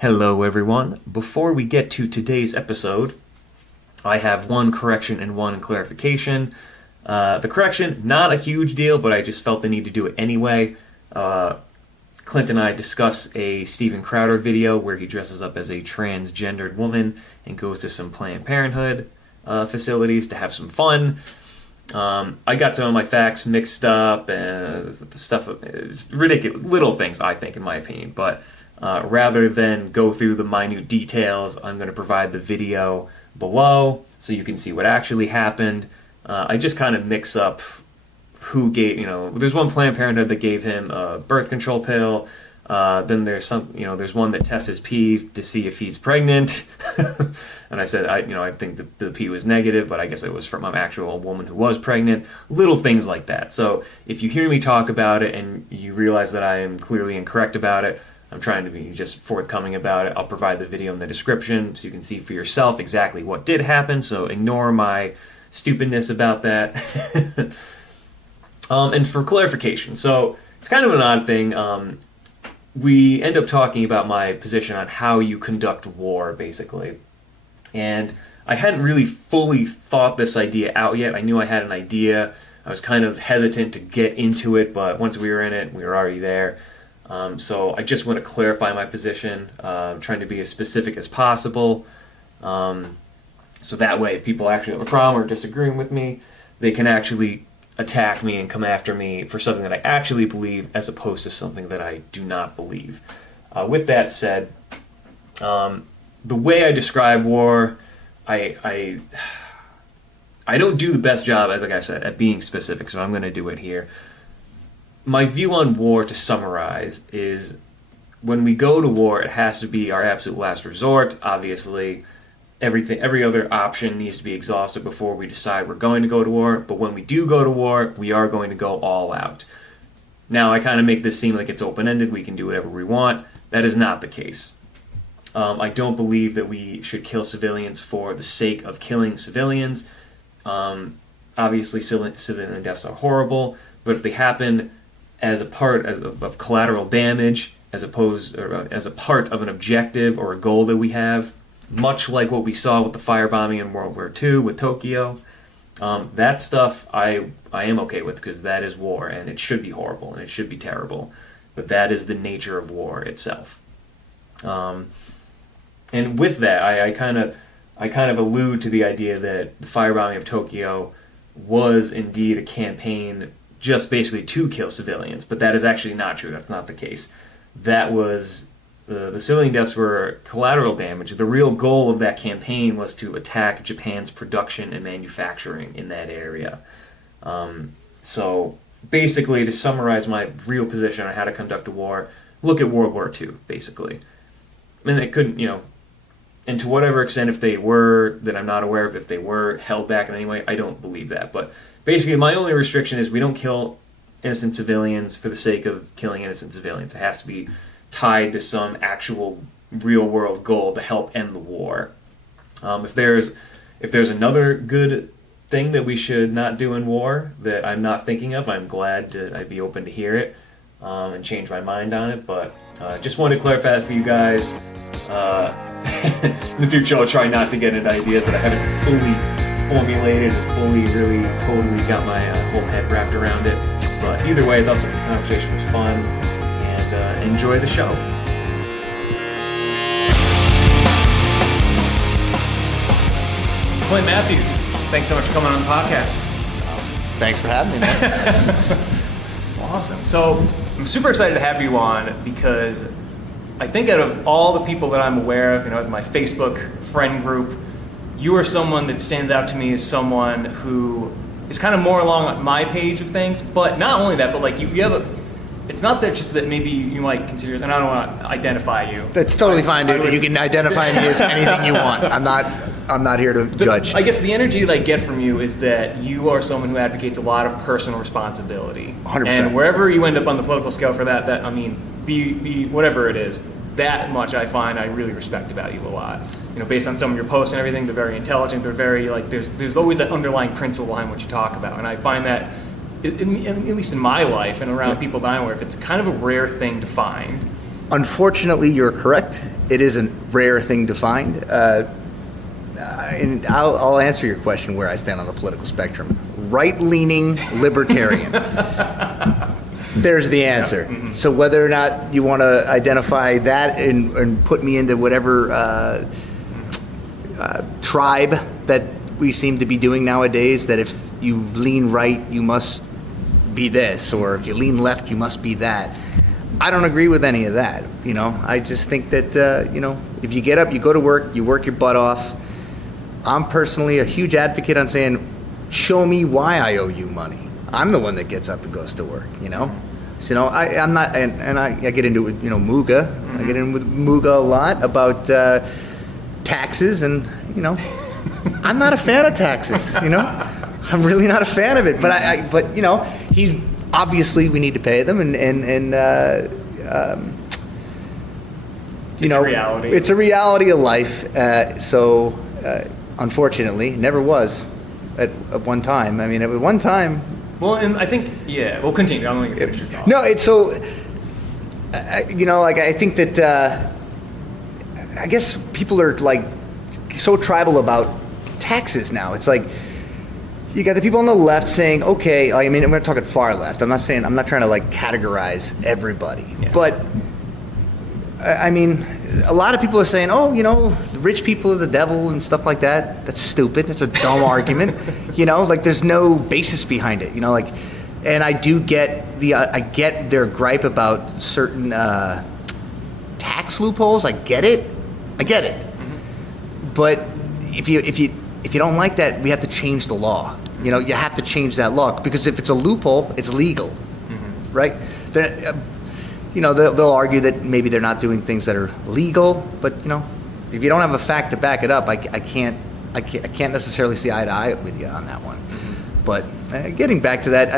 Hello, everyone. Before we get to today's episode, I have one correction and one clarification. The correction, not a huge deal, but I just felt the need to do it anyway. Clint and I discuss a Steven Crowder video where he dresses up as a transgendered woman and goes to some Planned Parenthood facilities to have some fun. I got some of my facts mixed up, and the stuff is ridiculous. Little things, I think, in my opinion, but rather than go through the minute details, I'm going to provide the video below so you can see what actually happened. I just kind of mix up who gave, there's one Planned Parenthood that gave him a birth control pill. Then there's there's one that tests his pee to see if he's pregnant. And I said, I think the pee was negative, but I guess it was from an actual woman who was pregnant. Little things like that. So if you hear me talk about it and you realize that I am clearly incorrect about it, I'm trying to be just forthcoming about it. I'll provide the video in the description so you can see for yourself exactly what did happen. So ignore my stupidness about that. And for clarification, so it's kind of an odd thing. We end up talking about my position on how you conduct war, basically. And I hadn't really fully thought this idea out yet. I knew I had an idea. I was kind of hesitant to get into it, but once we were in it, we were already there. So I just want to clarify my position, trying to be as specific as possible. So that way, if people actually have a problem or disagreeing with me, they can actually attack me and come after me for something that I actually believe as opposed to something that I do not believe. With that said, the way I describe war, I don't do the best job, as like I said, at being specific, so I'm going to do it here. My view on war, to summarize, is when we go to war, it has to be our absolute last resort. Obviously, every other option needs to be exhausted before we decide we're going to go to war. But when we do go to war, we are going to go all out. Now, I kind of make this seem like it's open-ended. We can do whatever we want. That is not the case. I don't believe that we should kill civilians for the sake of killing civilians. Obviously, civilian deaths are horrible, but if they happen as a part of collateral damage, as a part of an objective or a goal that we have, much like what we saw with the firebombing in World War II with Tokyo, that stuff I am okay with, because that is war, and it should be horrible and it should be terrible, but that is the nature of war itself. And with that, I kind of allude to the idea that the firebombing of Tokyo was indeed a campaign just basically to kill civilians, but that is actually not true. That's not the case. That was the civilian deaths were collateral damage. The real goal of that campaign was to attack Japan's production and manufacturing in that area. So basically, to summarize my real position on how to conduct a war, look at World War II, basically. I mean, it couldn't, and to whatever extent, if they were, that I'm not aware of, if they were held back in any way, I don't believe that. But basically, my only restriction is we don't kill innocent civilians for the sake of killing innocent civilians. It has to be tied to some actual real-world goal to help end the war. If there's another good thing that we should not do in war that I'm not thinking of, I'd be open to hear it and change my mind on it. But just wanted to clarify that for you guys. In the future, I'll try not to get into ideas that I haven't fully formulated or fully, really, totally got my whole head wrapped around it. But either way, I thought the conversation was fun, and enjoy the show. Clint Matthews, thanks so much for coming on the podcast. Thanks for having me, man. Awesome. So I'm super excited to have you on because I think out of all the people that I'm aware of, as my Facebook friend group, you are someone that stands out to me as someone who is kind of more along my page of things. But not only that, but like you have it's not that just that maybe you might consider, and I don't want to identify you. That's totally fine, dude. You can identify me as anything you want. I'm not here to judge. I guess the energy that I get from you is that you are someone who advocates a lot of personal responsibility. 100%. And wherever you end up on the political scale for that be whatever it is, that much I find I really respect about you a lot. Based on some of your posts and everything, they're very intelligent. They're very there's always that underlying principle behind what you talk about, and I find that, at least in my life and around people that I'm aware of, it's kind of a rare thing to find. Unfortunately, you're correct. It is a rare thing to find. And I'll answer your question where I stand on the political spectrum. Right-leaning libertarian. There's the answer. Yeah. Mm-hmm. So whether or not you want to identify that and put me into whatever tribe that we seem to be doing nowadays, that if you lean right, you must be this, or if you lean left, you must be that. I don't agree with any of that. I just think that, if you get up, you go to work, you work your butt off. I'm personally a huge advocate on saying, show me why I owe you money. I'm the one that gets up and goes to work, So, I'm not, and I get into it with, Muga. Mm-hmm. I get in with Muga a lot about taxes, and, I'm not a fan of taxes, I'm really not a fan of it. But he's obviously, we need to pay them, and it's a reality. It's a reality of life. Unfortunately, never was at one time. I mean, at one time. Well, and I think, we'll continue. I'm going to finish your thought. No, it's so, I think that, I guess people are like so tribal about taxes now. It's like, you got the people on the left saying, okay, I'm talking far left. I'm not trying to like categorize everybody, but a lot of people are saying, the rich people are the devil and stuff like that. That's stupid. It's a dumb argument. There's no basis behind it. And I do get I get their gripe about certain tax loopholes. I get it. Mm-hmm. But if you don't like that, we have to change the law. You have to change that law, because if it's a loophole, it's legal, mm-hmm. right? They'll argue that maybe they're not doing things that are legal, but if you don't have a fact to back it up, I can't necessarily see eye to eye with you on that one. Mm-hmm. But getting back to that,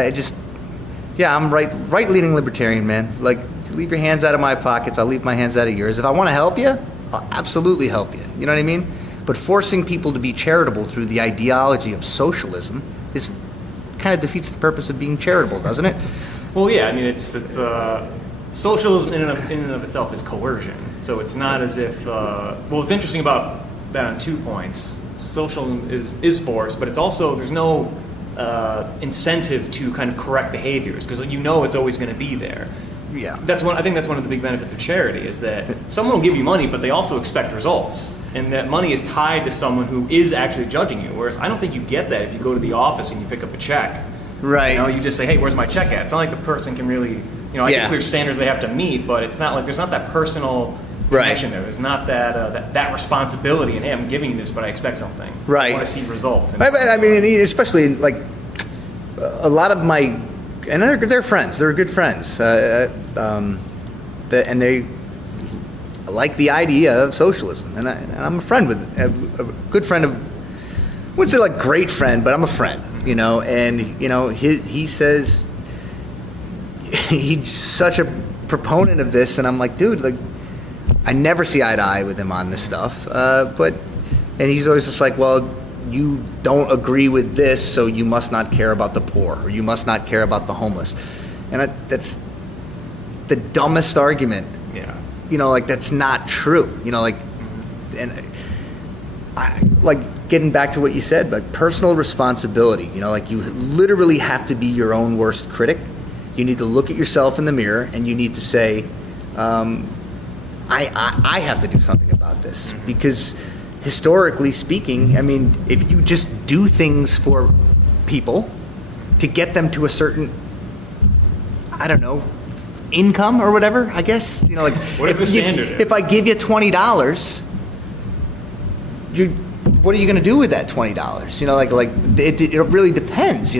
I'm right-leaning libertarian, man. Like, leave your hands out of my pockets, I'll leave my hands out of yours. If I want to help you, I'll absolutely help you. You know what I mean? But forcing people to be charitable through the ideology of socialism is kind of defeats the purpose of being charitable, doesn't it? Well, yeah. it's socialism in and of itself is coercion. So it's not as if. What's interesting about that on 2 points: socialism is force, but it's also there's no incentive to kind of correct behaviors, because it's always going to be there. Yeah. I think that's one of the big benefits of charity, is that someone will give you money, but they also expect results, and that money is tied to someone who is actually judging you. Whereas I don't think you get that if you go to the office and you pick up a check. Right. You just say, hey, where's my check at? It's not like the person can really, I guess there's standards they have to meet, but it's not like there's not that personal connection there. There's not that responsibility, and hey, I'm giving you this, but I expect something. Right. I want to see results. Especially like a lot of my, and they're friends. They're good friends, and they like the idea of socialism. And I'm a friend with a good friend of. I wouldn't say like great friend, but I'm a friend. And he says he's such a proponent of this, and I'm like, dude, like, I never see eye to eye with him on this stuff. And he's always just like, well, you don't agree with this, so you must not care about the poor, or you must not care about the homeless. And that's the dumbest argument. Yeah. That's not true. And getting back to what you said, like personal responsibility. You literally have to be your own worst critic. You need to look at yourself in the mirror, and you need to say, I have to do something about this, because historically speaking, if you just do things for people to get them to a certain, income or whatever, I guess, whatever the standard is. If I give you $20, what are you going to do with that $20? It really depends.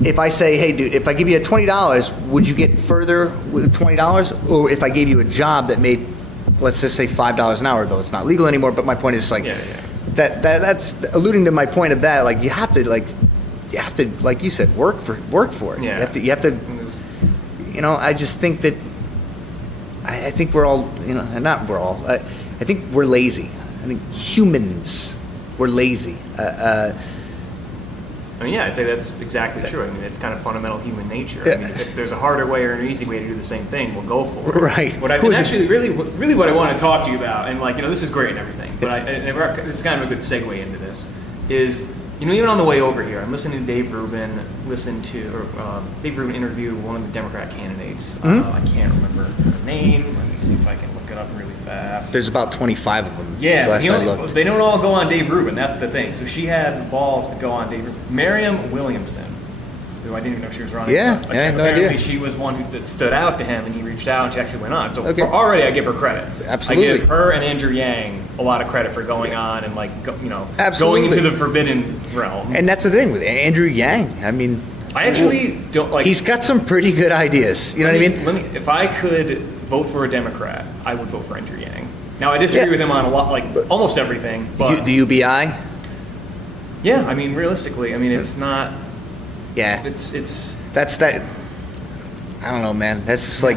If I say, hey, dude, if I give you $20, would you get further with $20? Or if I gave you a job that made, let's just say $5 an hour, though it's not legal anymore. But my point is that's alluding to my point of that. Like, you have to, like you said, work for it. Yeah. You have to. I just think that I think we're all, not we're all. I think we're lazy. I think humans, we're lazy. I mean, yeah, I'd say that's exactly true. I mean, it's kind of fundamental human nature. Yeah. I mean, if there's a harder way or an easy way to do the same thing, we'll go for it. Right. What I've been actually really what I want to talk to you about, and like, you know, this is great and everything, but this is kind of a good segue into this, is, you know, even on the way over here, I'm listening to Dave Rubin interview one of the Democrat candidates. I can't remember her name. Let me see if I can look it up really fast. There's about 25 of them. Yeah, last I looked. they don't all go on Dave Rubin. That's the thing. So she had the balls to go on Dave Rubin. Miriam Williamson, who I didn't even know she was running. Yeah, but I had no apparently idea. she was one that stood out to him, and he reached out, and she actually went on. So Okay. already I give her credit. Absolutely. I give her and Andrew Yang a lot of credit for going on and like Absolutely. going into the forbidden realm. And that's the thing with Andrew Yang. I mean, I actually don't like. he's got some pretty good ideas. You know what I mean? If I could vote for a Democrat, I would vote for Andrew Yang. Now I disagree with him on a lot, like almost everything. But The UBI? yeah, I mean, realistically, I mean, it's not. Yeah. It's. That's that. I don't know, man. That's just like.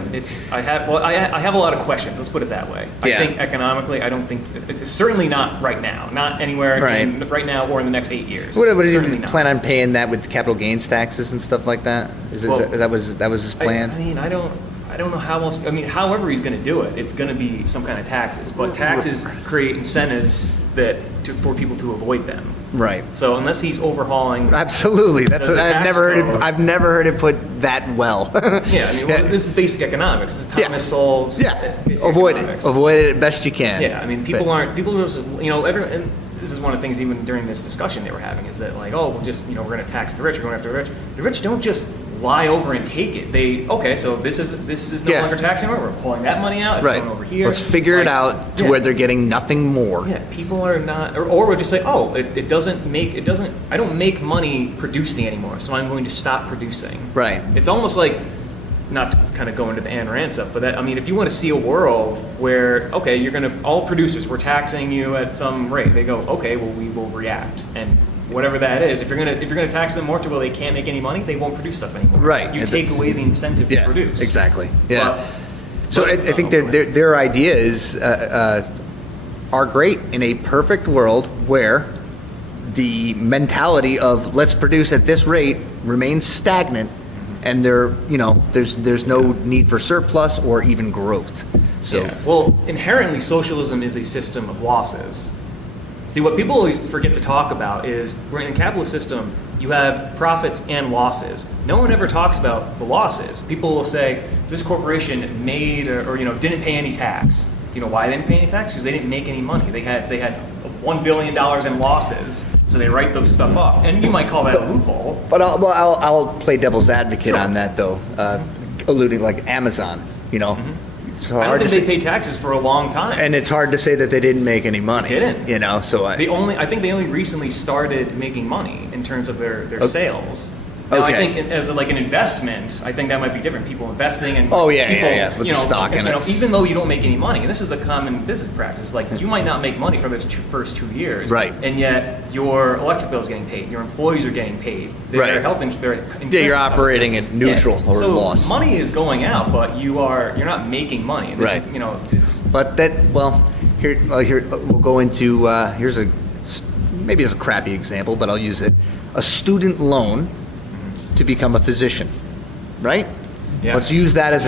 I have a lot of questions. Let's put it that way. Yeah. I think economically, I don't think it's certainly not right now. Not anywhere right now or in the next 8 years. What does Certainly he not. plan on paying that with capital gains taxes and stuff like that? That was his plan? I mean, I don't know how else. I mean, however he's going to do it, it's going to be some kind of taxes. But taxes create incentives for people to avoid them. Right. So unless he's overhauling. Absolutely. That's the I've tax never heard code. it. I've never heard it put that well. Yeah, I mean, well, this is basic economics. This is Thomas Sowell's. Basic Avoid economics. it. Avoid it best you can. Yeah, I mean, people are just, and this is one of the things even during this discussion they were having is that like, oh, we're going to tax the rich, we're going after the rich. The rich don't just lie over and take it. So this is no longer taxing anymore. We're pulling that money out. It's going over here. Let's figure it out to where they're getting nothing more. Yeah, people are not, or we're just like, oh, I don't make money producing anymore, so I'm going to stop producing. Right. It's almost like, not to kind of go into the Ayn Rand stuff, but I mean, if you want to see a world where, okay, all producers, we're taxing you at some rate, they go, okay, well, we will react. And whatever that is, if you're gonna tax them more to where they can't make any money, they won't produce stuff anymore. Right. You take away the incentive to produce. Exactly. Yeah. But I think their ideas are great in a perfect world where the mentality of let's produce at this rate remains stagnant, and there's no need for surplus or even growth. So well, inherently, socialism is a system of losses. See, what people always forget to talk about is we're in a capitalist system, you have profits and losses. No one ever talks about the losses. People will say, this corporation made or didn't pay any tax. You know why they didn't pay any tax? Because they didn't make any money. They had $1 billion in losses, so they write those stuff up. And you might call that a loophole. But I'll play devil's advocate on that, though, alluding like Amazon, It's hard I don't think to they say, paid taxes for a long time. and it's hard to say that they didn't make any money. They didn't. So I think they only recently started making money in terms of their sales. Now, I think as an investment, I think that might be different. People investing and with the stock in it. Even though you don't make any money, and this is a common business practice. Like you might not make money for those first 2 years, right? And yet your electric bill is getting paid, your employees are getting paid, their health insurance. You're operating at neutral or loss. So money is going out, but you're not making money. This is, it's. But here we'll go into maybe it's a crappy example, but I'll use it. A student loan to become a physician, right? Yeah. Let's use that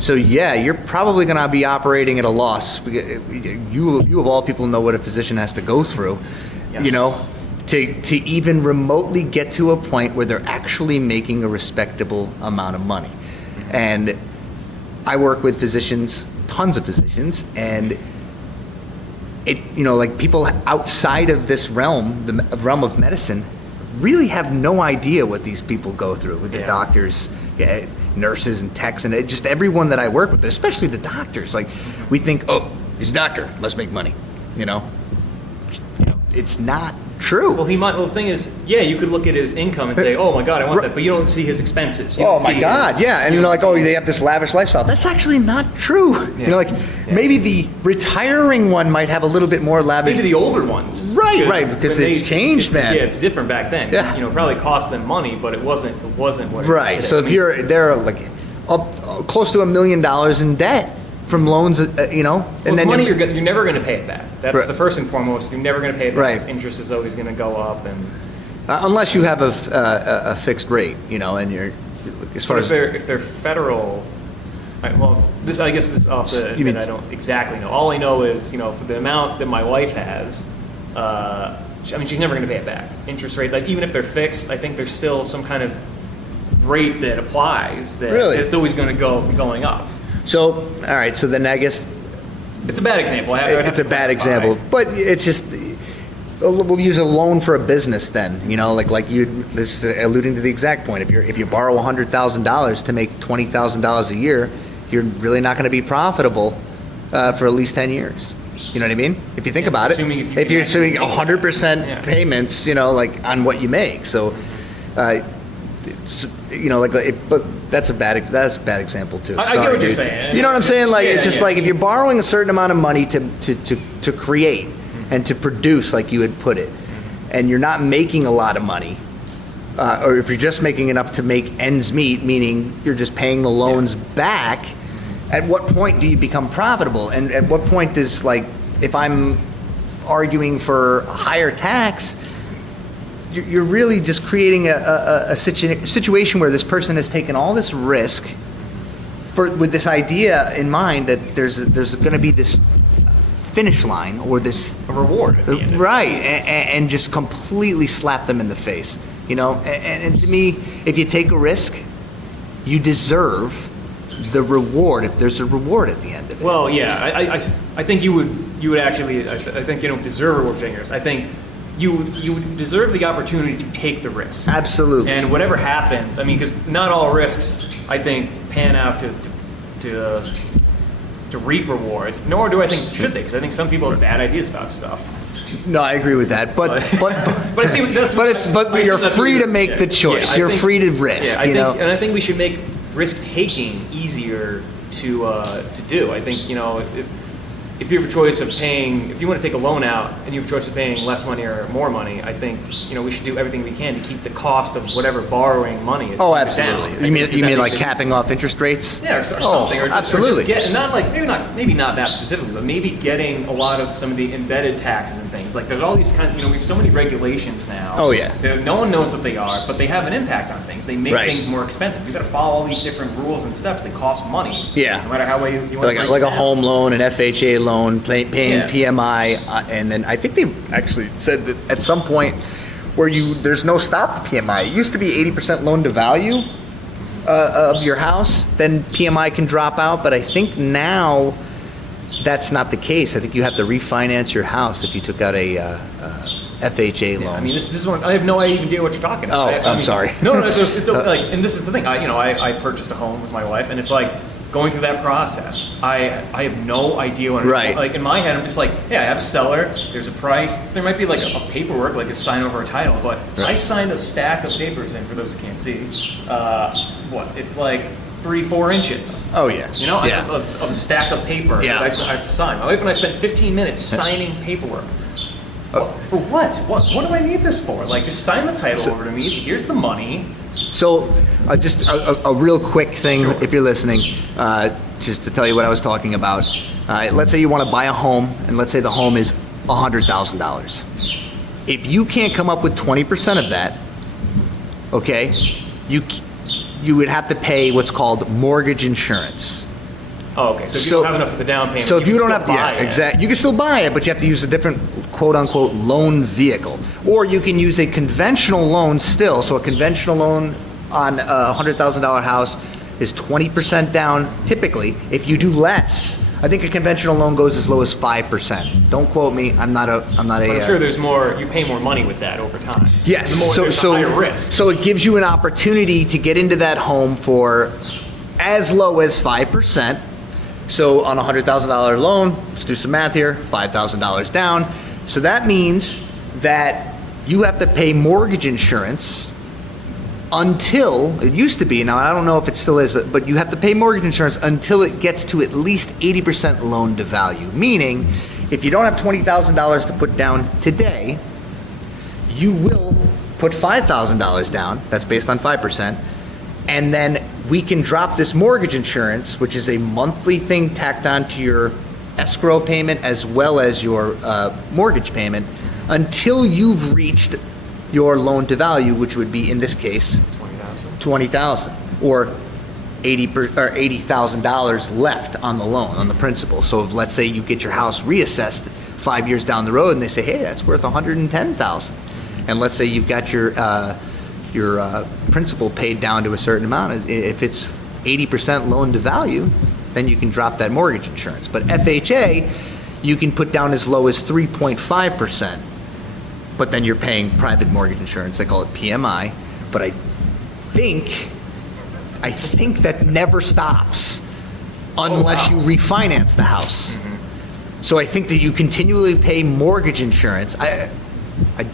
so you're probably going to be operating at a loss. You of all people know what a physician has to go through, to even remotely get to a point where they're actually making a respectable amount of money. And I work with physicians, tons of physicians, and people outside of this realm, the realm of medicine, really have no idea what these people go through with the doctors, nurses and techs, and just everyone that I work with, but especially the doctors. Like, we think, oh, he's a doctor, must make money. It's not true. Well, the thing is, you could look at his income and say, oh my God, I want that, but you don't see his expenses. You don't see and they have this lavish lifestyle. That's actually not true. Maybe the retiring one might have a little bit more lavish. Maybe the older ones. Right, because it's changed, man. Yeah, it's different back then. Yeah. Probably cost them money, but it wasn't what it is today. So if they're like close to $1 million in debt from loans, and then money you're never going to pay it back. That's right. the first and foremost. You're never going to pay it back. Right. Interest is always going to go up, and unless you have a fixed rate, and you're as far But as if they're federal, well, I guess this off the You mean- I don't exactly know. All I know is, for the amount that my wife has, she's never going to pay it back. Interest rates, like even if they're fixed, I think there's still some kind of rate that applies that Really? it's always going to go going up. So, all right. So then I guess It's a bad example. I would have it's a to bad clarify. example, but it's just we'll use a loan for a business then. Like you. This is alluding to the exact point. If you borrow $100,000 to make $20,000 a year, you're really not going to be profitable for at least 10 years. You know what I mean? If you think about assuming it, if you if you're can actually assuming make that. 100% Yeah. payments, like on what you make. So, but that's a bad example too. I get Sorry, what you're dude. saying. You know what I'm saying? Like Yeah, it's just yeah. like if you're borrowing a certain amount of money to create and to produce, like you had put it, and you're not making a lot of money, or if you're just making enough to make ends meet, meaning you're just paying the loans back, at what point do you become profitable? And at what point does, like, if I'm arguing for higher tax, you're really just creating a situation where this person has taken all this risk with this idea in mind that there's going to be this finish line or this A reward at the end of it. right, and just completely slap them in the face. And to me, if you take a risk, you deserve the reward if there's a reward at the end of it. Well, yeah, I think you would actually, I think you don't deserve a reward for taking risks. I think you would deserve the opportunity to take the risk. Absolutely. And whatever happens, because not all risks, I think, pan out to reap rewards. Nor do I think should they, because I think some people have bad ideas about stuff. No, I agree with that, but But I see, that's but you're that's free what to make the choice. I you're think- free to risk. Yeah, and I think we should make risk taking easier to do. I think if you have a choice of paying, if you want to take a loan out and you have a choice of paying less money or more money, I think we should do everything we can to keep the cost of whatever borrowing money is. Oh, down. absolutely. I You think mean that you mean makes like it capping off interest rates? yeah, or something, or just, absolutely. Or just get, not like maybe not that specifically, but maybe getting a lot of some of the embedded taxes and things. Like there's all these kinds, we have so many regulations now. Oh, yeah. that no one knows what they are, but they have an impact on things. They make Right. things more expensive. You got to follow all these different rules and steps. They cost money. Yeah. No matter how way you want to Like a home loan, an FHA loan, paying Yeah. PMI, and then I think they actually said that at some point where there's no stop to PMI. It used to be 80% loan to value of your house, then PMI can drop out. But I think now that's not the case. I think you have to refinance your house if you took out a FHA loan. This is one. I have no idea what you're talking about. Oh, I'm sorry. No, it's like, and this is the thing. I purchased a home with my wife, and it's like going through that process. I have no idea what. Right. Like in my head, I'm just like, hey, I have a seller. There's a price. There might be like a paperwork, like a sign over a title, but Right. I signed a stack of papers in. For those who can't see, it's like 3-4 inches. Oh yeah. Yeah. Of a stack of paper Yeah. that I have to sign. My wife and I spent 15 minutes signing paperwork. For what? What do I need this for? Like, just sign the title over to me. Here's the money. So, just a real quick thing, Sure. if you're listening, just to tell you what I was talking about. Let's say you want to buy a home, and let's say the home is $100,000. If you can't come up with 20% of that, okay, you would have to pay what's called mortgage insurance. Oh, okay. So if you don't have enough for the down payment, So if you can don't still have to, buy it. exactly, you can still buy it, but you have to use a different quote unquote loan vehicle, or you can use a conventional loan still. So a conventional loan on a $100,000 house is 20% down typically. If you do less, I think a conventional loan goes as low as 5%. Don't quote me. I'm not a. But I'm sure there's more. You pay more money with that over time. Yes. The more, there's a higher risk. So it gives you an opportunity to get into that home for as low as 5%. So on a $100,000 loan, let's do some math here, $5,000 down. So that means that you have to pay mortgage insurance until, it used to be, now I don't know if it still is, but you have to pay mortgage insurance until it gets to at least 80% loan to value. Meaning, if you don't have $20,000 to put down today, you will put $5,000 down, that's based on 5%, and then we can drop this mortgage insurance, which is a monthly thing tacked on to your escrow payment as well as your mortgage payment, until you've reached your loan to value, which would be in this case 20,000 or $80,000 left on the loan, on the principal. So if, let's say you get your house reassessed 5 years down the road and they say, hey, that's worth 110,000. And let's say you've got your principal paid down to a certain amount. If it's 80% loan to value, then you can drop that mortgage insurance. But FHA, you can put down as low as 3.5%, but then you're paying private mortgage insurance. They call it PMI. But I think that never stops unless you refinance the house. So I think that you continually pay mortgage insurance. I'm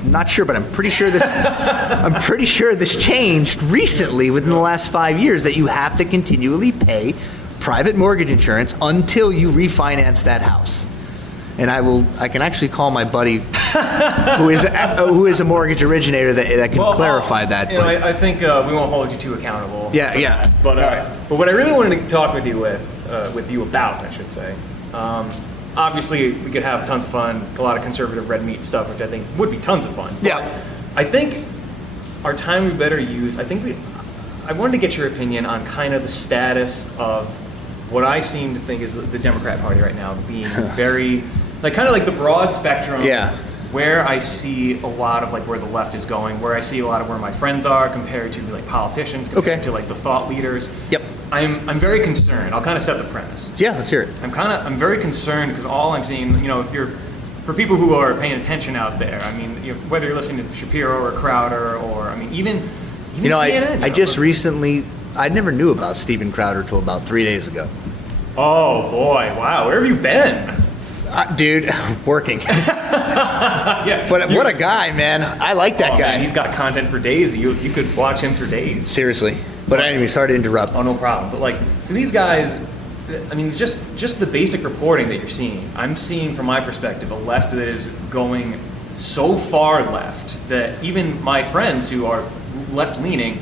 not sure, but I'm pretty sure this changed recently within the last 5 years, that you have to continually pay private mortgage insurance until you refinance that house. And I can actually call my buddy who is a mortgage originator that can clarify that. I think we won't hold you too accountable. Yeah. But what I really wanted to talk with you about, I should say. Obviously, we could have tons of fun, a lot of conservative red meat stuff, which I think would be tons of fun. Yeah. I think our time we better use. I wanted to get your opinion on kind of the status of what I seem to think is the Democrat Party right now being very, kind of like the broad spectrum. Yeah. Where I see a lot of where the left is going, where I see a lot of where my friends are compared to politicians, compared to the thought leaders. Yep. I'm very concerned. I'll kind of set the premise. Yeah, let's hear it. I'm very concerned because all I'm seeing, for people who are paying attention out there, whether you're listening to Shapiro or Crowder or even CNN. I just recently, I never knew about Steven Crowder till about 3 days ago. Oh boy, wow, where have you been? Dude, working. Yeah, but what a guy, man. I like that guy. Man, he's got content for days. You could watch him for days. Seriously. But anyway, sorry to interrupt. Oh, no problem. But so these guys, just the basic reporting that you're seeing, I'm seeing from my perspective a left that is going so far left that even my friends who are left-leaning,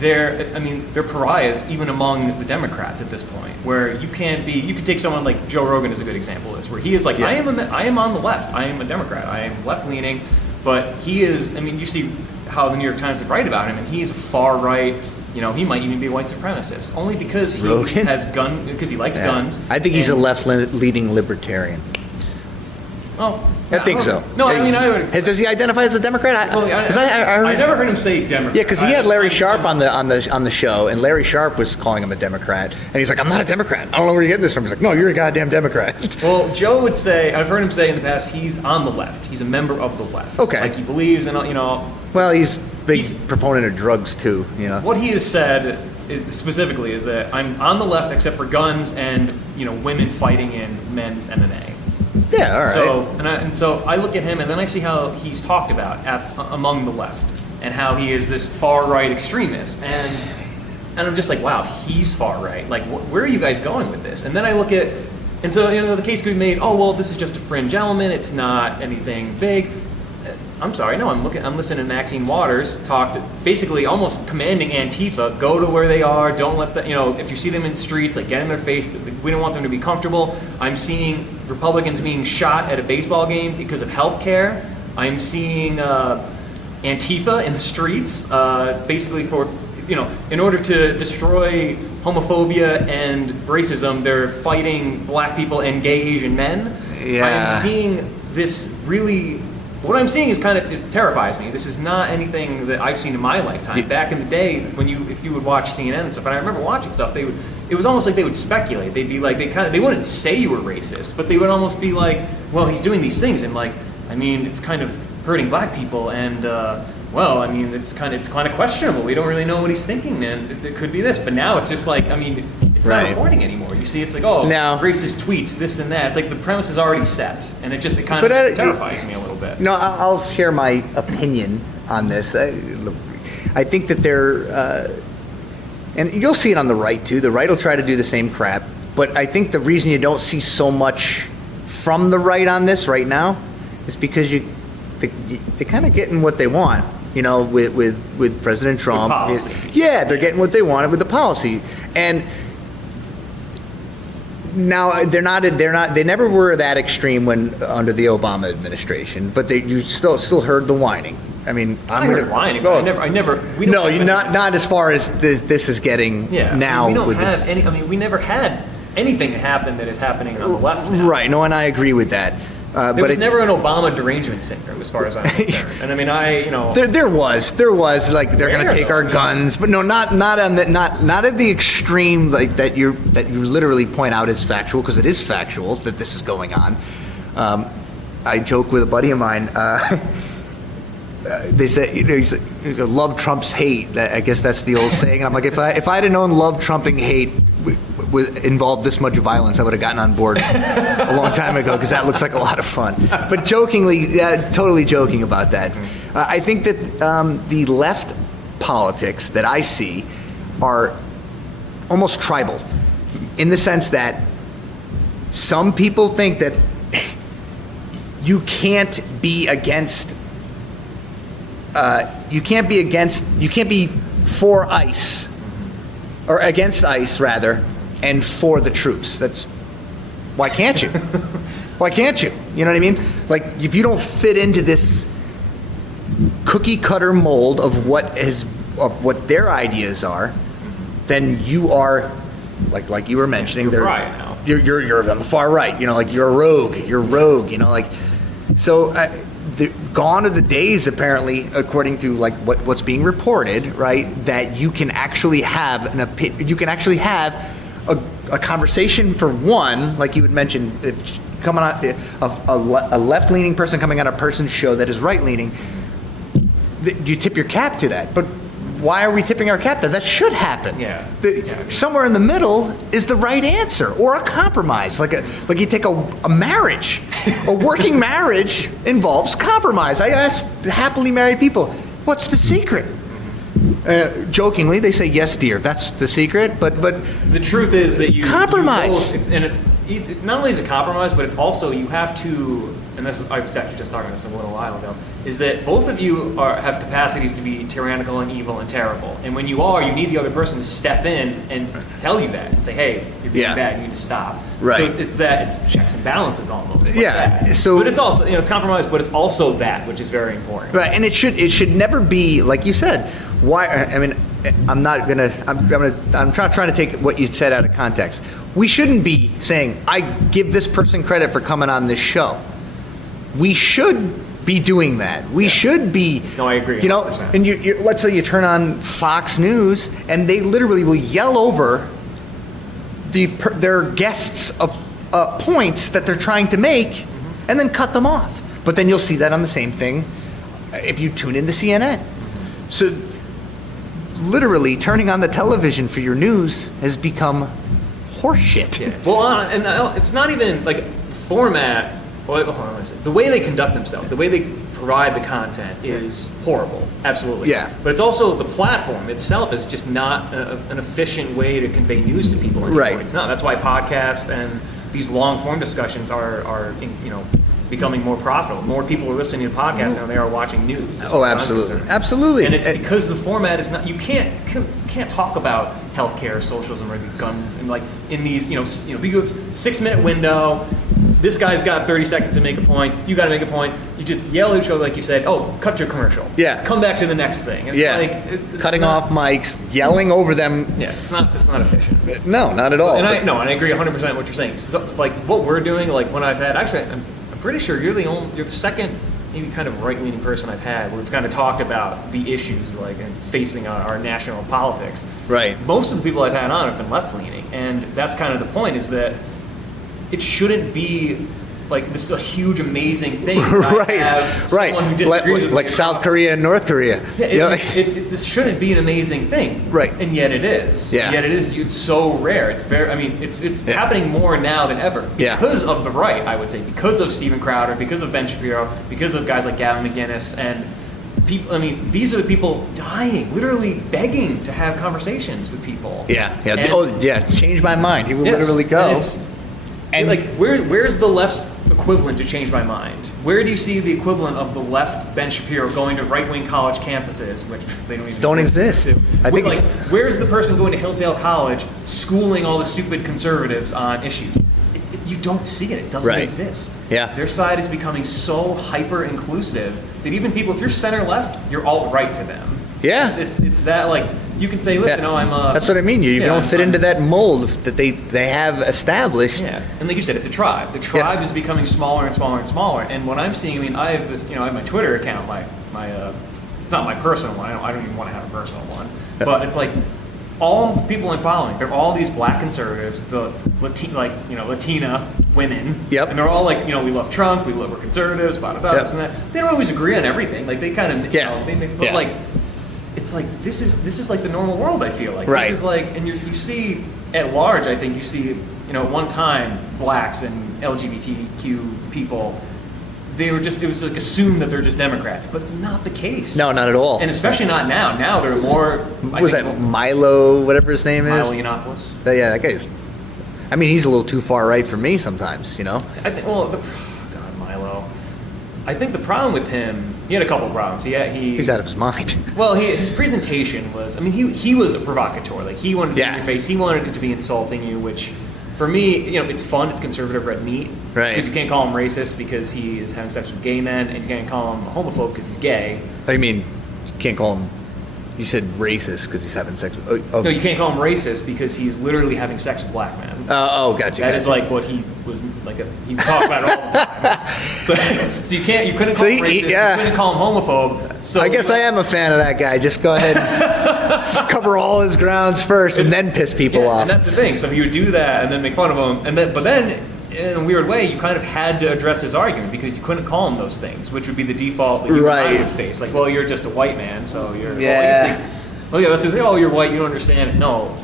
they're pariahs even among the Democrats at this point, where you can take someone like Joe Rogan is a good example of this, where he is I am on the left, I am a Democrat, I am left-leaning, but he is, you see how the New York Times would write about him, and he's a far-right, he might even be a white supremacist, only because he because he likes guns. I think he's a left-leaning libertarian. Oh, I think so. No, I would. Does he identify as a Democrat? I never heard him say Democrat. Yeah, because he had Larry Sharp on the show, and Larry Sharp was calling him a Democrat, and he's like, "I'm not a Democrat. I don't know where you're getting this from." He's like, "No, you're a goddamn Democrat." Well, Joe would say, I've heard him say in the past, he's on the left. He's a member of the left. Okay. He believes in Well, he's big proponent of drugs too. What he has said specifically is that I'm on the left except for guns and women fighting in men's MMA. Yeah, all right. So I look at him and then I see how he's talked about among the left and how he is this far right extremist, and I'm just like, wow, he's far right. Where are you guys going with this? And then I look at, and so the case could be made. Oh well, this is just a fringe element. It's not anything big. I'm sorry, no, I'm listening to Maxine Waters talk, basically almost commanding Antifa, go to where they are, don't let them, if you see them in the streets, get in their face, we don't want them to be comfortable. I'm seeing Republicans being shot at a baseball game because of health care. I'm seeing Antifa in the streets, basically for, in order to destroy homophobia and racism, they're fighting black people and gay Asian men. Yeah. I'm seeing this really... What I'm seeing it terrifies me. This is not anything that I've seen in my lifetime. Back in the day, if you would watch CNN and stuff, and I remember watching stuff, it was almost like they would speculate. They'd be like, they wouldn't say you were racist, but they would almost be like, well, he's doing these things, and it's kind of hurting black people, and it's kind of questionable. We don't really know what he's thinking, and it could be this. But now it's just it's not reporting anymore. You see, it's racist tweets, this and that. It's the premise is already set, and it kind of terrifies me a little bit. No, I'll share my opinion on this. I think that and you'll see it on the right too. The right will try to do the same crap, but I think the reason you don't see so much from the right on this right now is because they're kind of getting what they want. With President Trump. They're getting what they wanted with the policy, and now they never were that extreme when under the Obama administration, but you still heard the whining. I mean, I heard why anyway. I never. We don't No, have you any- not as far as this is getting Yeah. now. we don't with have any. I mean, we never had anything happen that is happening on the left now. Right. No, and I agree with that. There But was never an Obama derangement syndrome, as far as I'm concerned. And I mean, there was like they're going to Rare, take though, our I mean. guns, but no, not on the not at the extreme like that you literally point out is factual, because it is factual that this is going on. I joke with a buddy of mine. They say, he's like, love trumps hate. I guess that's the old saying. I'm like, if I'd have known love trumping hate involved this much violence, I would have gotten on board a long time ago, because that looks like a lot of fun. But jokingly, totally joking about that. I think that the left politics that I see are almost tribal, in the sense that some people think that you can't be against. You can't be for ICE, or against ICE rather, and for the troops. Why can't you? Why can't you? You know what I mean? Like, if you don't fit into this cookie cutter mold of what their ideas are, then you are, like you were mentioning, You're right now. You're on the far right. You know, like you're a rogue. You're rogue. You know, like so. Gone are the days, apparently, according to like what's being reported, right? That you can actually have a conversation for one, like you had mentioned, coming on a left-leaning person coming on a person's show that is right-leaning. You tip your cap to that, but why are we tipping our cap to that? That should happen. Yeah. Somewhere in the middle is the right answer, or a compromise. Like you take a marriage, a working marriage involves compromise. I ask happily married people, "What's the secret?" Jokingly, they say, "Yes, dear, that's the secret." But the truth is that you compromise. It's not only is it compromise, but it's also you have to. And this I was actually just talking about this a little while ago. Is that both of you have capacities to be tyrannical and evil and terrible, and when you are, you need the other person to step in and tell you that and say, "Hey, you're being bad. You need to stop." Right. So it's checks and balances almost. Like Yeah, that. so- but it's also it's compromise, but it's also that, which is very important. Right, and it should never be like you said. Why? I mean, I'm trying to take what you said out of context. We shouldn't be saying, "I give this person credit for coming on this show." We should be doing that. We should be. No, I agree. You know, 100%. and you let's say you turn on Fox News and they literally will yell over their guests' points that they're trying to make, and then cut them off. But then you'll see that on the same thing if you tune into CNN. So literally turning on the television for your news has become horseshit. Yeah. Well, and it's not even like format. Well, hold on a second. The way they conduct themselves, the way they provide the content is horrible. Absolutely. Yeah. But it's also the platform itself is just not an efficient way to convey news to people anymore. Right. It's not. That's why podcasts and these long form discussions are becoming more profitable. More people are listening to podcasts now than they are watching news. as Oh, far as I'm absolutely, concerned. absolutely. And it's because the format is not. You can't talk about healthcare, socialism, or guns, and like in these you have 6-minute window. This guy's got 30 seconds to make a point. You got to make a point. You just yell at each other like you said. Oh, cut your commercial. Yeah. Come back to the next thing. And Yeah. it's Cutting not- off mics, yelling over them. Yeah, it's not efficient. No, not at all. And I agree 100% what you're saying. So, like what we're doing, like when I've had actually, I'm pretty sure you're the second maybe kind of right-leaning person I've had where we've kind of talked about the issues like and facing our national politics. Right. Most of the people I've had on have been left-leaning, and that's kind of the point is that it shouldn't be like this is a huge, amazing thing. Right. Someone who disagrees with Like me South across- Korea and North Korea. Yeah, You know, this shouldn't be an amazing thing, Right. And yet it is. Yeah. Yet it is. It's so rare. It's very. I mean, it's happening more now than ever Yeah. because of the right. I would say because of Steven Crowder, because of Ben Shapiro, because of guys like Gavin McInnes and people. I mean, these are the people dying, literally begging to have conversations with people. yeah. And- Change my mind. He will Yes, literally go. And, and like, where's the left's equivalent to change my mind? Where do you see the equivalent of the left Ben Shapiro going to right-wing college campuses, which they don't Exist. I think like, where's the person going to Hillsdale College schooling all the stupid conservatives on issues? you don't see it. It doesn't Right. exist. Yeah. Their side is becoming so hyper inclusive that even people, if you're center left, you're alt-right to them. Yeah. It's that, like, you can say, listen, Yeah. I'm That's what I mean. You yeah, don't fit I'm- into that mold that they have established. Yeah, and like you said, it's a tribe. The tribe is becoming smaller and smaller and smaller. And what I'm seeing, I mean, I have this, I have my Twitter account, it's not my personal one. I don't even want to have a personal one. But it's like all the people I'm following, they're all these black conservatives, the Latina women. Yep. And they're all like, we love Trump, we're conservatives, blah, blah, blah, Yep. this and that. They don't always agree on everything. Like, they kind of, Yeah. but Yeah. like, it's like this is like the normal world. I feel like Right. this is like, and you see at large. I think you see, at one time, blacks and LGBTQ people, it was like assumed that they're just Democrats, but it's not the case. No, not at all. And especially not now. Now they're more. What was that Milo, whatever his name is? Milo Yiannopoulos. Yeah, that guy's. I mean, he's a little too far right for me sometimes. I think. Well, God, Milo. I think the problem with him, he had a couple of problems. He's out of his mind. Well, his presentation was. I mean, he was a provocateur. Like, he wanted to be in Yeah. your face. He wanted it to be insulting you, which, for me, it's fun. It's conservative red meat. Right. Because you can't call him racist because he is having sex with gay men, and you can't call him homophobe because he's gay. I mean, you can't call him. You said racist because he's having sex with. Oh, No, you can't call him racist because he is literally having sex with black men. Gotcha. That is like what he was like. He talked about it all the time. So you couldn't call him racist. yeah. You couldn't call him homophobe. So I guess I am a fan of that guy. Just go ahead and just cover all his grounds first and then piss people Yeah, off. and that's the thing. So you would do that and then make fun of him, but then in a weird way, you kind of had to address his argument because you couldn't call him those things, which would be the default that you and I Right. would face. Like, well, you're just a white man, so you're. Yeah. Oh yeah, that's the thing. Oh, you're white. You don't understand. No,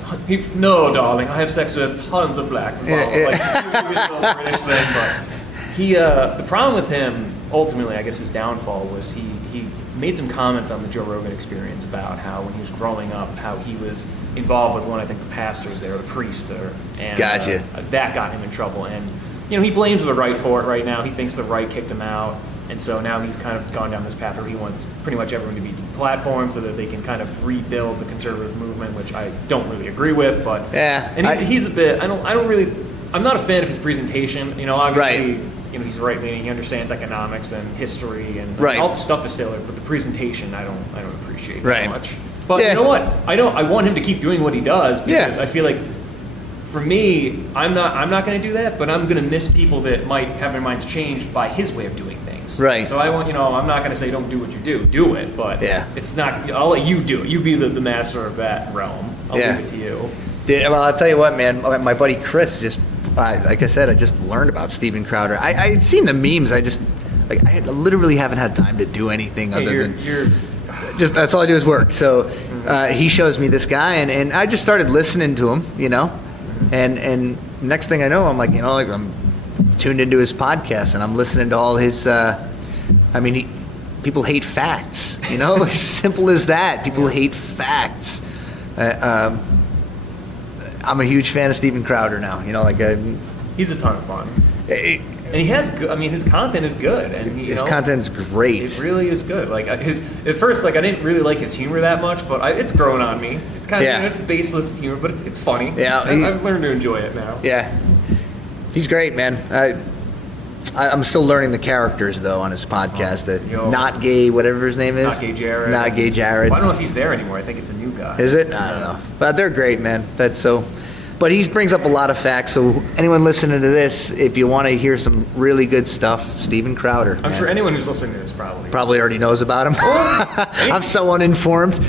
no, darling. I have sex with tons of black. Like, this little British thing, but the problem with him ultimately, I guess, his downfall was he made some comments on the Joe Rogan Experience about how when he was growing up, how he was involved with one, I think, the pastors there, the priest, and Gotcha. That got him in trouble. And he blames the right for it right now. He thinks the right kicked him out. And so now he's kind of gone down this path where he wants pretty much everyone to be deplatformed so that they can kind of rebuild the conservative movement, which I don't really agree with. But Yeah, and he's a bit. I'm not a fan of his presentation. Obviously, Right. He's right leaning. He understands economics and history and Right. all the stuff is stellar. But the presentation, I don't appreciate Right. that much. But Yeah. you know what? I want him to keep doing what he does because Yeah. I feel like. For me, I'm not going to do that, but I'm going to miss people that might have their minds changed by his way of doing things. Right. So I want, I'm not going to say don't do what you do. Do it, but Yeah. it's not. I'll let you do it. You be the master of that realm. I'll Yeah. leave it to you. Well, I'll tell you what, man. My buddy Chris just, like I said, I just learned about Steven Crowder. I had seen the memes. I literally haven't had time to do anything Hey, other than you're just that's all I do is work. So he shows me this guy, and I just started listening to him, and next thing I know, I'm like, I'm tuned into his podcast, and I'm listening to all his. People hate facts, like simple as that. People hate facts. I'm a huge fan of Steven Crowder now. he's a ton of fun, and he has. His content is good, and his content's great. It really is good. Like at first, I didn't really like his humor that much, but it's grown on me. It's kind of it's baseless humor, but it's funny. Yeah, I've learned to enjoy it now. Yeah, he's great, man. I'm still learning the characters though on his podcast. Not gay, whatever his name is. Not Gay Jared. Not Gay Jared. Well, I don't know if he's there anymore. I think it's a new guy. Is it? I don't know. But they're great, man. But he brings up a lot of facts. So anyone listening to this, if you want to hear some really good stuff, Steven Crowder. I'm sure anyone who's listening to this probably already knows about him. I'm so uninformed.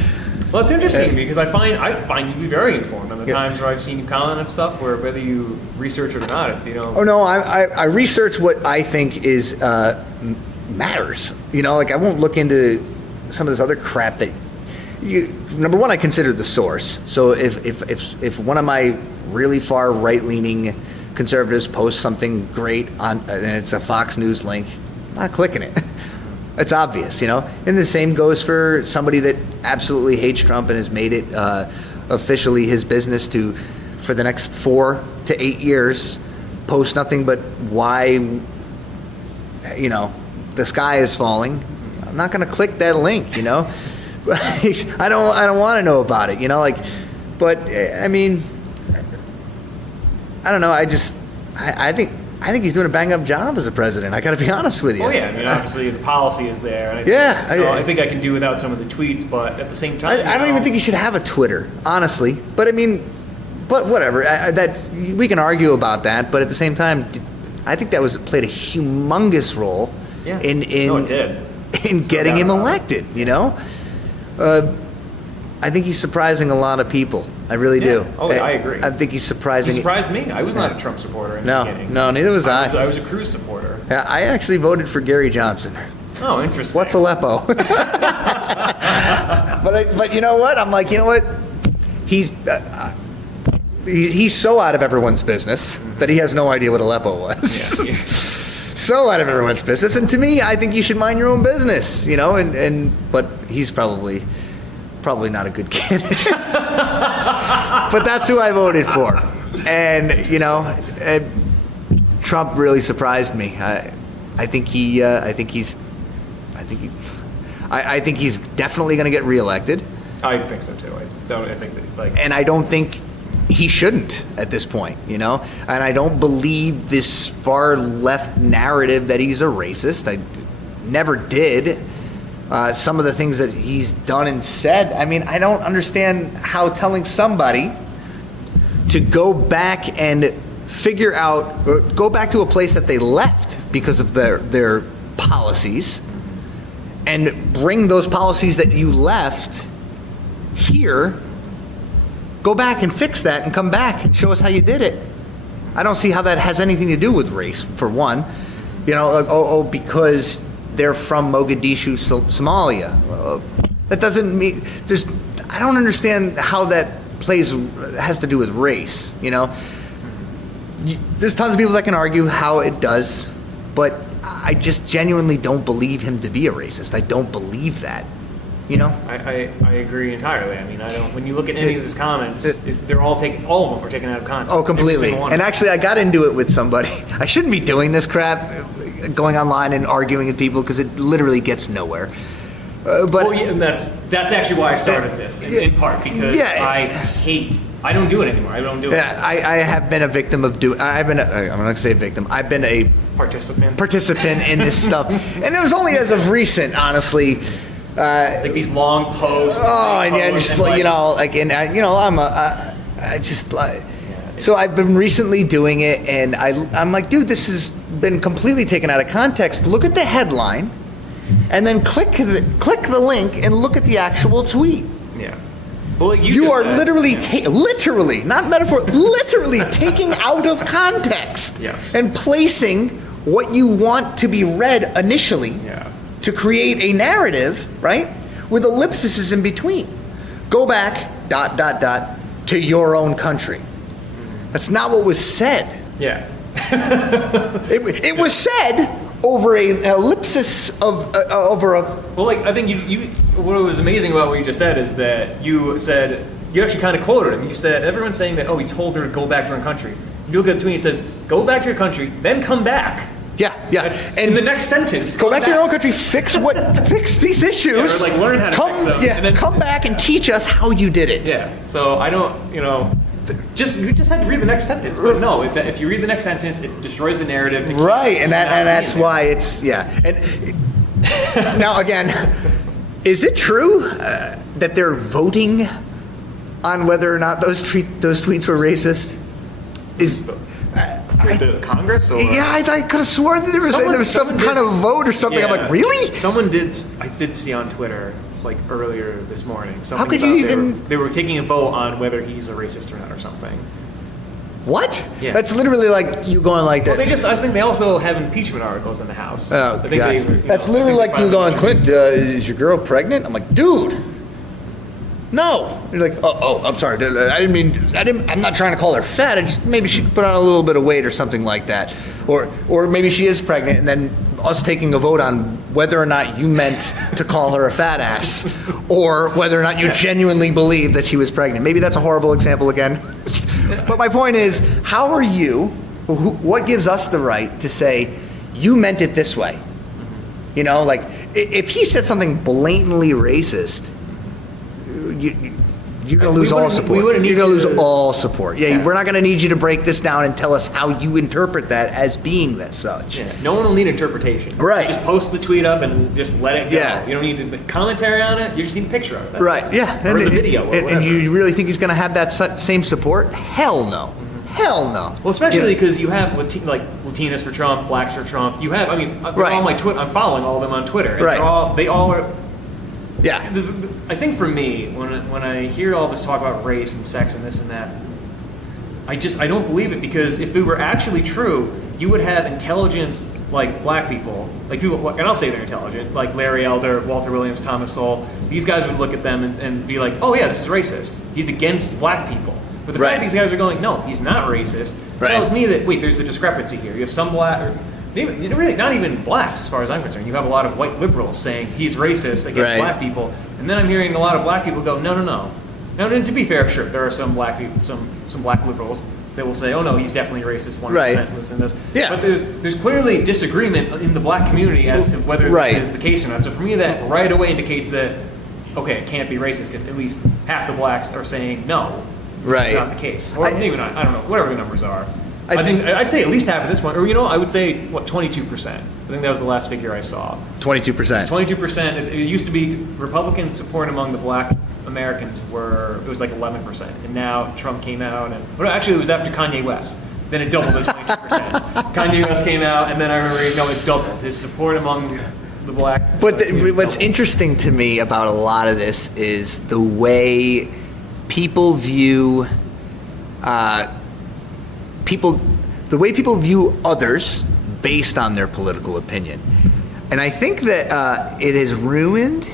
Well, it's interesting because I find you to be very informed on the times where I've seen you comment on stuff where whether you research it or not, Oh no, I research what I think is matters. I won't look into some of this other crap that. Number one, I consider the source. So if one of my really far right-leaning conservatives posts something great and it's a Fox News link, I'm not clicking it. It's obvious, And the same goes for somebody that absolutely hates Trump and has made it officially his business to, for the next 4 to 8 years, post nothing but why, the sky is falling. I'm not going to click that link, I don't want to know about it, but I don't know. I think I think he's doing a bang-up job as a president. I got to be honest with you. Oh yeah, I mean obviously the policy is there. And I think I can do without some of the tweets, but at the same time, I don't even think he should have a Twitter, honestly. But I mean, but whatever. That we can argue about that. But at the same time, I think that played a humongous role in getting him elected. You know, I think he's surprising a lot of people. I really do. Oh, I agree. I think he's surprising. He surprised me. I was not a Trump supporter in the beginning. No, neither was I. I was a Cruz supporter. Yeah, I actually voted for Gary Johnson. Oh, interesting. What's Aleppo? But you know what? I'm like, you know what? He's so out of everyone's business that he has no idea what Aleppo was. Yeah. So out of everyone's business, and to me, I think you should mind your own business. You know, but he's probably not a good candidate. But that's who I voted for. And, you know, Trump really surprised me. I think he's definitely going to get reelected. I think so too. I think that and I don't think he shouldn't at this point, you know? And I don't believe this far left narrative that he's a racist. I never did. Some of the things that he's done and said, I mean, I don't understand how telling somebody to go back and figure out, or go back to a place that they left because of their policies, and bring those policies that you left here, go back and fix that and come back and show us how you did it. I don't see how that has anything to do with race, for one. You know, because they're from Mogadishu, Somalia. That doesn't mean I don't understand how that has to do with race. You know, there's tons of people that can argue how it does, but I just genuinely don't believe him to be a racist. I don't believe that. You know, I agree entirely. I mean, I don't. When you look at any of his comments, they're all of them are taken out of context. Oh, completely. And actually, I got into it with somebody. I shouldn't be doing this crap, going online and arguing with people, because it literally gets nowhere. But and that's actually why I started this in part, because I don't do it anymore. I don't do it. Yeah, I have been a victim of I'm not going to say victim. I've been a participant in this stuff, and it was only as of recent, honestly. Like these long posts. Oh, and just like, you know, like, and you know, so I've been recently doing it, and I'm like, dude, this has been completely taken out of context. Look at the headline, and then click the link and look at the actual tweet. Yeah. Well, you are literally, literally, not metaphor, literally taking out of context and placing what you want to be read initially. Yeah. To create a narrative, right, with ellipses in between. Go back, ... to your own country. That's not what was said. Yeah. It was said over an ellipsis over a... Well, like, I think you what was amazing about what you just said is that you actually kind of quoted him. You said, everyone's saying that, he told her to go back to her country. You look at the tweet, it says, go back to your country, then come back. Yeah. And the next sentence, go back to your own country, fix these issues. Yeah, or like learn how to fix them. Yeah, and then come back and teach us how you did it. Yeah. So I don't, you just had to read the next sentence. But no, if you read the next sentence, it destroys the narrative. Right, and that's why it's And now again, is it true that they're voting on whether or not those tweets were racist? The Congress? Or? Yeah, I could have sworn that there was some kind of vote or something. Yeah. I'm like, really? I did see on Twitter, like, earlier this morning. How could you even... They were taking a vote on whether he's a racist or not or something. What? Yeah. That's literally like you going like this. Well, I think they also have impeachment articles in the House. Oh, I think God. That's literally like you going, Clint, is your girl pregnant? I'm like, dude. No. You're like, I'm sorry. I'm not trying to call her fat. Maybe she could put on a little bit of weight or something like that. Or maybe she is pregnant, and then us taking a vote on whether or not you meant to call her a fat ass, or whether or not you genuinely believe that she was pregnant. Maybe that's a horrible example again. But my point is, how are you, what gives us the right to say, you meant it this way? You know, like, if he said something blatantly racist, you you're going to lose all support. You're going to lose all support. Yeah, we're not going to need you to break this down and tell us how you interpret that as being that such. Yeah, no one will need interpretation. Right. Just post the tweet up and just let it go. Yeah. You don't need to commentary on it. You just need a picture of it. That's right. it. Yeah. Or the video. Or and you really think he's going to have that same support? Hell no. Hell no. Well, especially because you have Latinas for Trump, blacks for Trump. You have, right. all my I'm following all of them on Twitter. And right. They all are. Yeah. I think for me, when I hear all this talk about race and sex and this and that, I don't believe it, because if it were actually true, you would have intelligent black people, and I'll say they're intelligent, like Larry Elder, Walter Williams, Thomas Sowell. These guys would look at them and be like, oh yeah, this is racist. He's against black people. But the fact these guys are going, no, he's not racist, tells me that, wait, there's a discrepancy here. You have some black, or maybe, really not even blacks as far as I'm concerned. You have a lot of white liberals saying he's racist against black people. And then I'm hearing a lot of black people go, no. Now, and to be fair, sure, there are some black people, some black liberals that will say, oh no, he's definitely racist, 100%, this and this. Yeah. But there's clearly disagreement in the black community as to whether this is the case or not. So for me, that right away indicates that, okay, it can't be racist, because at least half the blacks are saying no. It's not the case. Or maybe not, I don't know, whatever the numbers are. I'd say at least half at this point, or I would say, 22%. I think that was the last figure I saw. 22%. 22%. It used to be Republicans' support among the black Americans it was like 11%. And now Trump came out, actually it was after Kanye West. Then it doubled to 22%. Kanye West came out, and then I remember, it doubled. His support among the black. But what's interesting to me about a lot of this is the way people view the way people view others based on their political opinion. And I think that it has ruined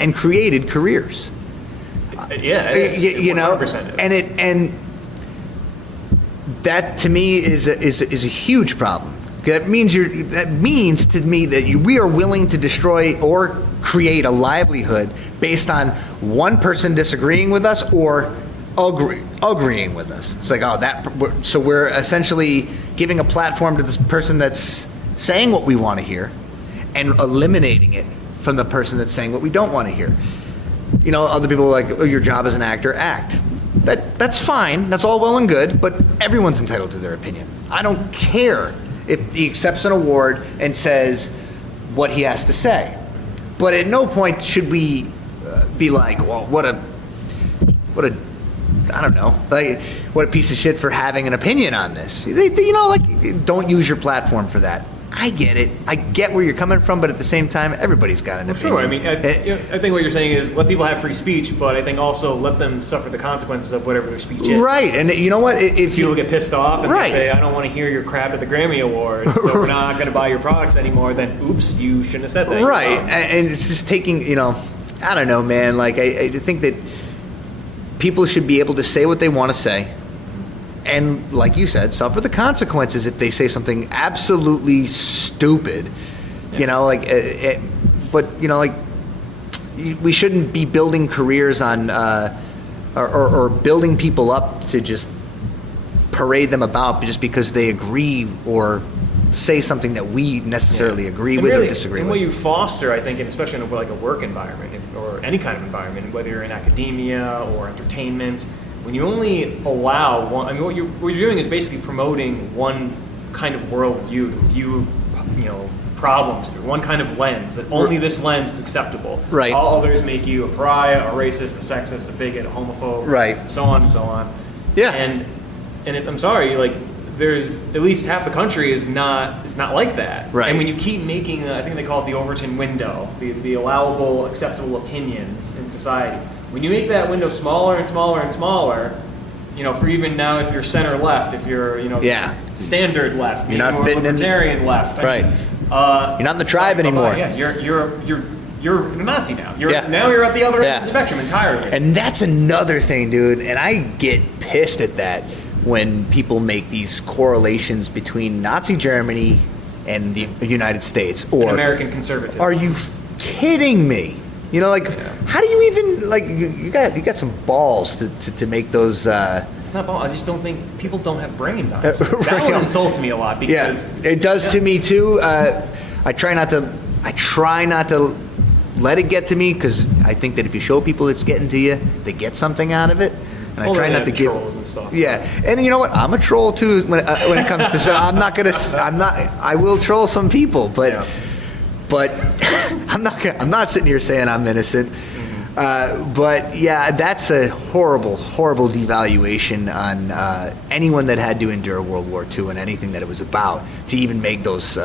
and created careers. Yeah, it is. And that to me is a huge problem. That means to me that we are willing to destroy or create a livelihood based on one person disagreeing with us or agreeing with us. It's like, so we're essentially giving a platform to this person that's saying what we want to hear and eliminating it from the person that's saying what we don't want to hear. Other people are like, oh, your job as an actor, act. That's fine. That's all well and good, but everyone's entitled to their opinion. I don't care if he accepts an award and says what he has to say. But at no point should we be like, well, what a piece of shit for having an opinion on this. Don't use your platform for that. I get it. I get where you're coming from, but at the same time, everybody's got an opinion. Sure. I think what you're saying is let people have free speech, but I think also let them suffer the consequences of whatever their speech is. Right. And you know what? If people get pissed off and they say, I don't want to hear your crap at the Grammy Awards, so we're not going to buy your products anymore, then oops, you shouldn't have said that. Right. And it's just taking, I don't know, man. I think that people should be able to say what they want to say. And like you said, suffer the consequences if they say something absolutely stupid. Yeah. We shouldn't be building careers on or building people up to just parade them about just because they agree or say something that we necessarily agree with or disagree with. And what you foster, I think, and especially in a work environment or any kind of environment, whether you're in academia or entertainment, when you only allow one, what you're doing is basically promoting one kind of worldview to view, problems through one kind of lens. That only this lens is acceptable. Right. All others make you a pariah, a racist, a sexist, a bigot, a homophobe. Right. So on and so on. Yeah. And I'm sorry, there's at least half the country it's not like that. Right. And when you keep making, I think they call it the Overton window, the allowable, acceptable opinions in society. When you make that window smaller and smaller and smaller, for even now, if you're center left, if you're, standard left, you're not fitting libertarian left, right? You're not in the tribe anymore. Yeah, you're a Nazi now. Now you're at the other end of the spectrum entirely. And that's another thing, dude. And I get pissed at that when people make these correlations between Nazi Germany and the United States or and American conservatism. Are you kidding me? How do you even you got some balls to make those? It's not balls. I just don't think people don't have brains on it. That one insults me a lot because it does to me too. I try not to let it get to me, because I think that if you show people it's getting to you, they get something out of it. And I try not to give trolls and stuff. Yeah, and you know what? I'm a troll too when it comes to. So I will troll some people, but Yeah. but I'm not sitting here saying I'm innocent. But yeah, that's a horrible devaluation on anyone that had to endure World War II and anything that it was about, to even make those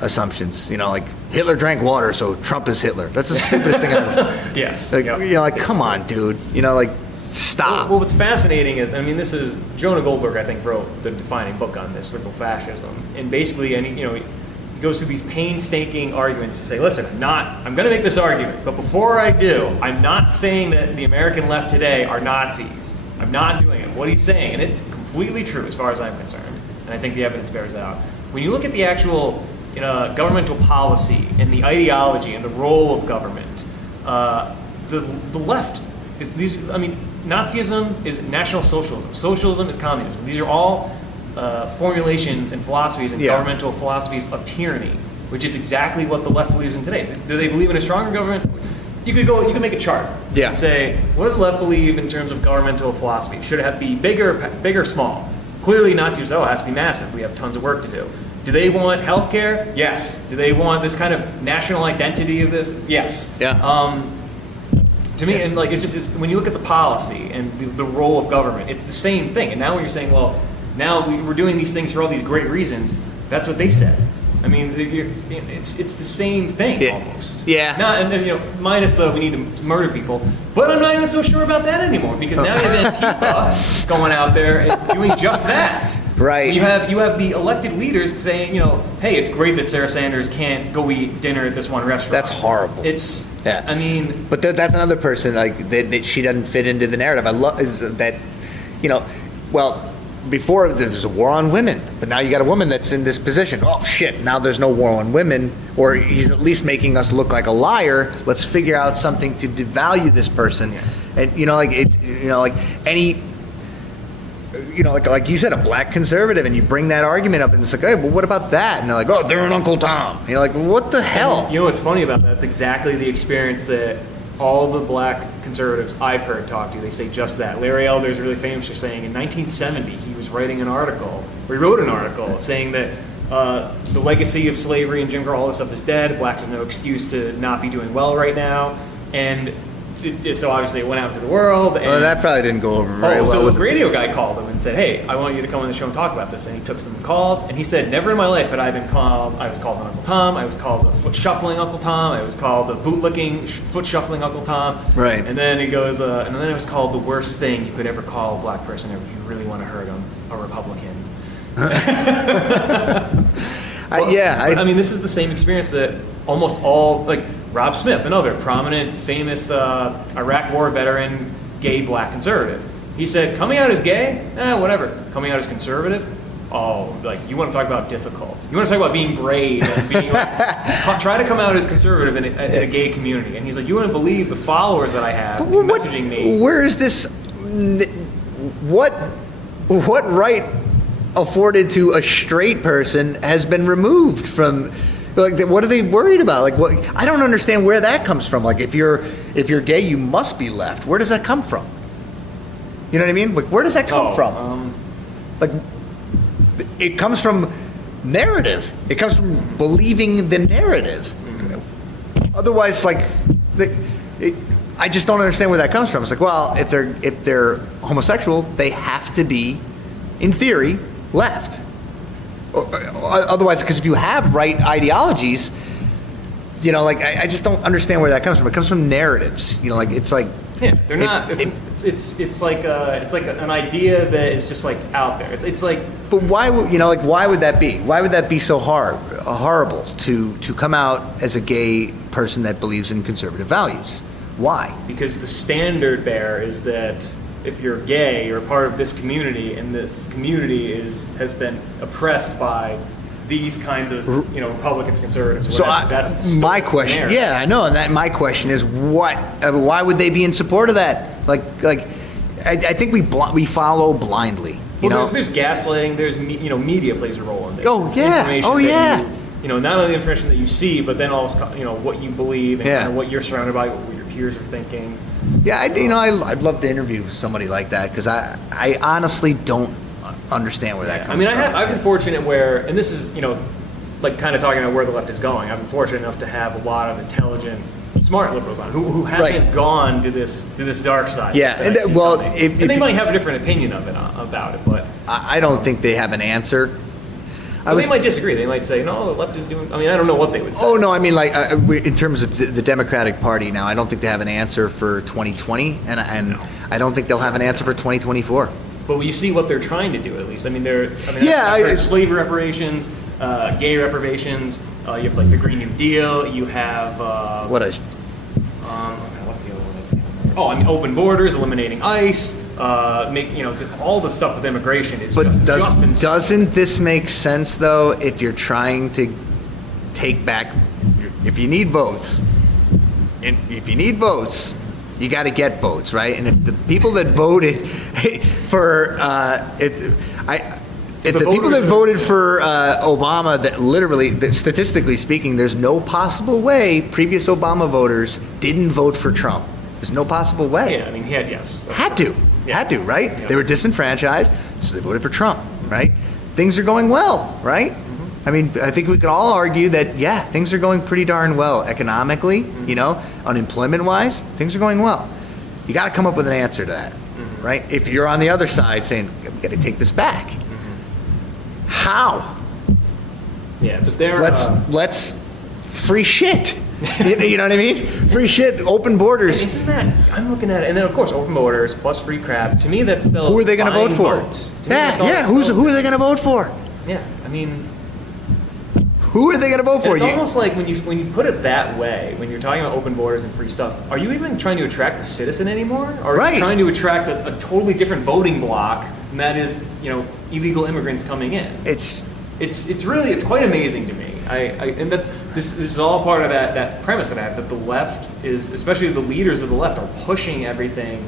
assumptions. You know, like Hitler drank water, so Trump is Hitler. That's the stupidest thing I've ever. Yes. Like, Yep. you know, like, come on, dude. You know, like, stop. Well, what's fascinating is, I mean, this is Jonah Goldberg, I think, wrote the defining book on this, liberal fascism, and basically, he goes through these painstaking arguments to say, listen, I'm going to make this argument, but before I do, I'm not saying that the American left today are Nazis. I'm not doing it. What he's saying, and it's completely true as far as I'm concerned, and I think the evidence bears out. When you look at the actual governmental policy and the ideology and the role of government, the left, Nazism is National Socialism. Socialism is communism. These are all formulations and philosophies and governmental philosophies of tyranny, which is exactly what the left believes in today. Do they believe in a stronger government? You could make a chart and say, what does the left believe in terms of governmental philosophy? Should it have to be big or small? Clearly, Nazis, it has to be massive. We have tons of work to do. Do they want healthcare? Yes. Do they want this kind of national identity of this? Yes. Yeah. To me, and it's when you look at the policy and the role of government, it's the same thing. And now when you're saying, well, now we're doing these things for all these great reasons, that's what they said. I mean, it's the same thing almost. Yeah. And minus the we need to murder people, but I'm not even so sure about that anymore, because now you have Antifa going out there and doing just that. Right. You have the elected leaders saying, hey, it's great that Sarah Sanders can't go eat dinner at this one restaurant. That's horrible. I mean, but that's another person that she doesn't fit into the narrative. I love is that, well, before there's a war on women, but now you got a woman that's in this position. Oh shit! Now there's no war on women, or he's at least making us look like a liar. Let's figure out something to devalue this person, and like you said, a black conservative, and you bring that argument up, and it's like, hey, well, what about that? And they're like, oh, they're an Uncle Tom. You're like, what the hell? You know what's funny about that? That's exactly the experience that all the black conservatives I've heard talk to. They say just that. Larry Elder is really famous for saying in 1970 he was writing an article, or he wrote an article saying that the legacy of slavery and Jim Crow, all this stuff is dead. Blacks have no excuse to not be doing well right now, and so obviously it went out into the world. And, well, that probably didn't go over very well. So the radio guy called him and said, hey, I want you to come on the show and talk about this. And he took some calls, and he said, never in my life had I been called, I was called an Uncle Tom, I was called the foot shuffling Uncle Tom, I was called the bootlicking, foot shuffling Uncle Tom. Right. And then he goes, and then it was called the worst thing you could ever call a black person if you really want to hurt him, a Republican. I mean, this is the same experience that almost all, like Rob Smith, another prominent, famous Iraq War veteran, gay black conservative. He said, coming out as gay? Whatever. Coming out as conservative? Oh, like, you want to talk about difficult. You want to talk about being brave and being like, try to come out as conservative in a gay community. And he's like, you wouldn't believe the followers that I have messaging me. Where is this, what right afforded to a straight person has been removed from, like, what are they worried about? Like, what? I don't understand where that comes from. Like, if you're gay, you must be left. Where does that come from? You know what I mean? Like, where does that come from? Like, it comes from narrative. It comes from believing the narrative. Mm-hmm. Otherwise, like, I just don't understand where that comes from. It's like, well, if they're homosexual, they have to be, in theory, left. Otherwise, because if you have right ideologies, like, I just don't understand where that comes from. It comes from narratives. Like, it's like, yeah, they're not. It's like an idea that is just like out there. It's like. But why would why would that be? Why would that be so horrible to come out as a gay person that believes in conservative values? Why? Because the standard there is that if you're gay, you're a part of this community, and this community has been oppressed by these kinds of Republicans, conservatives. So that's my question. Yeah, I know, and that my question is why would they be in support of that? Like I think we follow blindly. There's gaslighting. There's media plays a role in this. Oh yeah. not only the information that you see, but then also, what you believe and Yeah. kind of what you're surrounded by, what your peers are thinking. Yeah, I'd love to interview somebody like that because I honestly don't understand where that I comes mean, from. I've been fortunate where, and this is, like kind of talking about where the left is going. I've been fortunate enough to have a lot of intelligent, smart liberals on who haven't Right. gone to this dark side. Yeah, that I and, see well, coming. if and they you- might have a different opinion about it, but I don't think they have an answer. they might disagree. They might say, no, the left is doing. I mean, I don't know what they would say. Oh no, I mean in terms of the Democratic Party now, I don't think they have an answer for 2020, and I don't think they'll have an answer for 2024. But you see what they're trying to do, at least. I mean, Yeah, I've heard it's- slave reparations, gay reparations. You have like the Green New Deal. You have What a what's the other one? Oh, I mean, open borders, eliminating ICE. All the stuff with immigration is But just insane. doesn't this make sense though? If you're trying to take back, if you need votes, you got to get votes, right? And if the people that voted for if the people that voted for Obama, that literally, statistically speaking, there's no possible way previous Obama voters didn't vote for Trump. There's no possible way. Yeah, I mean, yes. Had to, right? Yeah. They were disenfranchised, so they voted for Trump, right? Things are going well, right? I mean, I think we can all argue that, yeah, things are going pretty darn well economically, unemployment-wise, things are going well. You got to come up with an answer to that, right? If you're on the other side saying, we got to take this back. How? Yeah, but they're Let's free shit. You know what I mean? Free shit, open borders. Isn't that? I'm looking at it, and then of course open borders plus free crap. To me, that spells. Who are they going to vote buying for? votes. To me, that's all Yeah. that Who spells. are they going to vote for? Yeah, I mean, Who are they going to vote for? it's almost like when you put it that way, when you're talking about open borders and free stuff, are you even trying to attract the citizen anymore, or are Right. you trying to attract a totally different voting bloc, and that is illegal immigrants coming in? It's It's quite amazing to me. And this is all part of that premise that I have, that the left is, especially the leaders of the left, are pushing everything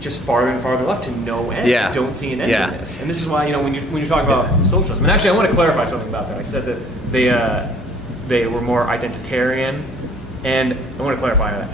just farther and farther left to no end. Yeah. I don't see an end Yeah. to this. And this is why when you talk about socialism, and actually I want to clarify something about that. I said that they were more identitarian, and I want to clarify that.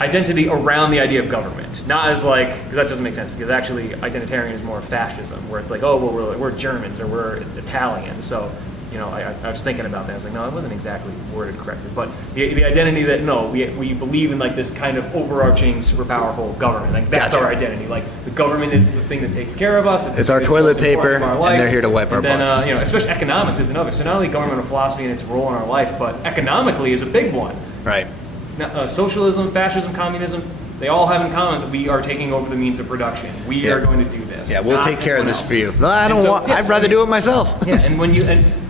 Identity around the idea of government, not as because that doesn't make sense, because actually identitarian is more fascism, where it's like, oh, well, we're Germans or we're Italians, so I was thinking about that. I was like, no, it wasn't exactly worded correctly, but the identity that we believe in this kind of overarching super powerful government, that's Gotcha. our identity. The government is the thing that takes care of us. It's our the toilet most important paper, of our and life. they're here to wipe our And then, butts. especially economics is another. So not only governmental philosophy and its role in our life, but economically is a big one. right. Socialism, fascism, communism, they all have in common that we are taking over the means of production. We Yeah. are going to do this. Yeah, we'll not take care of anyone this else. for you. No, I And don't so, want. yes, I'd rather do it myself. Yeah, and when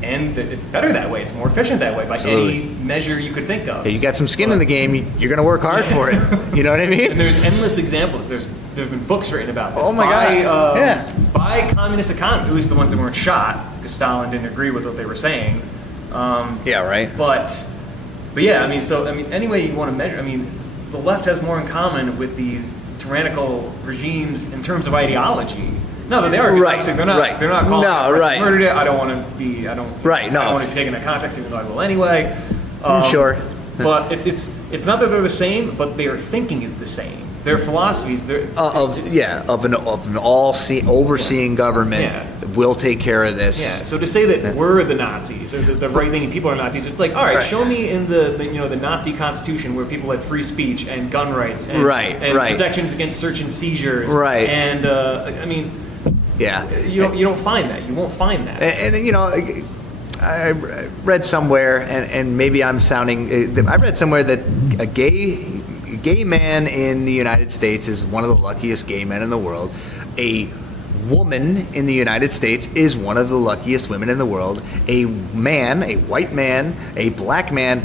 and it's better that way. It's more efficient that way by Absolutely. any measure you could think of. Hey, you got some skin in the game. You're going to work hard for it. You know what I And mean? there's endless examples. There's been books written about this. Oh my God. Yeah. By communist economy, at least the ones that weren't shot, because Stalin didn't agree with what they were saying. Yeah, right. But yeah, any way you want to measure, the left has more in common with these tyrannical regimes in terms of ideology. No, that they are Right, dyslexic. right. They're not calling No, it right. murdered it. I don't want to be. I don't. Right, no. I don't want to be taken in that context, even though I will anyway. Sure. But it's not that they're the same, but their thinking is the same. Their philosophies. Of an overseeing government Yeah. that will take care of this. Yeah. So to say that we're the Nazis or the right thing people are Nazis, it's like, all right, Right. show me in the Nazi Constitution where people had free speech and gun rights and, Right, and right. protections against search and seizures. Right. And Yeah. you don't find that. You won't find that. And I read somewhere, and maybe I'm sounding. I read somewhere that a gay man in the United States is one of the luckiest gay men in the world. A woman in the United States is one of the luckiest women in the world. A white man, a black man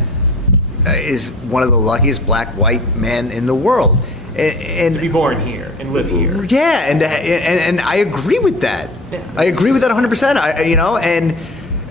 is one of the luckiest white men in the world. And to be born here and live here. yeah, and I agree with that. Yeah. I agree with that 100%. And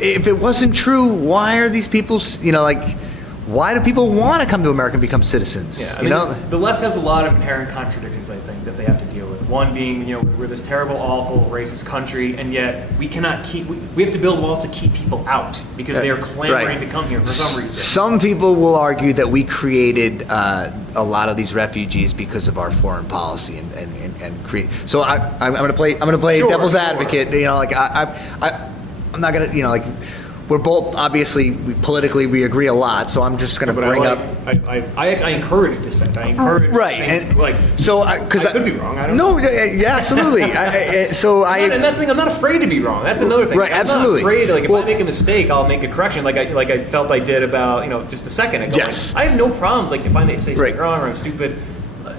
if it wasn't true, why are these people, why do people want to come to America and become citizens? Yeah, the left has a lot of inherent contradictions, I think, that they have to deal with. One being, we're this terrible, awful, racist country, and yet we cannot we have to build walls to keep people out because they are clamoring to come here for some reason. Some people will argue that we created a lot of these refugees because of our foreign policy and create. So I'm going to play Sure, devil's sure. advocate. I'm not going to we're both obviously politically we agree a lot. So I'm just going to But bring up. I encourage dissent. I encourage things, because I could be wrong. I don't know. No, yeah, absolutely. And that's the thing. I'm not afraid to be wrong. That's another thing. Right, I'm absolutely. not afraid. If I make a mistake, I'll make a correction. Like I felt I did about just a second ago. Yes. I have no problems. If I may say something Right. wrong or I'm stupid,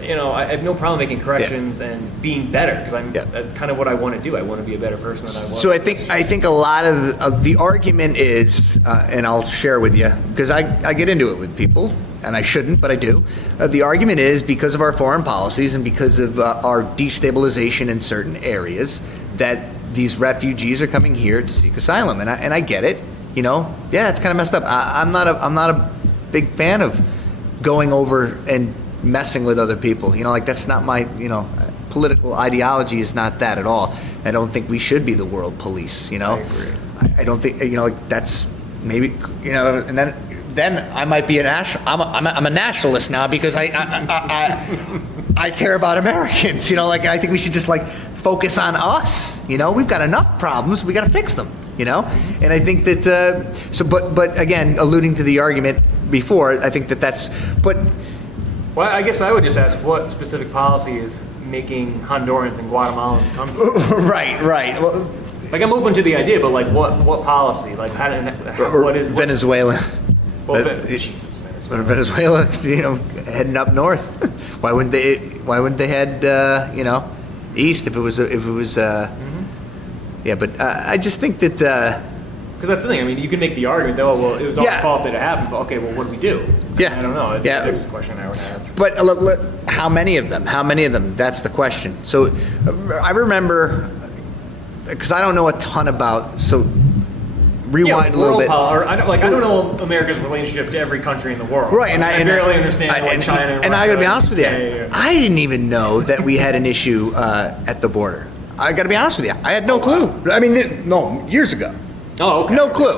I have no problem making corrections and being better because that's kind of what I want to do. I want to be a better person than I was. So I think a lot of the argument is, and I'll share with you because I get into it with people, and I shouldn't, but I do. The argument is because of our foreign policies and because of our destabilization in certain areas that these refugees are coming here to seek asylum, and I get it. Yeah, it's kind of messed up. I'm not a big fan of going over and messing with other people. That's not my political ideology is not that at all. I don't think we should be the world police. I agree. I don't think that's maybe and then I might be I'm a nationalist now because I care about Americans. I think we should just focus on us. We've got enough problems. We got to fix them. And I think that but again, alluding to the argument before, I think that's but. Well, I guess I would just ask what specific policy is making Hondurans and Guatemalans come here? Right. Well, I'm open to the idea, but what policy? What is Venezuela? Jesus, Venezuela, heading up north. Why wouldn't they head east if it was yeah, but I just think that because that's the thing. I mean, you can make the argument that it was our fault that it happened. But okay, well, what do we do? Yeah, I don't know. Yeah, That's the question I would have. But how many of them? How many of them? That's the question. So I remember because I don't know a ton about. So rewind a little bit. I don't know America's relationship to every country in the world. Right, and I barely understand China. And I got to be honest with you, yeah. I didn't even know that we had an issue at the border. I got to be honest with you, I had no clue. Wow. I mean, no, years ago. Oh, okay. No clue.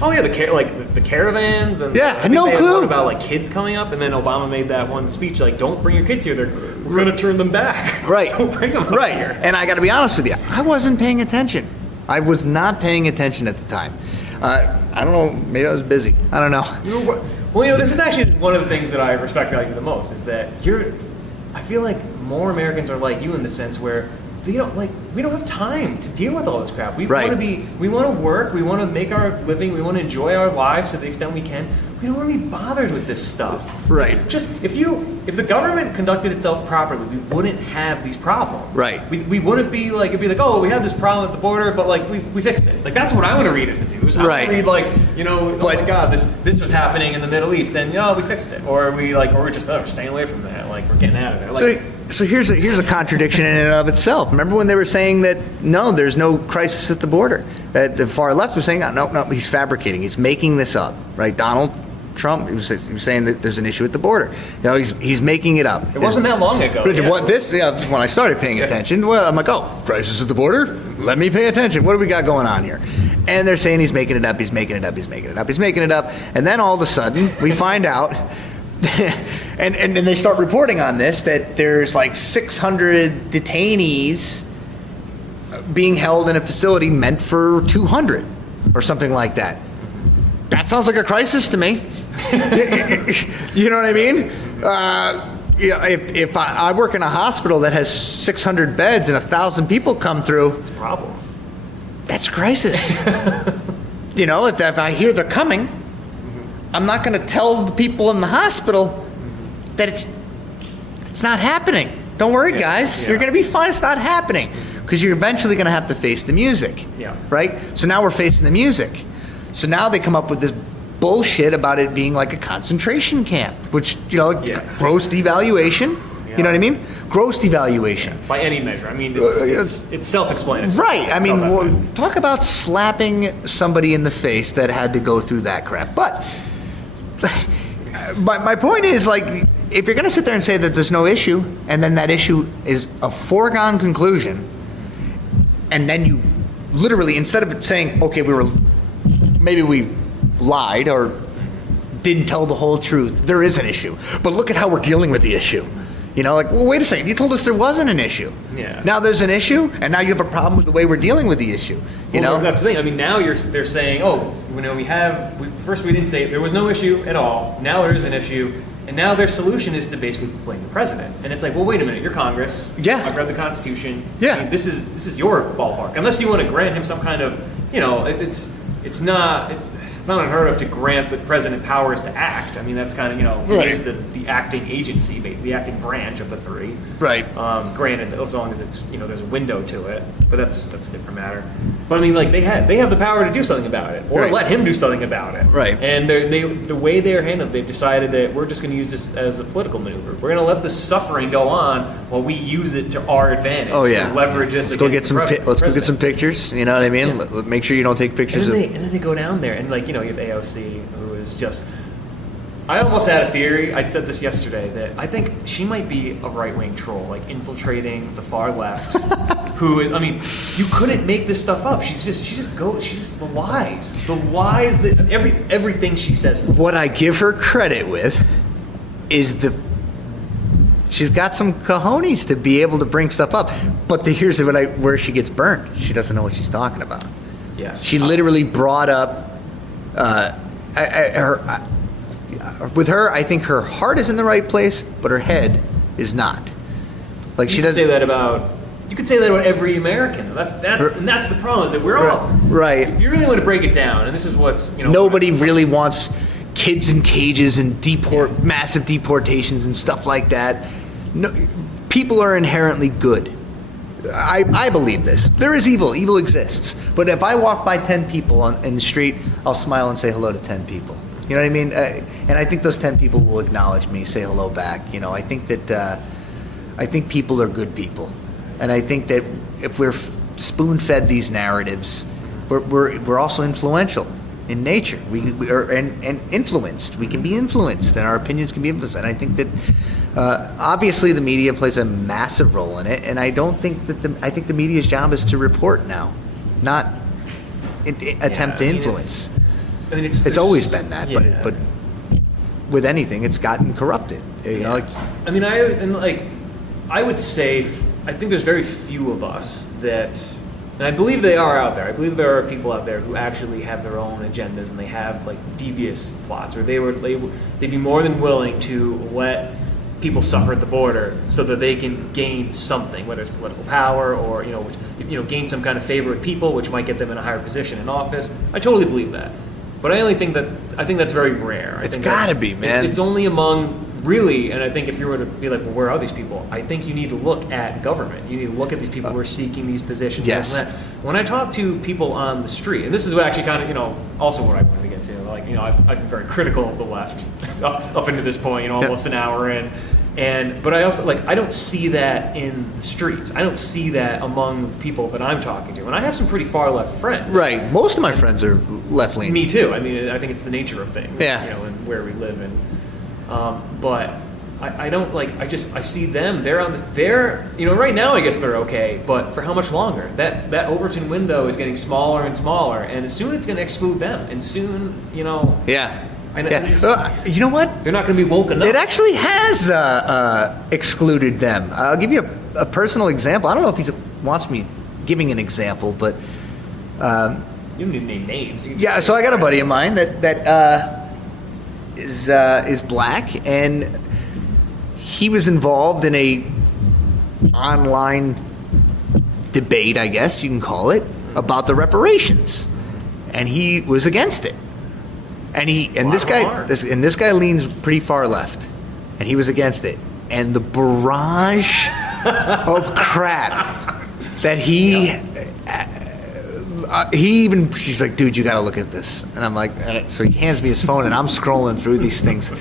Oh yeah, the caravans and yeah, no clue about kids coming up, and then Obama made that one speech don't bring your kids here. We're going to turn them back. Right. Don't bring them up here. And I got to be honest with you, I wasn't paying attention. I was not paying attention at the time. I don't know. Maybe I was busy. I don't know. Well, this is actually one of the things that I respect about you the most is that I feel like more Americans are like you in the sense where we don't have time to deal with all this crap. We want to work, we want to make our living, we want to enjoy our lives to the extent we can. We don't want to be bothered with this stuff. Right. Just if the government conducted itself properly, we wouldn't have these problems. Right. We wouldn't be it'd be oh, we had this problem at the border, but we fixed it. That's what I want to read it to do. I want to read oh my God, this was happening in the Middle East, and we fixed it, or we're just staying away from that. We're getting out of there. So here's a contradiction in and of itself. Remember when they were saying that no, there's no crisis at the border? The far left was saying no, he's fabricating. He's making this up, right? Donald Trump, he was saying that there's an issue at the border. He's making it up. It wasn't that long ago. This when I started paying attention. Well, I'm like, crisis at the border? Let me pay attention. What do we got going on here? And they're saying he's making it up. He's making it up. He's making it up. He's making it up. And then all of a sudden, we find out. and they start reporting on this that there's 600 detainees being held in a facility meant for 200 or something like that. That sounds like a crisis to me. You know what I mean? If I work in a hospital that has 600 beds and 1,000 people come through, it's a problem. That's a crisis. If I hear they're coming, I'm not going to tell the people in the hospital that it's not happening. Don't worry, guys. Yeah. You're going to be fine. It's not happening. Because you're eventually going to have to face the music. Yeah. Right? So now we're facing the music. So now they come up with this bullshit about it being like a concentration camp, which, gross devaluation. Yeah. You know what I mean? Gross devaluation. Yeah. By any measure. I mean, it's self-explanatory. Right. I mean, talk about slapping somebody in the face that had to go through that crap. But my point is, like, if you're going to sit there and say that there's no issue, and then that issue is a foregone conclusion, and then you literally, instead of saying, okay, maybe we lied or didn't tell the whole truth, there is an issue, but look at how we're dealing with the issue. You know, like, well, wait a second, you told us there wasn't an issue. Yeah. Now there's an issue, and now you have a problem with the way we're dealing with the issue. You know? That's the thing. I mean, now they're saying, oh, first we didn't say there was no issue at all. Now there is an issue. And now their solution is to basically blame the president. And it's like, well, wait a minute, you're Congress. Yeah. I've read the Constitution. Yeah. I mean, this is your ballpark. Unless you want to grant him some kind of, it's not unheard of to grant the president powers to act. I mean, that's kind of, Right. he's the acting agency, the acting branch of the three. Right. Granted, as long as it's, there's a window to it, but that's a different matter. But I mean, like, they have the power to do something about it, or Right. let him do something about it. Right. And the way they're handled, they've decided that we're just going to use this as a political maneuver. We're going to let this suffering go on while we use it to our advantage. Oh yeah. To leverage this. Let's go get against the let's go get president. some pictures. You know what I mean? Yeah. Make sure you don't take pictures And then they go down there and, like, you have AOC, who is just. I almost had a theory. I said this yesterday that I think she might be a right-wing troll, like infiltrating the far left. Who, I mean, you couldn't make this stuff up. She just the lies that everything she says. What I give her credit with is she's got some cojones to be able to bring stuff up. But here's where she gets burnt. She doesn't know what she's talking about. Yes. She literally brought up with her. I think her heart is in the right place, but her head is not. Like, she doesn't say that about. You could say that about every American. That's the problem, is that we're all right. If you really want to break it down, and this is what's nobody really wants kids in cages and massive deportations and stuff like that. No, people are inherently good. I believe this. There is evil. Evil exists. But if I walk by 10 people in the street, I'll smile and say hello to 10 people. You know what I mean? And I think those 10 people will acknowledge me, say hello back. I think that I think people are good people. And I think that if we're spoon-fed these narratives, we're also influential in nature. We are and influenced. We can be influenced, and our opinions can be influenced. And I think that obviously the media plays a massive role in it. And I don't think that I think the media's job is to report now, not attempt to influence. It's always been that, but with anything, it's gotten corrupted. I would say. I think there's very few of us that, and I believe they are out there. I believe there are people out there who actually have their own agendas and they have, like, devious plots, or they'd be more than willing to let people suffer at the border so that they can gain something, whether it's political power or gain some kind of favor with people, which might get them in a higher position in office. I totally believe that, but I think that's very rare. It's got to be, man. It's only among. Really, and I think if you were to be like, well, where are these people? I think you need to look at government. You need to look at these people who are seeking these positions. Yes. When I talk to people on the street, and this is what actually kind of, also what I wanted to get to. Like, I've been very critical of the left up into this point. Almost an hour in, but I also I don't see that in the streets. I don't see that among people that I'm talking to, and I have some pretty far left friends. Right. Most of my friends are left leaning. Me too. I mean, I think it's the nature of things. Yeah. And where we live in. But I don't I see them. They're on this. Right now I guess they're okay. But for how much longer? That Overton window is getting smaller and smaller, and soon it's going to exclude them. And soon, Yeah. You know what? They're not going to be woken up. It actually has excluded them. I'll give you a personal example. I don't know if he wants me giving an example, but you don't need to name names. Yeah. So I got a buddy of mine that is black, and he was involved in a online debate, I guess you can call it, about the reparations, and he was against it. And this guy leans pretty far left, and he was against it. And the barrage of crap that she's like, dude, you got to look at this. And I'm like, so he hands me his phone, and I'm scrolling through these things.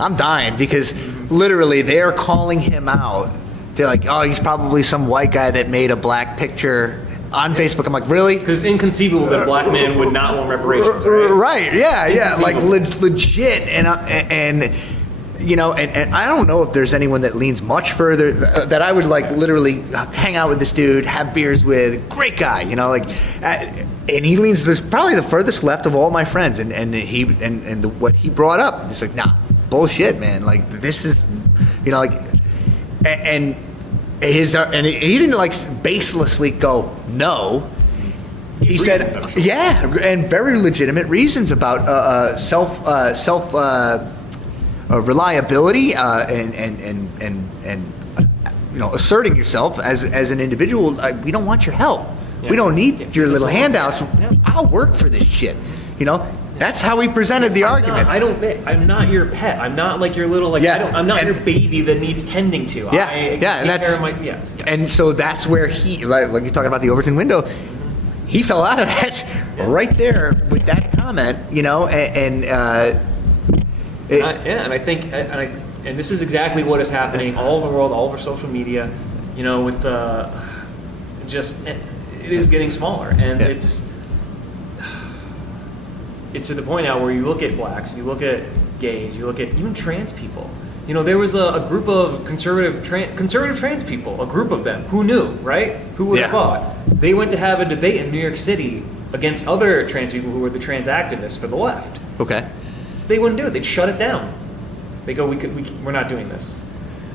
I'm dying because literally they're calling him out. They're like, oh, he's probably some white guy that made a black picture on Facebook. I'm like, really? Because inconceivable that a black man would not want reparations, right? Right? Yeah. Like Inconceivable. legit, and you know, and I don't know if there's anyone that leans much further that I would like literally hang out with this dude, have beers with. Great guy, you know, like, and he leans this probably the furthest left of all my friends, and what he brought up, it's like, nah, bullshit, man. Like this is, you know, like, and his and he didn't like baselessly go no. He said, yeah, and very legitimate reasons about self reliability and you know, asserting yourself as an individual. We don't want your help. Yeah. We don't need Yeah. your little handouts. Yeah. I'll work for this shit. You know, that's how he presented the argument. I'm not your pet. I'm not like your little like. Yeah. I'm not your baby that needs tending to. Yeah, I and take that's care of my, yes. and so that's where he, like you're talking about the Overton window, he fell out of that right there with that comment, you know, and I think and this is exactly what is happening all over the world, all over social media, you know, with the just it is getting smaller, and it's to the point now where you look at blacks, you look at gays, you look at even trans people. You know, there was a group of conservative trans people, a group of them. Who knew, right? Who would have thought? They went to have a debate in New York City against other trans people who were the trans activists for the left. okay. They wouldn't do it. They'd shut it down. They go, we're not doing this.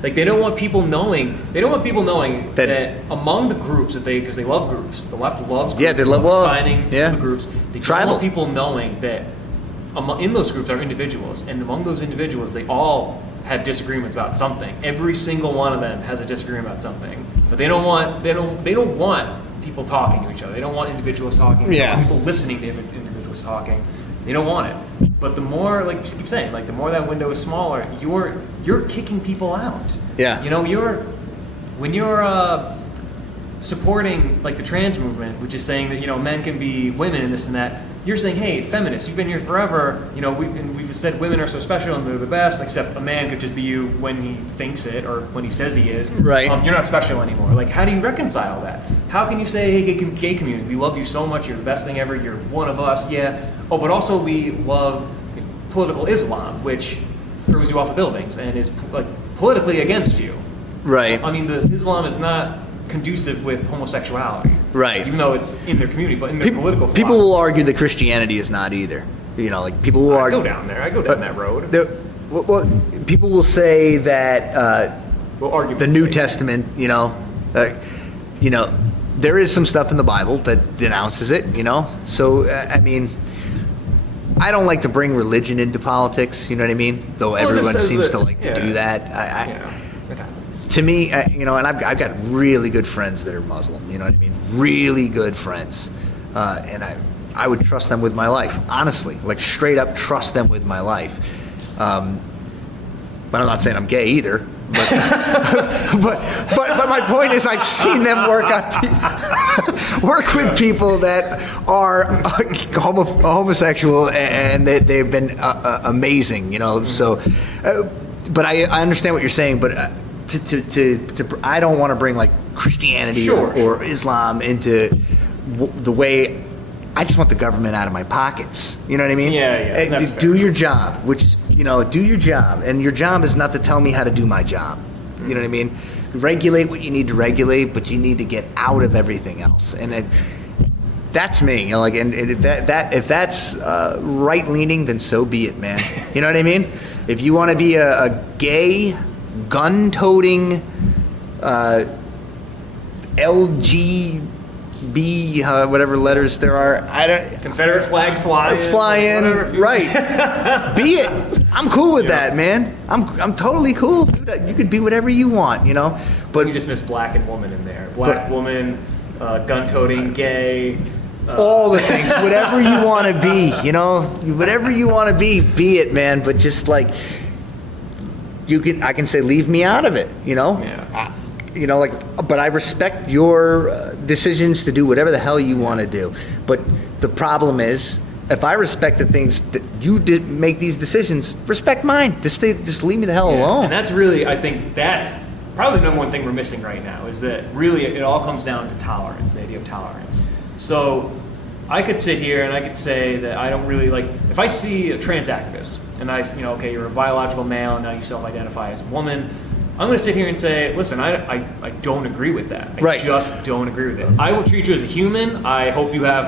Like, they don't want people knowing. They don't want people knowing that among the groups because they love groups. The left loves groups. Yeah, they love signing the groups. They Tribal. don't want people knowing that in those groups are individuals, and among those individuals, they all have disagreements about something. Every single one of them has a disagreement about something, but they don't want people talking to each other. They don't want individuals talking. They don't want people listening to individuals talking. They don't want it. But the more, like you keep saying, like the more that window is smaller, you're kicking people out. Yeah. You know, when you're supporting like the trans movement, which is saying that, you know, men can be women and this and that. You're saying, hey, feminists, you've been here forever. You know, we've said women are so special and they're the best. Except a man could just be you when he thinks it or when he says he is. Right. You're not special anymore. Like, how do you reconcile that? How can you say, hey, gay community, we love you so much. You're the best thing ever. You're one of us. Yeah. Oh, but also we love political Islam, which throws you off of buildings and is like politically against you. Right. I mean, the Islam is not conducive with homosexuality. Right. Even though it's in their community, but in their political philosophy. People will argue that Christianity is not either. You know, like people will I argue. go down there. I go down that road. Well, people will say that We'll argue the New Testament, you know, there is some stuff in the Bible that denounces it, you know. So I mean, I don't like to bring religion into politics. You know what I mean? Though everyone seems to like to do that. It happens. To me, you know, and I've got really good friends that are Muslim. You know what I mean? Really good friends, and I would trust them with my life. Honestly, like straight up trust them with my life. But I'm not saying I'm gay either. But but my point is, I've seen them work with people that are homosexual, and they've been amazing. You know, so. But I understand what you're saying, but. I don't want to bring like Christianity or Islam into the way. I just want the government out of my pockets. You know what I mean? Yeah. That's Do fair. your job, which is, you know, do your job, and your job is not to tell me how to do my job. You know what I mean? Regulate what you need to regulate, but you need to get out of everything else. And that's me. You know, like, and if that's right leaning, then so be it, man. You know what I mean? If you want to be a gay, gun-toting, LGB, whatever letters there are, Confederate flag flying, whatever, right? Be it. I'm cool with that, man. I'm totally cool. Dude, you could be whatever you want, you know. But you just missed black and woman in there. Black woman, gun-toting, gay. All the things, whatever you want to be, you know, whatever you want to be it, man. But just like. I can say, leave me out of it, you know? Yeah. You know, like, but I respect your decisions to do whatever the hell you want to do. But the problem is, if I respect the things that you did make these decisions, respect mine. Just leave me the hell alone. And that's really, I think that's probably the number one thing we're missing right now is that really it all comes down to tolerance, the idea of tolerance. So I could sit here and I could say that I don't really like, if I see a trans activist and okay, you're a biological male and now you self-identify as a woman, I'm going to sit here and say, listen, I don't agree with that. I just don't agree with it. I will treat you as a human. I hope you have,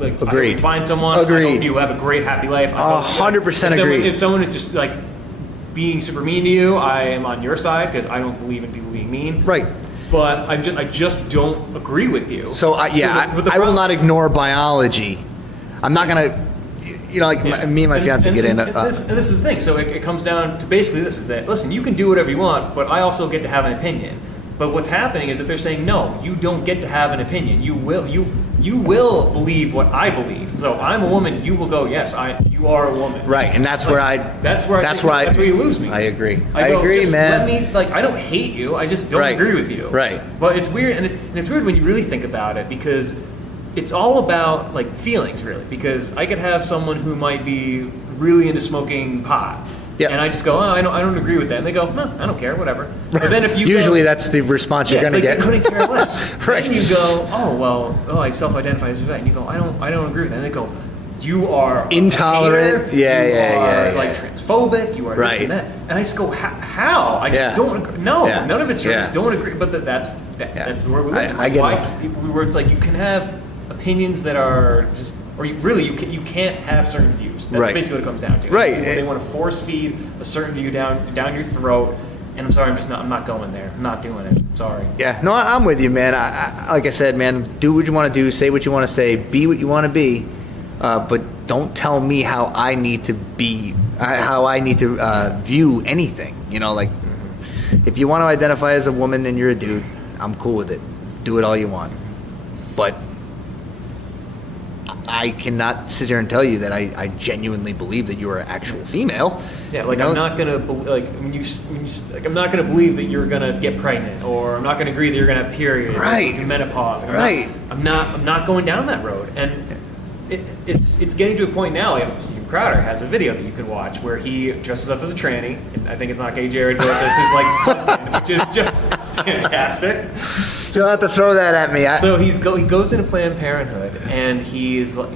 Agreed. I hope you find someone. Agreed. I hope you have a great, happy life. 100% agree. If someone is just like being super mean to you, I am on your side because I don't believe in people being mean. Right. But I just don't agree with you. So I will not ignore biology. I'm not going to. Me and my fiance get into... This is the thing. So it comes down to basically this, is that, listen, you can do whatever you want, but I also get to have an opinion. But what's happening is that they're saying, no, you don't get to have an opinion. You will believe what I believe. So I'm a woman, you will go, yes, you are a woman. Right, and that's where you lose me. I agree. I agree, man. I don't hate you, I just don't agree with you. Right. But it's weird, and it's weird when you really think about it, because it's all about like feelings, really. Because I could have someone who might be really into smoking pot, and I just go, I don't agree with that, and they go, no, I don't care, whatever. But then if you usually that's the response you're going to get. They couldn't care less. Right. And you go, I self-identify as that, and you go, I don't agree with that, and they go, you are intolerant. You are like transphobic. You are right. this and that. And I just go, how? I just don't agree. No, none of it's true. I just don't agree. But that's the word we live in. I get it. Where it's like you can have opinions that are just, or you can't have certain views. That's basically what it comes down to. Right. They want to force feed a certain view down your throat. And I'm sorry, I'm not going there. I'm not doing it. Sorry. Yeah, no, I'm with you, man. I like I said, man, do what you want to do, say what you want to say, be what you want to be, but don't tell me how I need to be, how I need to view anything. If you want to identify as a woman and you're a dude, I'm cool with it. Do it all you want. But I cannot sit here and tell you that I genuinely believe that you are an actual female. Yeah, I'm not gonna I'm not gonna believe that you're gonna get pregnant, or I'm not gonna agree that you're gonna have periods, right? Or menopause. I'm not going down that road, and it's getting to a point now. Like Steve Crowder has a video that you can watch where he dresses up as a tranny, and I think it's not gay Jared goes as his husband, which is it's fantastic. You'll have to throw that at me. So he goes into Planned Parenthood, and he's like,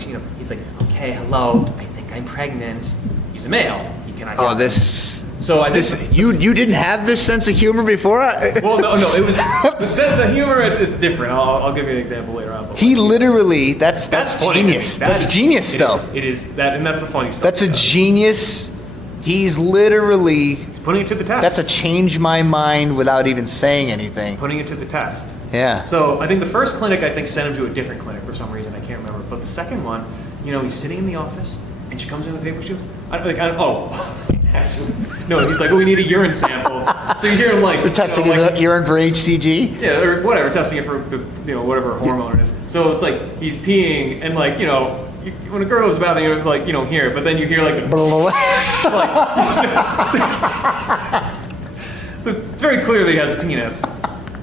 okay, hello, I think I'm pregnant. He's a male. He cannot. Oh, this. So I think you didn't have this sense of humor before. Well, no, it was the sense of the humor. It's different. I'll give you an example later on. He literally that's funny. genius. That's genius stuff. It is that, and that's the funny stuff. That's a genius. He's literally putting it to the test. That's a change my mind without even saying anything. He's putting it to the test. Yeah. So I think the first clinic sent him to a different clinic for some reason. I can't remember. But the second one, he's sitting in the office and she comes in the paper. She goes, actually, no. He's like, we need a urine sample. So you hear him like testing his urine for HCG. Yeah, or whatever, testing it for whatever hormone it is. So it's like he's peeing and when a girl is bathing, you don't hear it, but then you hear the so it's very clear that he has a penis.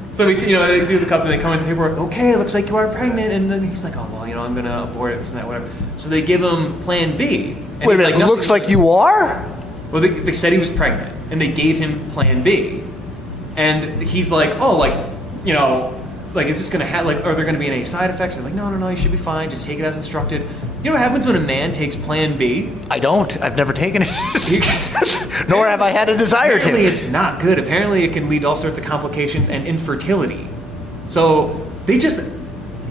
So they do the cup and they come in the paperwork. Okay, it looks like you are pregnant, and then he's like, oh well, I'm gonna abort it, this and that, whatever. So they give him Plan B. And wait a minute, it looks like you are? Well, they said he was pregnant, and they gave him Plan B, and he's like, is this gonna have are there gonna be any side effects? They're like, no, you should be fine. Just take it as instructed. You know what happens when a man takes Plan B? I don't. I've never taken it. Nor have I had a desire to. Apparently it's not good. Apparently it can lead to all sorts of complications and infertility. So they just,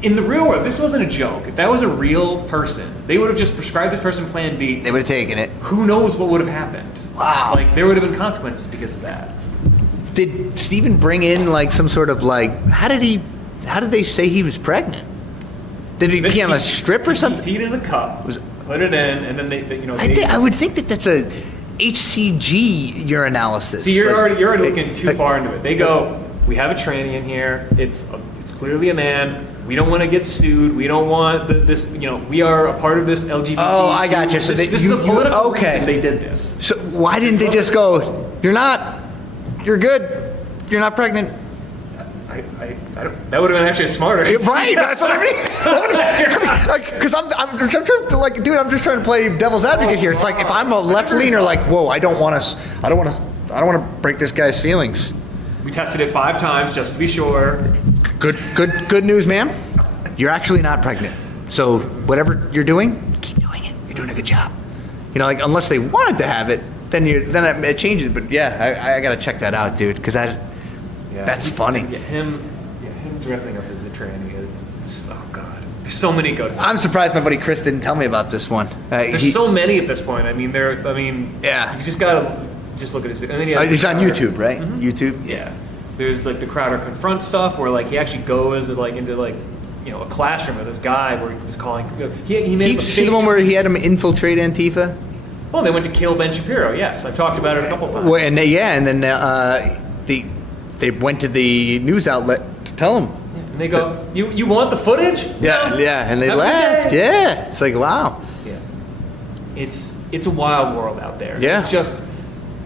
in the real world, this wasn't a joke. If that was a real person, they would have just prescribed this person Plan B. They would have taken it. Who knows what would have happened? Wow. There would have been consequences because of that. Did Steven bring in some sort of how did they say he was pregnant? Did he pee on a strip or something? He peed in a cup, put it in, and then I would think that that's a HCG urinalysis. See, you're already looking too far into it. They go, we have a tranny in here. It's clearly a man. We don't want to get sued. We don't want this. We are a part of this LGBT. Oh, I got you. So this is a political reason they did this. So why didn't they just go? You're not. You're good. You're not pregnant. I don't, that would have been actually smarter. Right, that's what I mean. Because I'm trying to, dude, I'm just trying to play devil's advocate here. It's if I'm a left leaner, whoa, I don't want to break this guy's feelings. We tested it 5 times just to be sure. Good news, ma'am. You're actually not pregnant. So whatever you're doing, keep doing it. You're doing a good job. Like unless they wanted to have it, then it changes. But yeah, I gotta check that out, dude, because that's funny. Yeah, him dressing up as the tranny oh god, there's so many good ones. I'm surprised my buddy Chris didn't tell me about this one. There's so many at this point. Yeah. You just gotta look at his video. And then he's on YouTube, right? Mm-hmm. YouTube. Yeah. There's like the Crowder confront stuff where like he actually goes into like a classroom with this guy where he was calling. He made a see the one where he had him infiltrate Antifa. Well, they went to kill Ben Shapiro. Yes, I've talked about it a couple times. Well, and then they went to the news outlet to tell him. And they go, "You want the footage?" Yeah, No. yeah, and they laughed. Yeah, it's like wow. Yeah, it's a wild world out there. Yeah,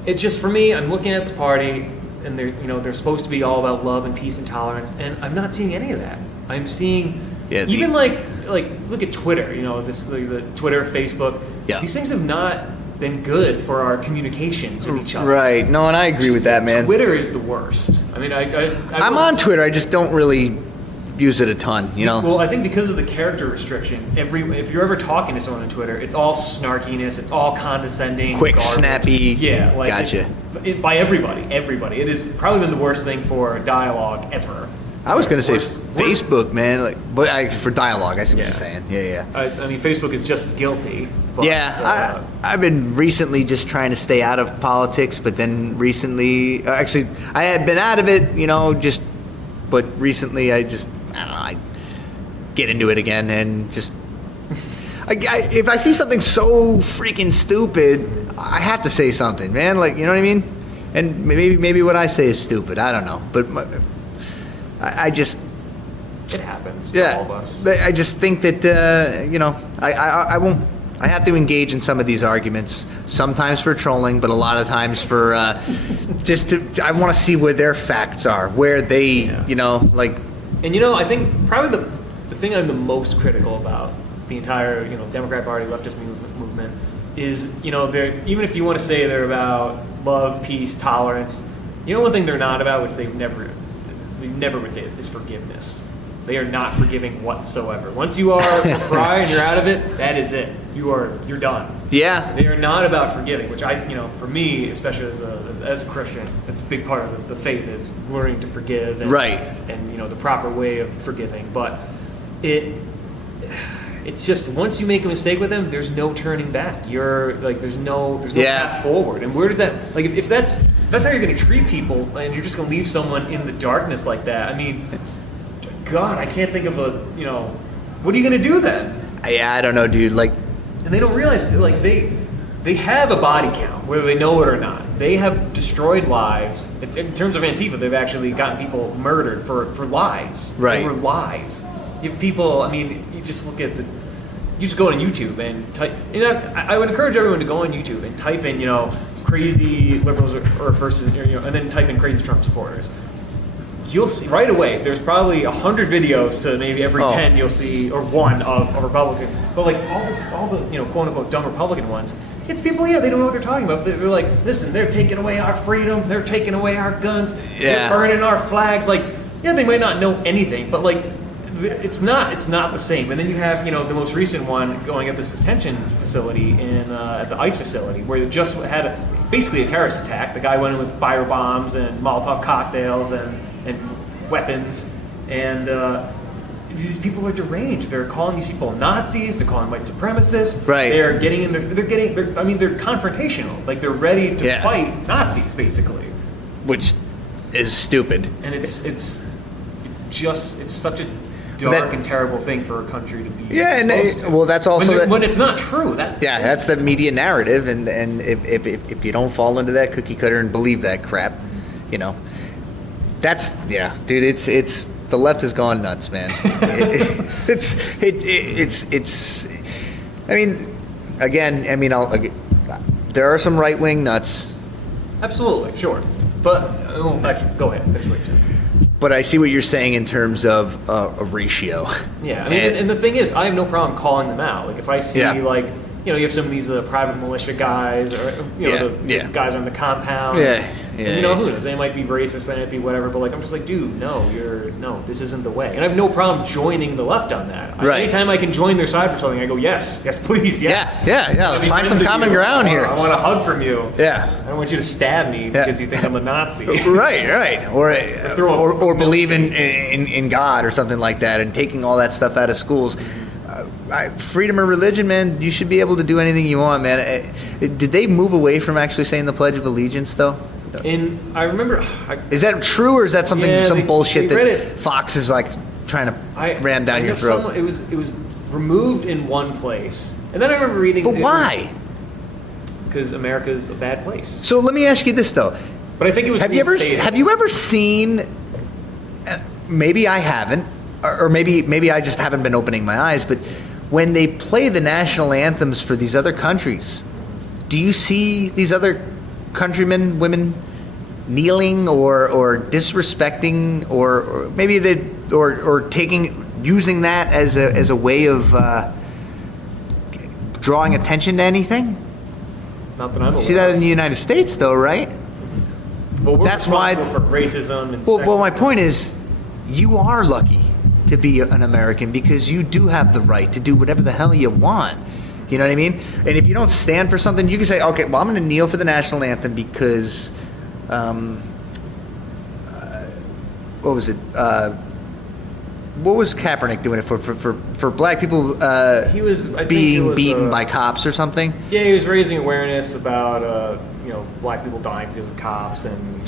it's just for me. I'm looking at this party, and they're supposed to be all about love and peace and tolerance, and I'm not seeing any of that. I'm seeing even like look at Twitter. The Twitter, Facebook. Yeah. These things have not been good for our communications with each other. Right. No, and I agree with that, man. Twitter is the worst. I mean, I'm on Twitter. I just don't really use it a ton, Well, I think because of the character restriction, if you're ever talking to someone on Twitter, it's all snarkiness, it's all condescending, quick, garbage. snappy. Yeah, like gotcha. By everybody. It has probably been the worst thing for dialogue ever. I was going to say Worst. Facebook, man, but for dialogue, I see what you're saying. Yeah. I mean, Facebook is just as guilty. But, I've been recently just trying to stay out of politics, but then recently, actually, I had been out of it, but recently I don't know, I get into it again and just, if I see something so freaking stupid, I have to say something, man, like, you know what I mean? And maybe what I say is stupid, I don't know, but I just... It happens to all of us. I just think that, I won't... I have to engage in some of these arguments, sometimes for trolling, but a lot of times for I want to see where their facts are, where they, like... And, I think probably the thing I'm the most critical about the entire, Democrat Party, leftist movement is, they're, even if you want to say they're about love, peace, tolerance, one thing they're not about, which they never would say is forgiveness. They are not forgiving whatsoever. Once you are a fry and you're out of it, that is it. You're done. Yeah. They are not about forgiving, which for me, especially as a Christian, that's a big part of the faith is learning to forgive. And, right. And the proper way of forgiving, but it's just once you make a mistake with them, there's no turning back. You're like there's no path forward. And where does that like if that's how you're going to treat people, and you're just going to leave someone in the darkness like that? I mean, God, I can't think of what are you going to do then? I don't know, dude. Like, and they don't realize like they have a body count, whether they know it or not. They have destroyed lives. It's, in terms of Antifa, they've actually gotten people murdered for lies. Right. Over lies. You have people, I mean, you just look at you just go on YouTube and type, I would encourage everyone to go on YouTube and type in, crazy liberals or versus, and then type in crazy Trump supporters. You'll see right away, there's probably 100 videos to maybe every 10 you'll see, or one of a Republican. But like all the quote unquote dumb Republican ones, it's people, they don't know what they're talking about. They're like, listen, they're taking away our freedom, they're taking away our guns, they're burning our flags. Like, they might not know anything, but like, it's not the same. And then you have, the most recent one going at this detention facility at the ICE facility, where they just had basically a terrorist attack. The guy went in with fire bombs and Molotov cocktails and weapons, and these people are deranged. They're calling these people Nazis. They're calling them white supremacists. Right. They're they're confrontational. Like they're ready to fight Nazis, basically. Which is stupid. And it's such a dark and terrible thing for a country to be. Yeah, and that's also when it's not true. That's the media narrative, and if you don't fall into that cookie cutter and believe that crap, that's dude. It's the left has gone nuts, man. It's. I mean, again, there are some right wing nuts. Absolutely, sure, but actually, go ahead. Finish what you're saying. But I see what you're saying in terms of a ratio. Yeah, I mean, and the thing is, I have no problem calling them out. Like if I see you know, you have some of these private militia guys, or you know, the guys on the compound. And, you know, who knows? They might be racist, they might be whatever, but like, I'm just like, dude, no, this isn't the way. And I have no problem joining the left on that. Anytime I can join their side for something, I go, yes, please, yes. Yeah. Find some common ground here. I want a hug from you. Yeah. I don't want you to stab me because you think I'm a Nazi. Right. Or believe in God or something like that, and taking all that stuff out of schools. Freedom of religion, man. You should be able to do anything you want, man. Did they move away from actually saying the Pledge of Allegiance, though? I remember. Is that true, or is that some bullshit they that Fox is like trying to ram down your throat? It was removed in one place, and then I remember reading. But why? Because America's a bad place. So let me ask you this though. But I think it was. Have you ever seen? Maybe I haven't, or maybe I just haven't been opening my eyes. But when they play the national anthems for these other countries, do you see these other countrymen, women, kneeling or disrespecting, or maybe using that as a way of drawing attention to anything? Not that I'm aware. You see that in the United States, though, right? Well, we're that's why for racism and well, my point is, you are lucky to be an American because you do have the right to do whatever the hell you want. You know what I mean? And if you don't stand for something, you can say, okay, well, I'm going to kneel for the national anthem because, what was it? What was Kaepernick doing it for black people being beaten by cops or something? Yeah, he was raising awareness about black people dying because of cops and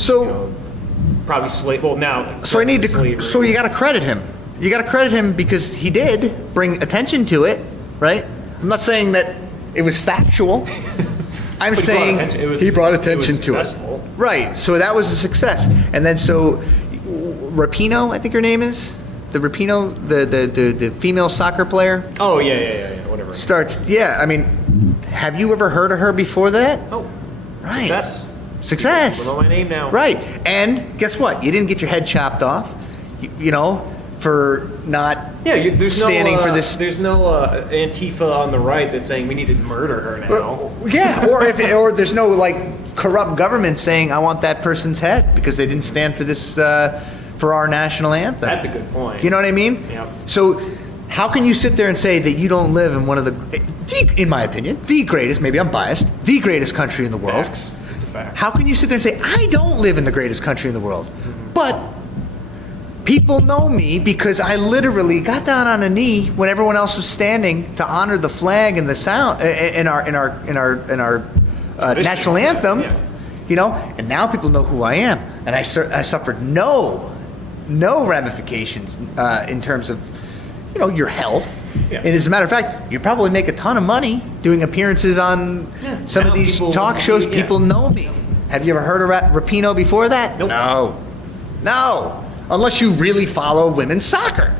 probably slave. Well, now so I need to. Slavery. So you got to credit him. You got to credit him because he did bring attention to it, right? I'm not saying that it was factual. I'm saying he brought attention to it. Right. So that was a success. And then Rapinoe, I think her name is. The Rapinoe, the female soccer player. Oh, yeah, whatever. Starts, I mean, have you ever heard of her before that? Oh, right. Success. People know my name now. Right. And guess what? You didn't get your head chopped off, for not standing for this. There's no Antifa on the right that's saying we need to murder her now. Or there's no corrupt government saying I want that person's head because they didn't stand for this for our national anthem. That's a good point. You know what I mean? Yeah. So how can you sit there and say that you don't live in one of in my opinion, the greatest, maybe I'm biased, the greatest country in the world? Facts. It's a fact. How can you sit there and say I don't live in the greatest country in the world? But people know me because I literally got down on a knee when everyone else was standing to honor the flag and the sound in our national anthem. Yeah. And now people know who I am, and I suffered no ramifications in terms of your health. Yeah. And as a matter of fact, you probably make a ton of money doing appearances on some of these talk shows. People know me. Have you ever heard of Rapinoe before that? Nope. No. Unless you really follow women's soccer.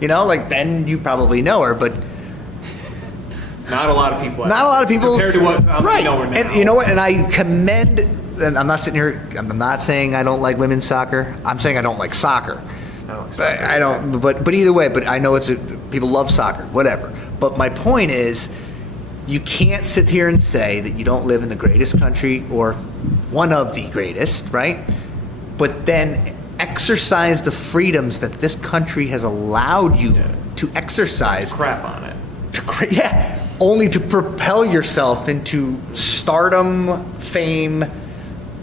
Then you probably know her, but not a lot of people. Not a lot of people. Compared to what right. know her now. And you know what? And I commend, and I'm not sitting here, I'm not saying I don't like women's soccer. I'm saying I don't like soccer. I don't, but either way, but I know people love soccer, whatever. But my point is, you can't sit here and say that you don't live in the greatest country or one of the greatest, right? But then exercise the freedoms that this country has allowed you to exercise. Crap on it. Only to propel yourself into stardom, fame,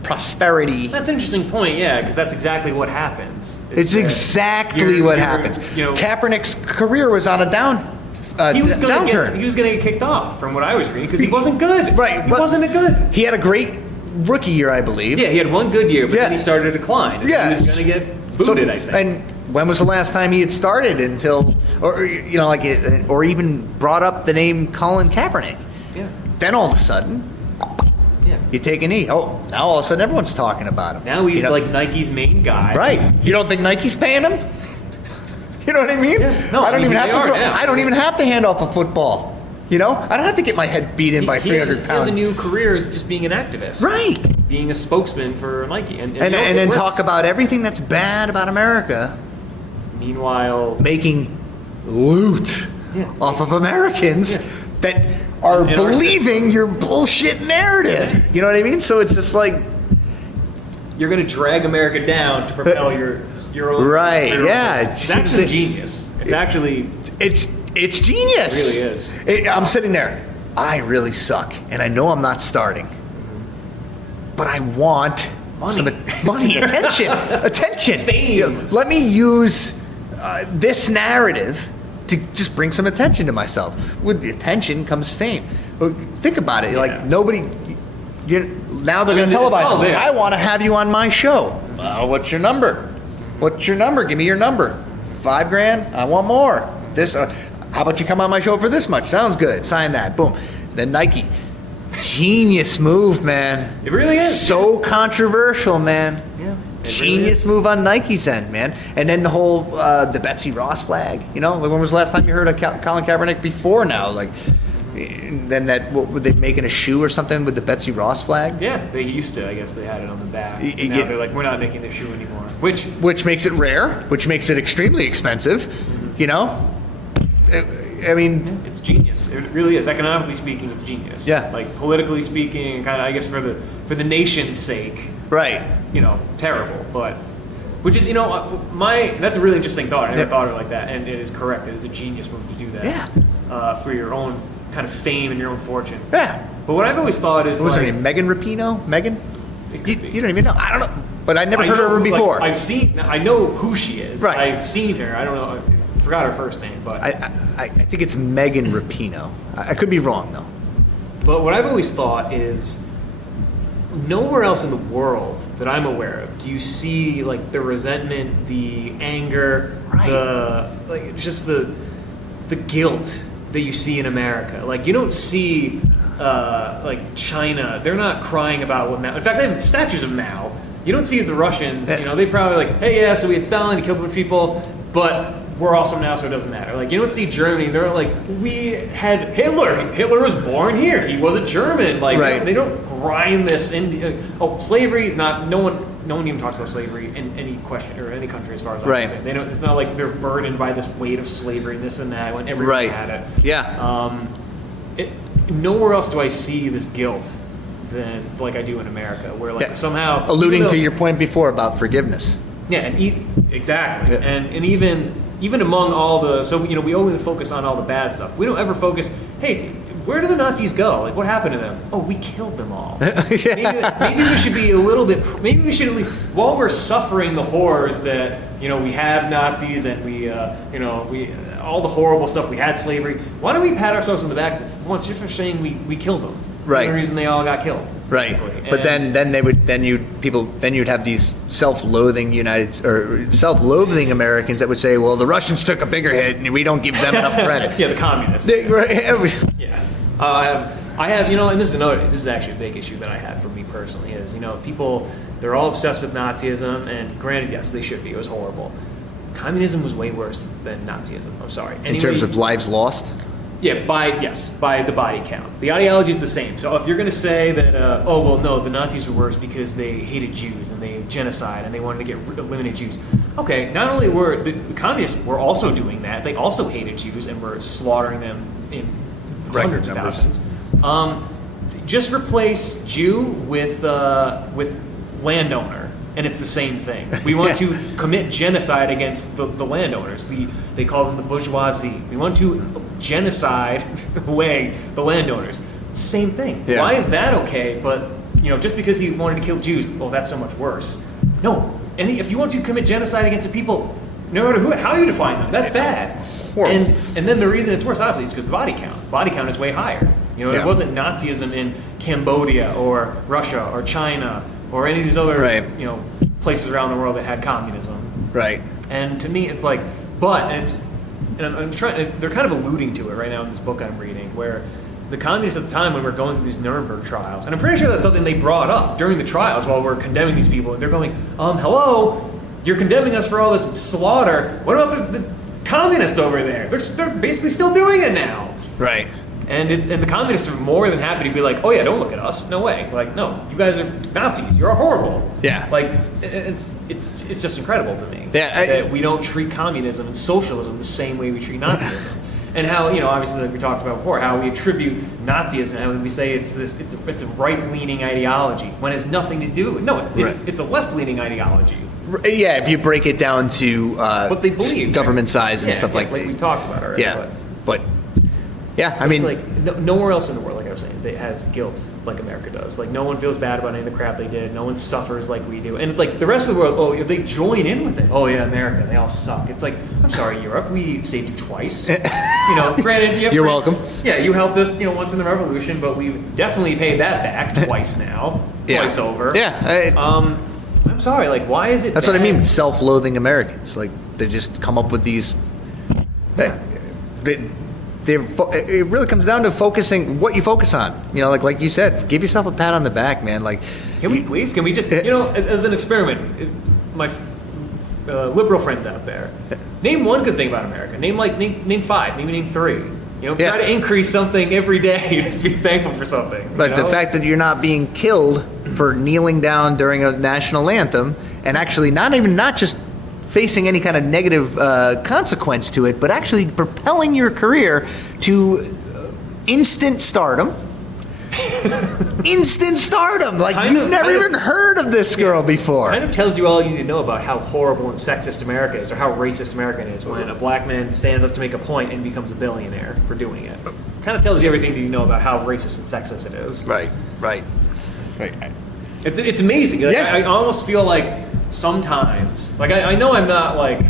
prosperity. That's an interesting point, because that's exactly what happens. It's exactly what happens. Kaepernick's career was on a downturn. He was going to get kicked off, from what I was reading, because he wasn't good. Right. He wasn't good. He had a great rookie year, I believe. Yeah, he had one good year, but then he started to decline. And he was going to get booted, I think. And when was the last time he had started or even brought up the name Colin Kaepernick? Yeah. Then all of a sudden, you take a knee. Oh, now all of a sudden everyone's talking about him. Now he's Nike's main guy. Right. You don't think Nike's paying him? You know what I mean? Yeah. No, I don't even have to I don't even have to hand off a football. I don't have to get my head beat in by 300 pounds. He has a new career as just being an activist. Right. Being a spokesman for Nike. And then talk about everything that's bad about America. Meanwhile, making loot off of Americans that are in our believing your bullshit narrative. You know what I mean? So it's just like, you're going to drag America down to propel your own. Right, your own yeah. business. It's actually genius. It's actually. it's genius. It really is. I'm sitting there. I really suck, and I know I'm not starting, but I want money, attention, Fame. You know, let me use this narrative to just bring some attention to myself. With the attention comes fame. But think about it. Like nobody. Now they're going to televise all it. there. I want to have you on my show. What's your number? What's your number? Give me your number. $5,000. I want more. This. How about you come on my show for this much? Sounds good. Sign that. Boom. Then Nike. Genius move, man. It really is. So controversial, man. Yeah. Genius move on Nike's end, man. And then the whole the Betsy Ross flag. You know, like when was the last time you heard of Colin Kaepernick? Before now, like. Then what were they making a shoe or something with the Betsy Ross flag? Yeah, they used to. I guess they had it on the back. Now they're like, we're not making the shoe anymore. Which makes it rare. Which makes it extremely expensive. Mm-hmm. You know. I mean, it's genius. It really is. Economically speaking, it's genius. Yeah. Like politically speaking, kind of, I guess for the nation's sake. right. You know, terrible. But which is, that's a really interesting thought. I never thought of it like that, and it is correct. It is a genius move to do that. Yeah. For your own kind of fame and your own fortune. Yeah. But what I've always thought is, What was her name? Megan Rapinoe? Megan? You don't even know. I don't know. But I never heard of her before. I know who she is. Right. I've seen her. I don't know. I forgot her first name, but I think it's Megan Rapinoe. I could be wrong though. But what I've always thought is, nowhere else in the world that I'm aware of do you see like the resentment, the anger, the guilt that you see in America. Like you don't see like China. They're not crying about what Mao. In fact, they have statues of Mao. You don't see the Russians. They probably like, hey, yeah, so we had Stalin, he killed a bunch of people, but we're awesome now, so it doesn't matter. Like you don't see Germany. They're like, we had Hitler. Hitler was born here. He was a German. Like they don't grind this in. Slavery. No one even talks about slavery in any question or any country as far as I'm concerned. They don't. It's not like they're burdened by this weight of slavery and this and that when everybody had it. Yeah. Nowhere else do I see this guilt than like I do in America, where like somehow alluding to your point before about forgiveness. Yeah, and exactly, and even among all the we only focus on all the bad stuff. We don't ever focus. Hey, where did the Nazis go? Like, what happened to them? Oh, we killed them all. Maybe we should be a little bit. Maybe we should at least, while we're suffering the horrors that we have Nazis and we all the horrible stuff. We had slavery. Why don't we pat ourselves on the back once just for saying we killed them? Right. The reason they all got killed. Right. But then you'd have these self-loathing Americans that would say, well, the Russians took a bigger hit and we don't give them enough credit. Yeah, the communists. Yeah. I have, and this is actually a big issue that I have for me personally is, people, they're all obsessed with Nazism, and granted, yes, they should be. It was horrible. Communism was way worse than Nazism. I'm sorry. Anyway, in terms of lives lost? Yeah, by the body count. The ideology is the same. So if you're going to say that, the Nazis were worse because they hated Jews and they genocide and they wanted to eliminate Jews. Okay, not only were the communists were also doing that, they also hated Jews and were slaughtering them in hundreds of thousands. Just replace Jew with landowner, and it's the same thing. We want to commit genocide against the landowners. They call them the bourgeoisie. We want to genocide away the landowners. It's the same thing. Yeah. Why is that okay? But just because he wanted to kill Jews, well, that's so much worse. No, and if you want to commit genocide against the people, no matter how you define them, that's bad. And then the reason it's worse, obviously, is because the body count. Body count is way higher. There wasn't Nazism in Cambodia or Russia or China or any of these other places around the world that had communism. Right. And to me, it's like, I'm trying. They're kind of alluding to it right now in this book I'm reading, where the communists at the time when we're going through these Nuremberg trials, and I'm pretty sure that's something they brought up during the trials while we're condemning these people, and they're going, hello, you're condemning us for all this slaughter. What about the communists over there? They're basically still doing it now. Right. And the communists are more than happy to be like, oh yeah, don't look at us. No way. Like, no, you guys are Nazis. You're horrible. Yeah. Like, it's just incredible to me that we don't treat communism and socialism the same way we treat Nazism. And how, obviously, like we talked about before, how we attribute Nazism, and how we say it's a right-leaning ideology when it has nothing to do. No, it's a left-leaning ideology. Yeah, if you break it down to what they believe, government size and stuff like that. Like we talked about already. Yeah, but I mean, it's like nowhere else in the world, like I was saying, that has guilt like America does. Like no one feels bad about any of the crap they did. No one suffers like we do. And it's like the rest of the world, they join in with it. Oh yeah, America, they all suck. It's like, I'm sorry, Europe, we saved you twice. Granted, you're welcome. Yeah, you helped us, once in the revolution, but we've definitely paid that back twice now, twice over. Yeah. I'm sorry. Like, why is it? That's what I mean. Self-loathing Americans. Like they just come up with these. It really comes down to focusing what you focus on. Like you said, give yourself a pat on the back, man. Like, can we just, as an experiment, my liberal friends out there, name one good thing about America. Name five, maybe name three. Try to increase something every day. Just be thankful for something. But the fact that you're not being killed for kneeling down during a national anthem, and actually not just facing any kind of negative consequence to it, but actually propelling your career to instant stardom. Instant stardom! Like, you've never even heard of this girl before. Kind of tells you all you need to know about how horrible and sexist America is, or how racist America is, when a black man stands up to make a point and becomes a billionaire for doing it. Kind of tells you everything that you know about how racist and sexist it is. Right. It's amazing. Like, I almost feel like sometimes, like I know I'm not like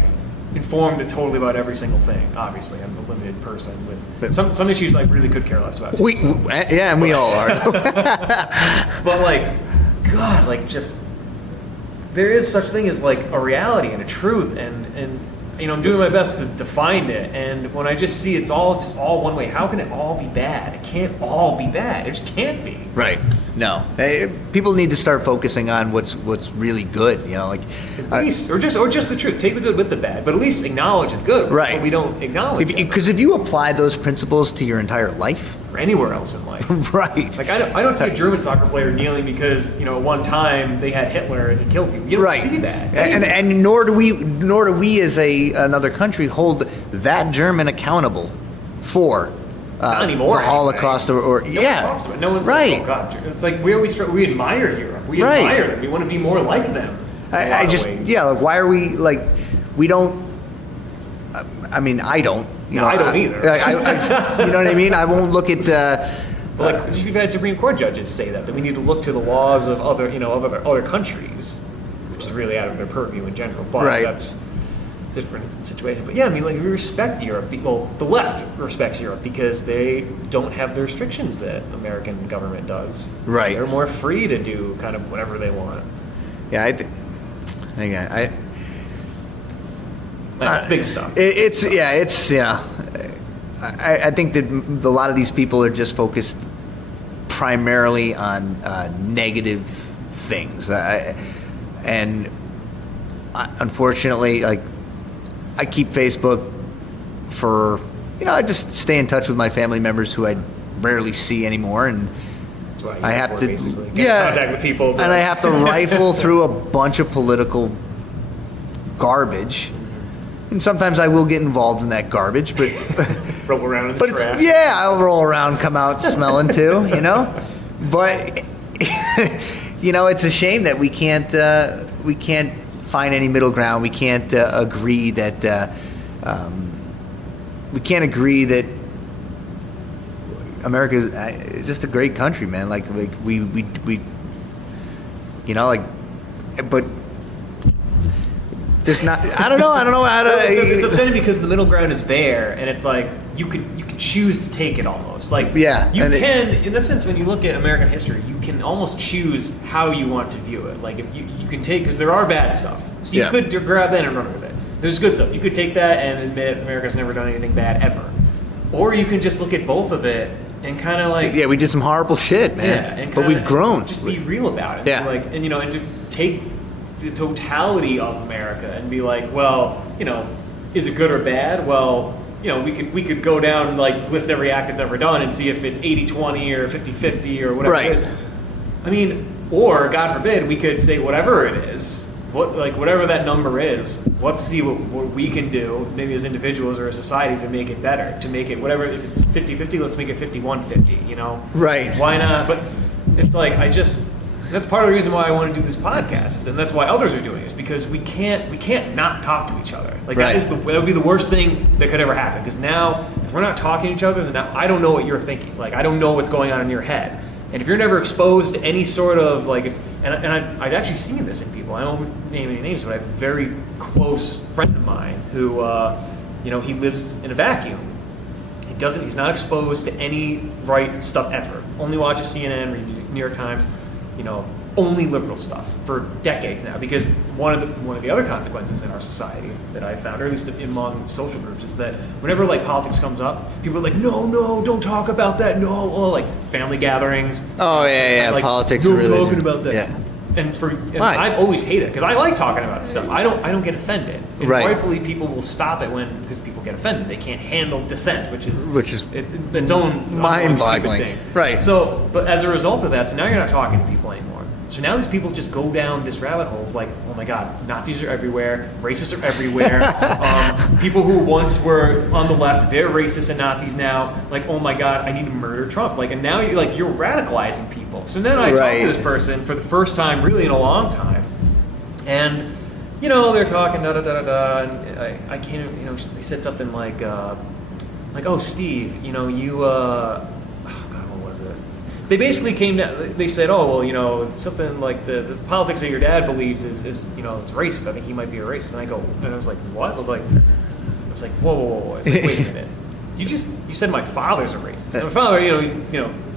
informed totally about every single thing. Obviously, I'm a limited person with some issues I really could care less about. And we all are. But like, God, like just there is such thing as like a reality and a truth, and I'm doing my best to find it. And when I just see it's all one way, how can it all be bad? It can't all be bad. It just can't be. Right. No. People need to start focusing on what's really good. At least, or just the truth. Take the good with the bad, but at least acknowledge the good. Right. But we don't acknowledge it. Because if you apply those principles to your entire life, or anywhere else in life, right? Like I don't see a German soccer player kneeling because one time they had Hitler and he killed people. You don't see that. And nor do we as another country hold that German accountable for. Not anymore. The Holocaust, or no one talks about it. No one's right. Like, oh God, it's like we admire Europe. We admire them. We want to be more like them. Why are we like? We don't. I mean, I don't. I don't either. You know what I mean? I won't look at. We've had Supreme Court judges say that we need to look to the laws of other countries, which is really out of their purview in general. But that's a different situation. But yeah, we respect Europe. Well, the left respects Europe because they don't have the restrictions that American government does. Right. They're more free to do kind of whatever they want. Yeah, I think. That's big stuff. I think that a lot of these people are just focused primarily on negative things, unfortunately, like I keep Facebook for I just stay in touch with my family members who I rarely see anymore, and that's why I have to get in contact with people, and I have to rifle through a bunch of political garbage. And sometimes I will get involved in that garbage, but roll around in the trash. I'll roll around, come out smelling too, But it's a shame that we can't find any middle ground. We can't agree that America is just a great country, man. Like we but. There's not. I don't know how to. It's upsetting because the middle ground is there, and it's like you could choose to take it almost. Like you can, in the sense, when you look at American history, you can almost choose how you want to view it. Like if you can take, because there are bad stuff, so you could grab that and run with it. There's good stuff. You could take that and admit America's never done anything bad ever, or you can just look at both of it and kind of like we did some horrible shit, man. But we've grown. Just be real about it. Yeah. And to take the totality of America and be like, well, is it good or bad? Well, we could go down and like list every act it's ever done and see if it's 80-20 or 50-50 or whatever it is. Or God forbid, we could say whatever it is, whatever that number is, let's see what we can do, maybe as individuals or a society, to make it better, to make it whatever. If it's 50-50, let's make it 51-50. You know, Right. Why not? But it's like that's part of the reason why I want to do this podcast, and that's why others are doing it, is because we can't not talk to each other. Like Right. that would be the worst thing that could ever happen. Because now, if we're not talking to each other, then now I don't know what you're thinking. Like I don't know what's going on in your head. And if you're never exposed to any sort of like, I've actually seen this in people. I won't name any names, but I have a very close friend of mine who, he lives in a vacuum. He's not exposed to any right stuff ever. Only watches CNN, reads New York Times, only liberal stuff for decades now. Because one of the other consequences in our society that I found, or at least among social groups, is that whenever like politics comes up, people are like, no, don't talk about that. No, like family gatherings. Oh yeah, like, politics. No and religion. talking about that. Yeah. And Why? I've always hated it because I like talking about stuff. I don't get offended. And Right. rightfully, people will stop it because people get offended. They can't handle dissent, which is its own mind-boggling. stupid thing. Right. So, but as a result of that, so now you're not talking to people anymore. So now these people just go down this rabbit hole of like, oh my God, Nazis are everywhere, racists are everywhere. People who once were on the left, they're racist and Nazis now. Like, oh my God, I need to murder Trump. Like, and now you're radicalizing people. So then I talk to this person for the first time, really in a long time, and they're talking da da da da da, and I can't. They said something like, oh Steve, you. They basically came down. They said, "Oh, well, it's something like the politics that your dad believes is it's racist. I think he might be a racist." And I was like, "What?" I was like, "Whoa!" I was like, "Wait a minute. You said my father's a racist. And my father, he's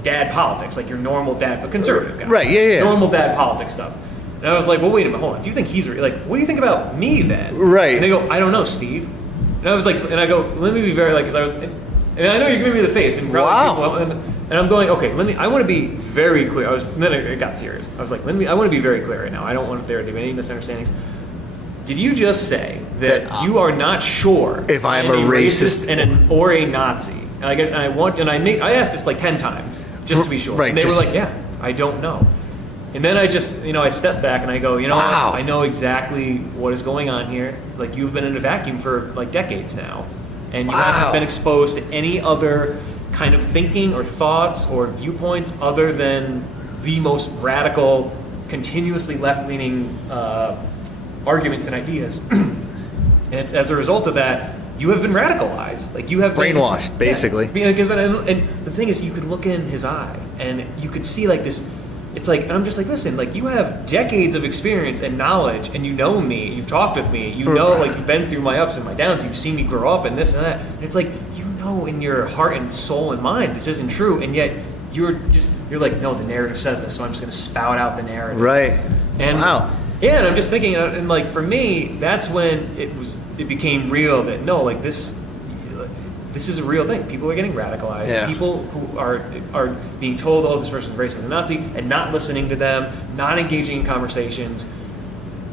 dad politics, like your normal dad, but conservative guy, right? Yeah. Normal dad politics stuff." And I was like, "Well, wait a minute, hold on. If you think he's like, what do you think about me then?" Right. And they go, "I don't know, Steve." And I was like, and I go, "Let me be very because I was." And I know you're giving me the face, and probably people, and I'm going, okay. I want to be very clear. Then it got serious. I was like, I want to be very clear right now. I don't want there to be any misunderstandings. Did you just say that you are not sure if I'm a racist or a Nazi? And I asked this like 10 times just to be sure. Right, and they were like, yeah, I don't know. And then I just, I step back and I go, wow. what? I know exactly what is going on here. Like you've been in a vacuum for like decades now. And you haven't been exposed to any other kind of thinking or thoughts or viewpoints other than the most radical, continuously left-leaning arguments and ideas. And it's, as a result of that, you have been radicalized. Like you have been brainwashed, basically. Yeah, because and the thing is, you could look in his eye and you could see like this. It's like, and I'm just like, listen, like you have decades of experience and knowledge, and you know me, you've talked with me, like you've been through my ups and my downs, you've seen me grow up and this and that. And it's like, in your heart and soul and mind, this isn't true, and yet you're like, no, the narrative says this, so I'm just going to spout out the narrative. Right. And wow. Yeah, and I'm just thinking, and like for me, that's when it became real that no, like this is a real thing. People are getting radicalized. Yeah. People who are being told, oh, this person's racist and Nazi, and not listening to them, not engaging in conversations.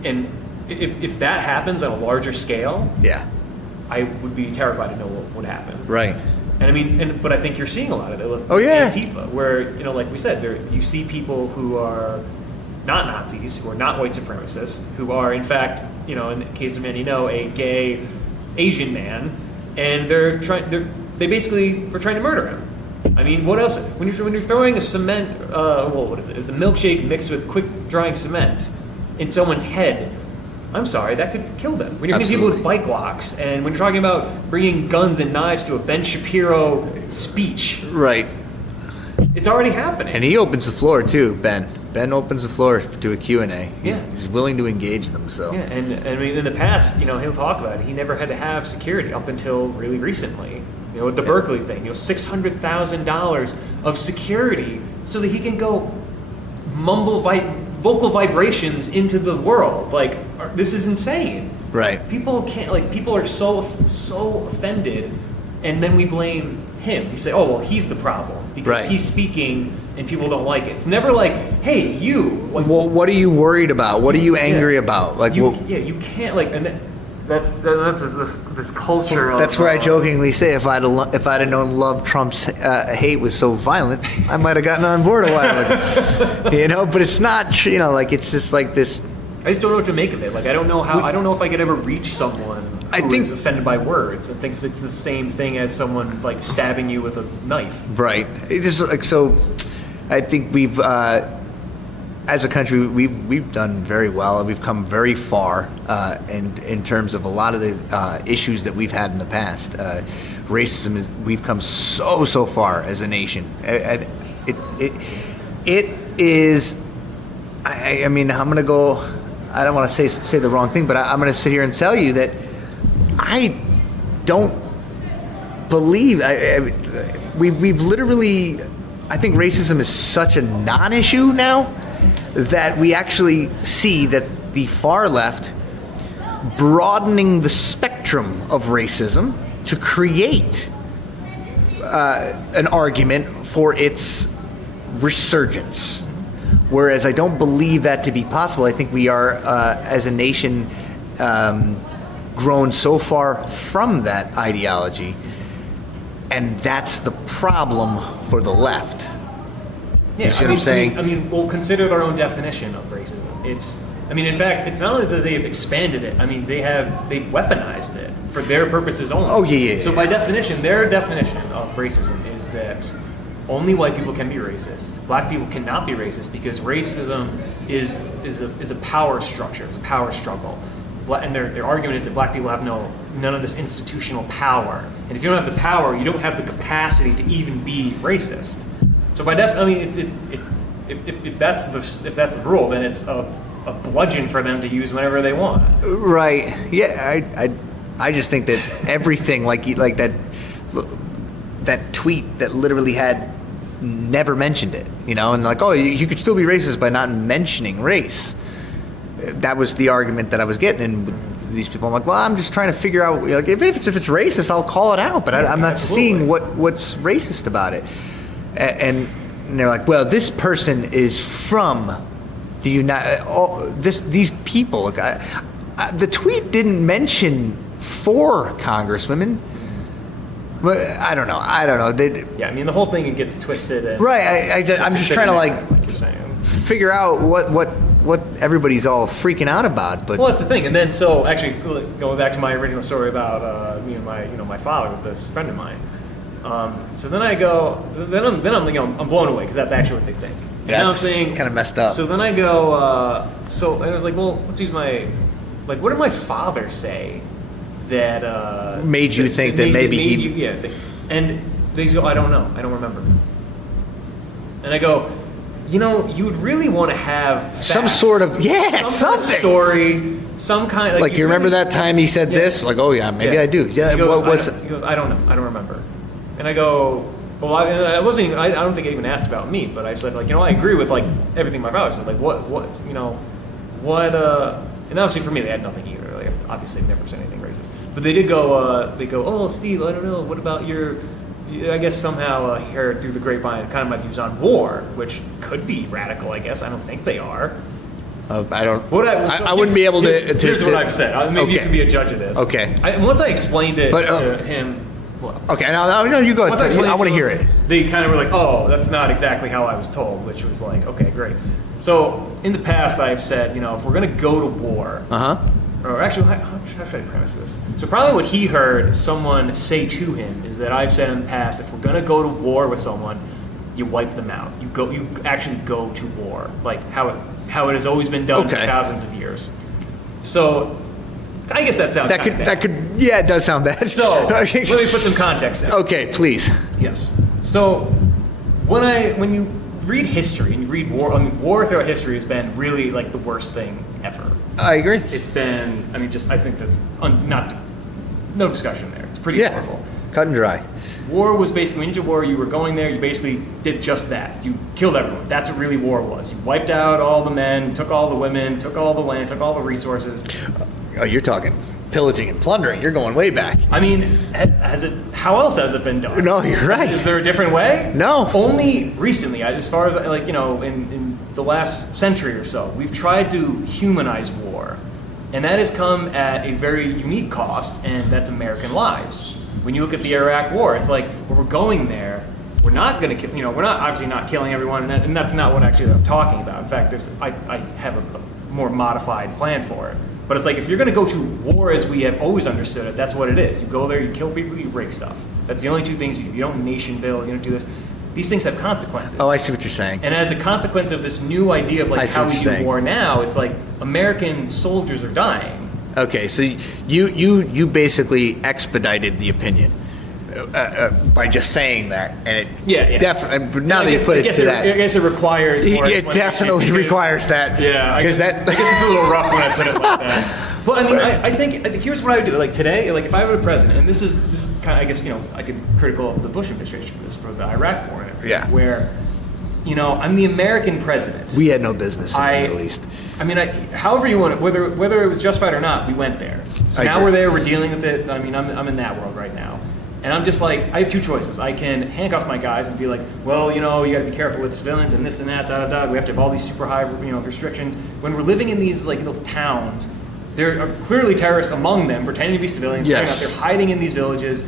And if that happens on a larger scale, yeah, I would be terrified to know what would happen. Right. And I mean, but I think you're seeing a lot of it with Antifa, where like we said, you see people who are not Nazis, who are not white supremacists, who are in fact, in the case of man, a gay Asian man. And they basically were trying to murder him. I mean, what else? When you're throwing a cement, what is it? It's a milkshake mixed with quick drying cement in someone's head. I'm sorry, that could kill them. When you're hitting people with bike locks, and when you're talking about bringing guns and knives to a Ben Shapiro speech, right? It's already happening. And he opens the floor too, Ben. Ben opens the floor to a Q&A. Yeah. He's willing to engage them, so. Yeah, and I mean, in the past, he'll talk about it. He never had to have security up until really recently. With the Berkeley thing, $600,000 of security so that he can go mumble vocal vibrations into the world. Like, this is insane. Right. People can't, like, people are so offended, and then we blame him. We say, oh, well, he's the problem because he's speaking and people don't like it. It's never like, hey, you. Like, well, what are you worried about? What are you angry about? Like, you can't, like, and that's this culture. That's where I jokingly say, if I'd have known love Trump's hate was so violent, I might have gotten on board a while ago. But it's not. Like it's just like this. I just don't know what to make of it. Like, I don't know how. I don't know if I could ever reach someone who is offended by words and thinks it's the same thing as someone like stabbing you with a knife. Right. It just like so. I think we've, as a country, we've done very well. We've come very far, in terms of a lot of the issues that we've had in the past. Racism is. We've come so far as a nation. It is. I mean, I'm gonna go. I don't want to say the wrong thing, but I'm going to sit here and tell you that I don't believe we've literally. I think racism is such a non-issue now that we actually see that the far left broadening the spectrum of racism to create an argument for its resurgence. Whereas I don't believe that to be possible. I think we are, as a nation, grown so far from that ideology, and that's the problem for the left. Yeah, you see what I'm saying? I mean, well, consider their own definition of racism. In fact, it's not only that they've expanded it. I mean, they've weaponized it for their purposes only. Oh, yeah. So by definition, their definition of racism is that only white people can be racist. Black people cannot be racist because racism is a power structure. It's a power struggle. And their argument is that black people have none of this institutional power. And if you don't have the power, you don't have the capacity to even be racist. So by if that's the rule, then it's a bludgeon for them to use whenever they want. Right. Yeah. I just think that everything like that tweet that literally had never mentioned it, and like, oh, you could still be racist by not mentioning race. That was the argument that I was getting, and with these people, I'm like, well, I'm just trying to figure out, like, if it's racist, I'll call it out, but I'm not seeing what's racist about it. And they're like, well, this person is from the these people. Look, the tweet didn't mention 4 congresswomen. I don't know. The whole thing gets twisted. And right. I'm just trying to like you're saying. Figure out what everybody's all freaking out about. But well, that's the thing. And then so actually going back to my original story about my father with this friend of mine. So then I go. Then I'm blown away because that's actually what they think. And yeah, now I'm saying kind of messed up. So then I go. And I was like, well, let's use what did my father say that made you think that maybe he and they go, I don't know, I don't remember. And I go, you would really want to have facts, some sort of some story, some kind like you remember really, that time he said this, like, oh yeah, maybe I do. Yeah, he goes, what was he goes, I don't know, I don't remember. And I go, well, I don't think I even asked about me, but I said, like, I agree with like everything my father said, like what and obviously for me they had nothing either. Like, obviously they've never said anything racist. But they did go, oh, Steve, I don't know, what about I guess somehow heard through the grapevine kind of my views on war, which could be radical, I guess. I don't think they are. I don't. I wouldn't be able to. Here's what I've said. Maybe you can be a judge of this. Okay. Once I explained it to him. Well, okay, now you go ahead. I want to hear it. They kind of were like, oh, that's not exactly how I was told, which was like, okay, great. So in the past, I've said, if we're going to go to war, or actually, how should I premise this? So probably what he heard someone say to him is that I've said in the past, if we're going to go to war with someone, you wipe them out. You actually go to war, like how it has always been done for thousands of years. So I guess that sounds it does sound bad. So let me put some context to it. Okay, please. Yes. So when you read history and you read war, war throughout history has been really like the worst thing ever. I agree. It's been, I think that's no discussion there. It's pretty horrible. Cut and dry. War was basically, when you did war, you were going there, you basically did just that. You killed everyone. That's what really war was. You wiped out all the men, took all the women, took all the land, took all the resources. Oh, you're talking pillaging and plundering. You're going way back. How else has it been done? No, you're right. Is there a different way? No. Only recently, as far as in the last century or so, we've tried to humanize war. And that has come at a very unique cost, and that's American lives. When you look at the Iraq War, it's like, well, we're going there, we're not going to kill, we're not obviously not killing everyone, and that's not what actually I'm talking about. In fact, I have more modified plan for it. But it's like, if you're going to go to war as we have always understood it, that's what it is. You go there, you kill people, you break stuff. That's the only two things you do. You don't nation build, you don't do this. These things have consequences. Oh, I see what you're saying. And as a consequence of this new idea of like how we do war now, it's like American soldiers are dying. Okay, so you basically expedited the opinion by just saying that, and it definitely. Now that you put it to that, I guess it requires. More it definitely requires that. Yeah, because that's. I guess it's a little rough when I put it like that. But I mean, I think here's what I would do. Like today, like if I were the president, and this is kind of, I guess, I could critical of the Bush administration for this, for the Iraq war, where, I'm the American president. We had no business in the Middle East. I mean, however you want it, whether it was justified or not, we went there. So now we're there, we're dealing with it. I mean, I'm in that world right now. And I'm just like, I have two choices. I can handcuff my guys and be like, well, you got to be careful with civilians and this and that, We have to have all these super high, restrictions. When we're living in these like little towns, there are clearly terrorists among them, pretending to be civilians. Yes. They're hiding in these villages.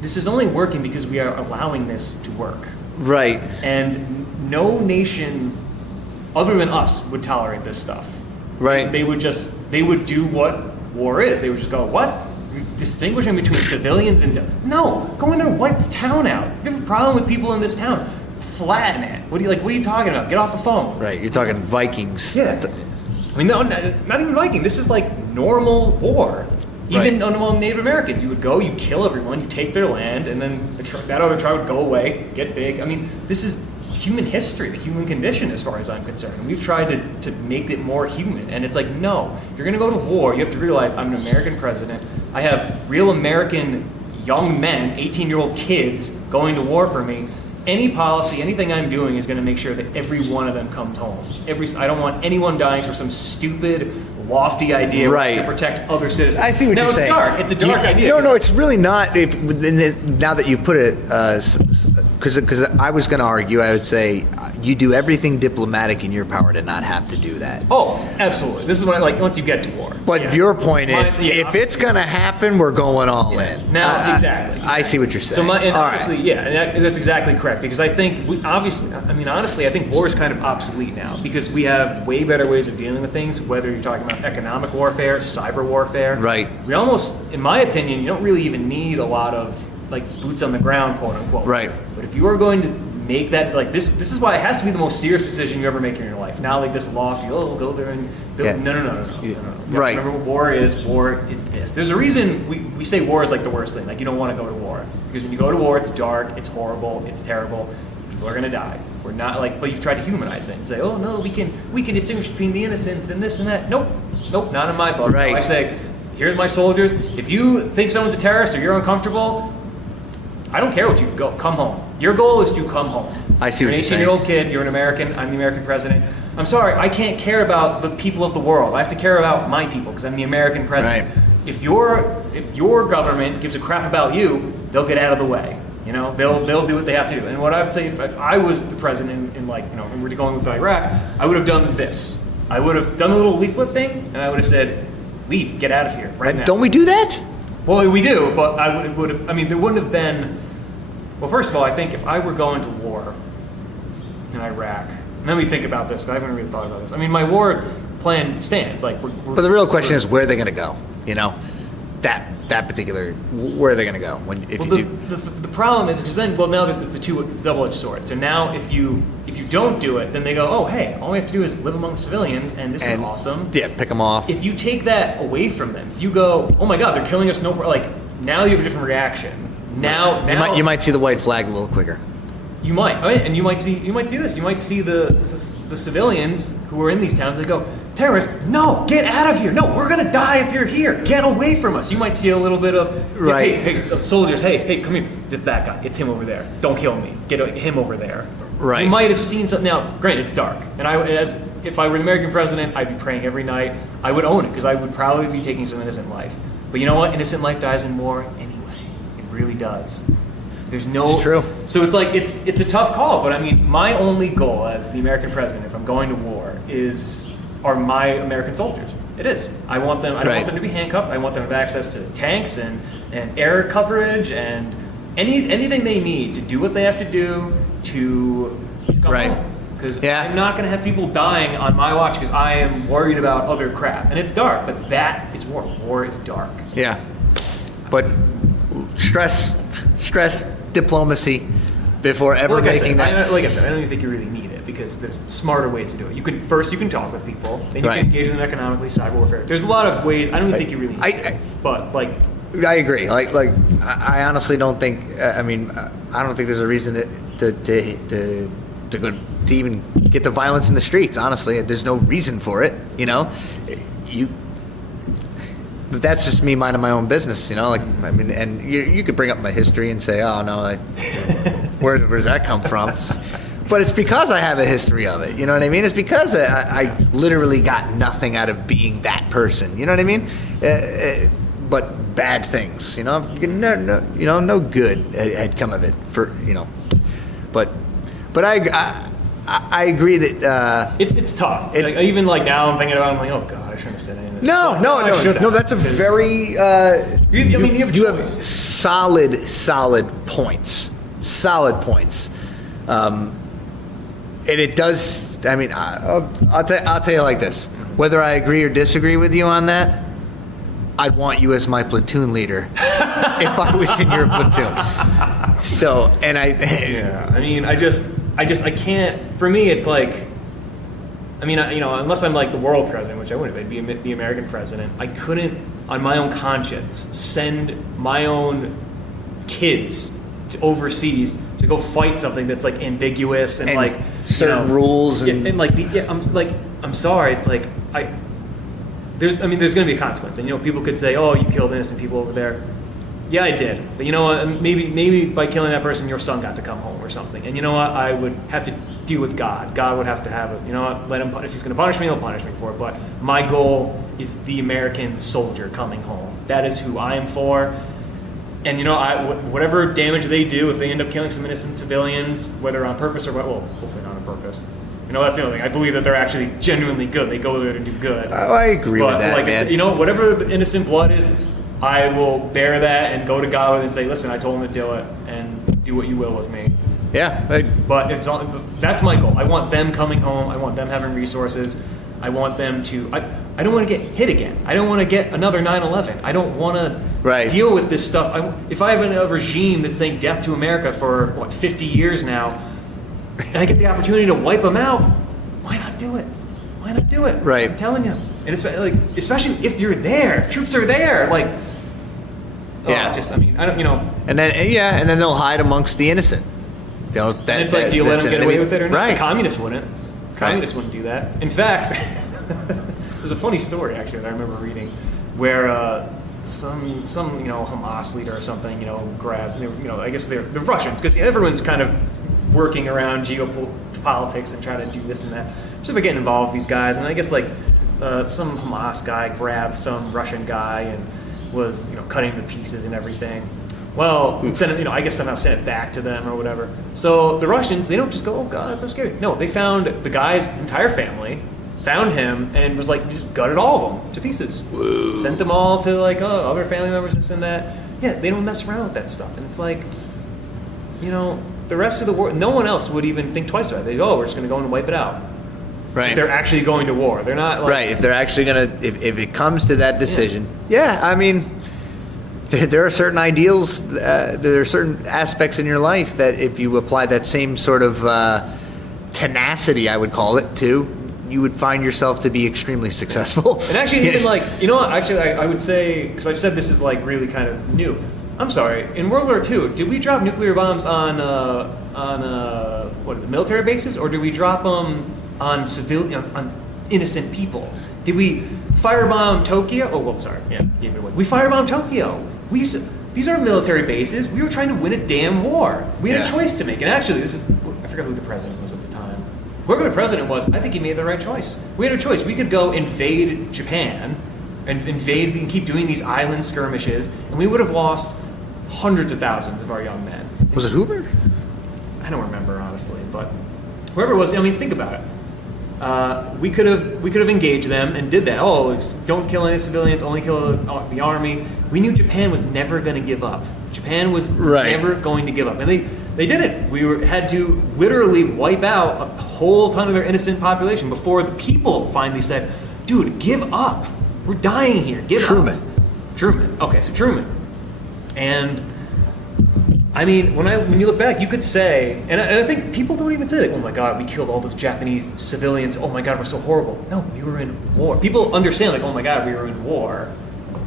This is only working because we are allowing this to work. Right. And no nation other than us would tolerate this stuff. Right. They would do what war is. They would just go, what? Distinguishing between civilians and... No, go in there and wipe the town out. You have a problem with people in this town, flatten it. What are you talking about? Get off the phone. Right, you're talking Vikings. Yeah. I mean, no, not even Viking. This is like normal war. Even among Native Americans, you would go, you kill everyone, you take their land, and then that other tribe would go away, get big. I mean, this is human history, the human condition, as far as I'm concerned. And we've tried to make it more human. And it's like, no, if you're going to go to war, you have to realize I'm an American president. I have real American young men, 18-year-old kids, going to war for me. Any policy, anything I'm doing is going to make sure that every one of them comes home. I don't want anyone dying for some stupid, lofty idea to protect other citizens. I see what you're saying. It's a dark idea. No, it's really not. Now that you put it, because I was going to argue, I would say you do everything diplomatic in your power to not have to do that. Oh, absolutely. This is what I like once you get to war. But your point is, if it's going to happen, we're going all in. Now, exactly. I see what you're saying. So, honestly, and that's exactly correct. Because I think, honestly, I think war is kind of obsolete now. Because we have way better ways of dealing with things, whether you're talking about economic warfare, cyber warfare. Right. We almost, in my opinion, you don't really even need a lot of, like, boots on the ground, quote unquote. Right. But if you are going to make that, like, this is why it has to be the most serious decision you ever make in your life. Not like this lofty, we'll go there and build. Yeah. No. Right. Remember what war is this. There's a reason we say war is like the worst thing. Like, you don't want to go to war. Because when you go to war, it's dark, it's horrible, it's terrible. People are going to die. We're not like, but you've tried to humanize it and say, oh no, we can distinguish between the innocents and this and that. Nope, not in my book. Right. I say, here's my soldiers. If you think someone's a terrorist or you're uncomfortable, I don't care what you go. Come home. Your goal is to come home. I see what you're saying. You're an 18-year-old kid. You're an American. I'm the American president. I'm sorry. I can't care about the people of the world. I have to care about my people because I'm the American president. Right. If your government gives a crap about you, they'll get out of the way. They'll do what they have to do. And what I would say, if I was the president and we're going with Iraq, I would have done this. I would have done a little leaflet thing, and I would have said, "Leave, get out of here right now." Don't we do that? Well, we do, but there wouldn't have been. Well, first of all, I think if I were going to war in Iraq, let me think about this. I haven't really thought about this. I mean, my war plan stands. Like, but the real question is, where are they going to go? That particular, where are they going to go The problem is because then, now that it's a double-edged sword. So now, if you don't do it, then they go, oh hey, all we have to do is live among civilians, and this is awesome. Yeah, pick them off. If you take that away from them, if you go, oh my God, they're killing us, now you have a different reaction. Now you might see the white flag a little quicker. You might, and you might see this. You might see the civilians who are in these towns. They go, terrorists, no, get out of here. No, we're gonna die if you're here. Get away from us. You might see a little bit of hey, soldiers. Hey, come here. It's that guy. It's him over there. Don't kill me. Get him over there. Right. You might have seen something. Now, granted, it's dark, and if I were the American president, I'd be praying every night. I would own it because I would probably be taking some innocent life. But you know what? Innocent life dies in war anyway. It really does. There's no. It's true. So it's like it's a tough call, but I mean, my only goal as the American president, if I'm going to war, are my American soldiers. It is. I want them. I don't want them to be handcuffed. I want them to have access to tanks and air coverage and anything they need to do what they have to do to come home. because Yeah. I'm not going to have people dying on my watch because I am worried about other crap. And it's dark, but that is war. War is dark. Yeah. But stress, diplomacy before ever Like I making said, that. like I said, I don't even think you really need it because there's smarter ways to do it. You can talk with people, then you Right. can engage them economically, cyber warfare. There's a lot of ways. I don't even think you really need it. But like, I agree. I honestly don't think. I mean, I don't think there's a reason to go to even get the violence in the streets. Honestly, there's no reason for it. You know, but that's just me minding my own business. You know, like I mean, and you could bring up my history and say, oh no, where's that come from? But it's because I have a history of it. You know what I mean? It's because I literally got nothing out of being that person. You know what I mean? But bad things. You know, no good had come of it. But I agree that it's tough. Even like now, I'm thinking about. I'm like, oh god, I shouldn't have said any of this. No. That's a very. You have solid points. And it does. I mean, I'll tell you like this. Whether I agree or disagree with you on that, I'd want you as my platoon leader if I was in your platoon. So, and yeah. I mean, I can't. For me, it's like. I mean, unless I'm like the world president, which I wouldn't, I'd be the American president. I couldn't, on my own conscience, send my own kids to overseas to go fight something that's like ambiguous and like certain rules and I'm sorry, it's like there's going to be a consequence, and people could say, oh, you killed innocent people over there. Yeah, I did, but you know what? Maybe by killing that person, your son got to come home or something. And you know what? I would have to deal with God. God would have to have it. You know what? Let him. If he's going to punish me, he'll punish me for it. But my goal is the American soldier coming home. That is who I am for. And whatever damage they do, if they end up killing some innocent civilians, whether on purpose or hopefully not on purpose. That's the other thing. I believe that they're actually genuinely good. They go there to do good. I agree with that, man. Whatever the innocent blood is, I will bear that and go to God with it and say, listen, I told him to do it, and do what you will with me. Yeah. But that's my goal. I want them coming home. I want them having resources. I want them to. I don't want to get hit again. I don't want to get another 9/11. I don't want to deal with this stuff. If I have a regime that's saying death to America for 50 years now, and I get the opportunity to wipe them out, why not do it? Why not do it? Right. I'm telling you. And especially if you're there, if troops are there, yeah. I don't. And then they'll hide amongst the innocent. And it's like, do you let them get away with it or not? Right. The communists wouldn't. Communists wouldn't do that. In fact, there's a funny story actually that I remember reading, where some Hamas leader or something grabbed. I guess they're the Russians, because everyone's kind of working around geopolitics and trying to do this and that. So they're getting involved with these guys, and I guess some Hamas guy grabbed some Russian guy and was cutting him to pieces and everything. Well, I guess somehow sent it back to them or whatever. So the Russians, they don't just go, oh God, that's so scary. No, they found the guy's entire family, found him, and was just gutted all of them to pieces. Whoa. Sent them all to other family members, this and that. Yeah, they don't mess around with that stuff. And it's the rest of the world, no one else would even think twice about it. They go, oh, we're just going to go and wipe it out. Right. If they're actually going to war. They're not right. If they're actually going to, if it comes to that decision. Yeah, I mean, there are certain ideals, there are certain aspects in your life that if you apply that same sort of tenacity, I would call it, to, you would find yourself to be extremely successful. And actually, even I would say, because I've said this is really kind of new. I'm sorry. In World War II, did we drop nuclear bombs on military bases, or did we drop them on on innocent people? Did we firebomb Tokyo? Oh, well, sorry. Yeah, gave it away. We firebombed Tokyo. These are military bases. We were trying to win a damn war. We had a choice to make. And actually, I forgot who the president was at the time. Whoever the president was, I think he made the right choice. We had a choice. We could go invade Japan and keep doing these island skirmishes, and we would have lost hundreds of thousands of our young men. Was it Hoover? I don't remember, honestly, but whoever it was, think about it. We could have engaged them and did that. Oh, don't kill any civilians, only kill the army. We knew Japan was never going to give up. Japan was never going to give up. And They didn't. Had to literally wipe out a whole ton of their innocent population before the people finally said, dude, give up. We're dying here. Give up. Truman. Okay, so Truman. And I mean, when you look back, you could say, and I think people don't even say like, oh my God, we killed all those Japanese civilians. Oh my God, we're so horrible. No, we were in war. People understand like, oh my God, we were in war.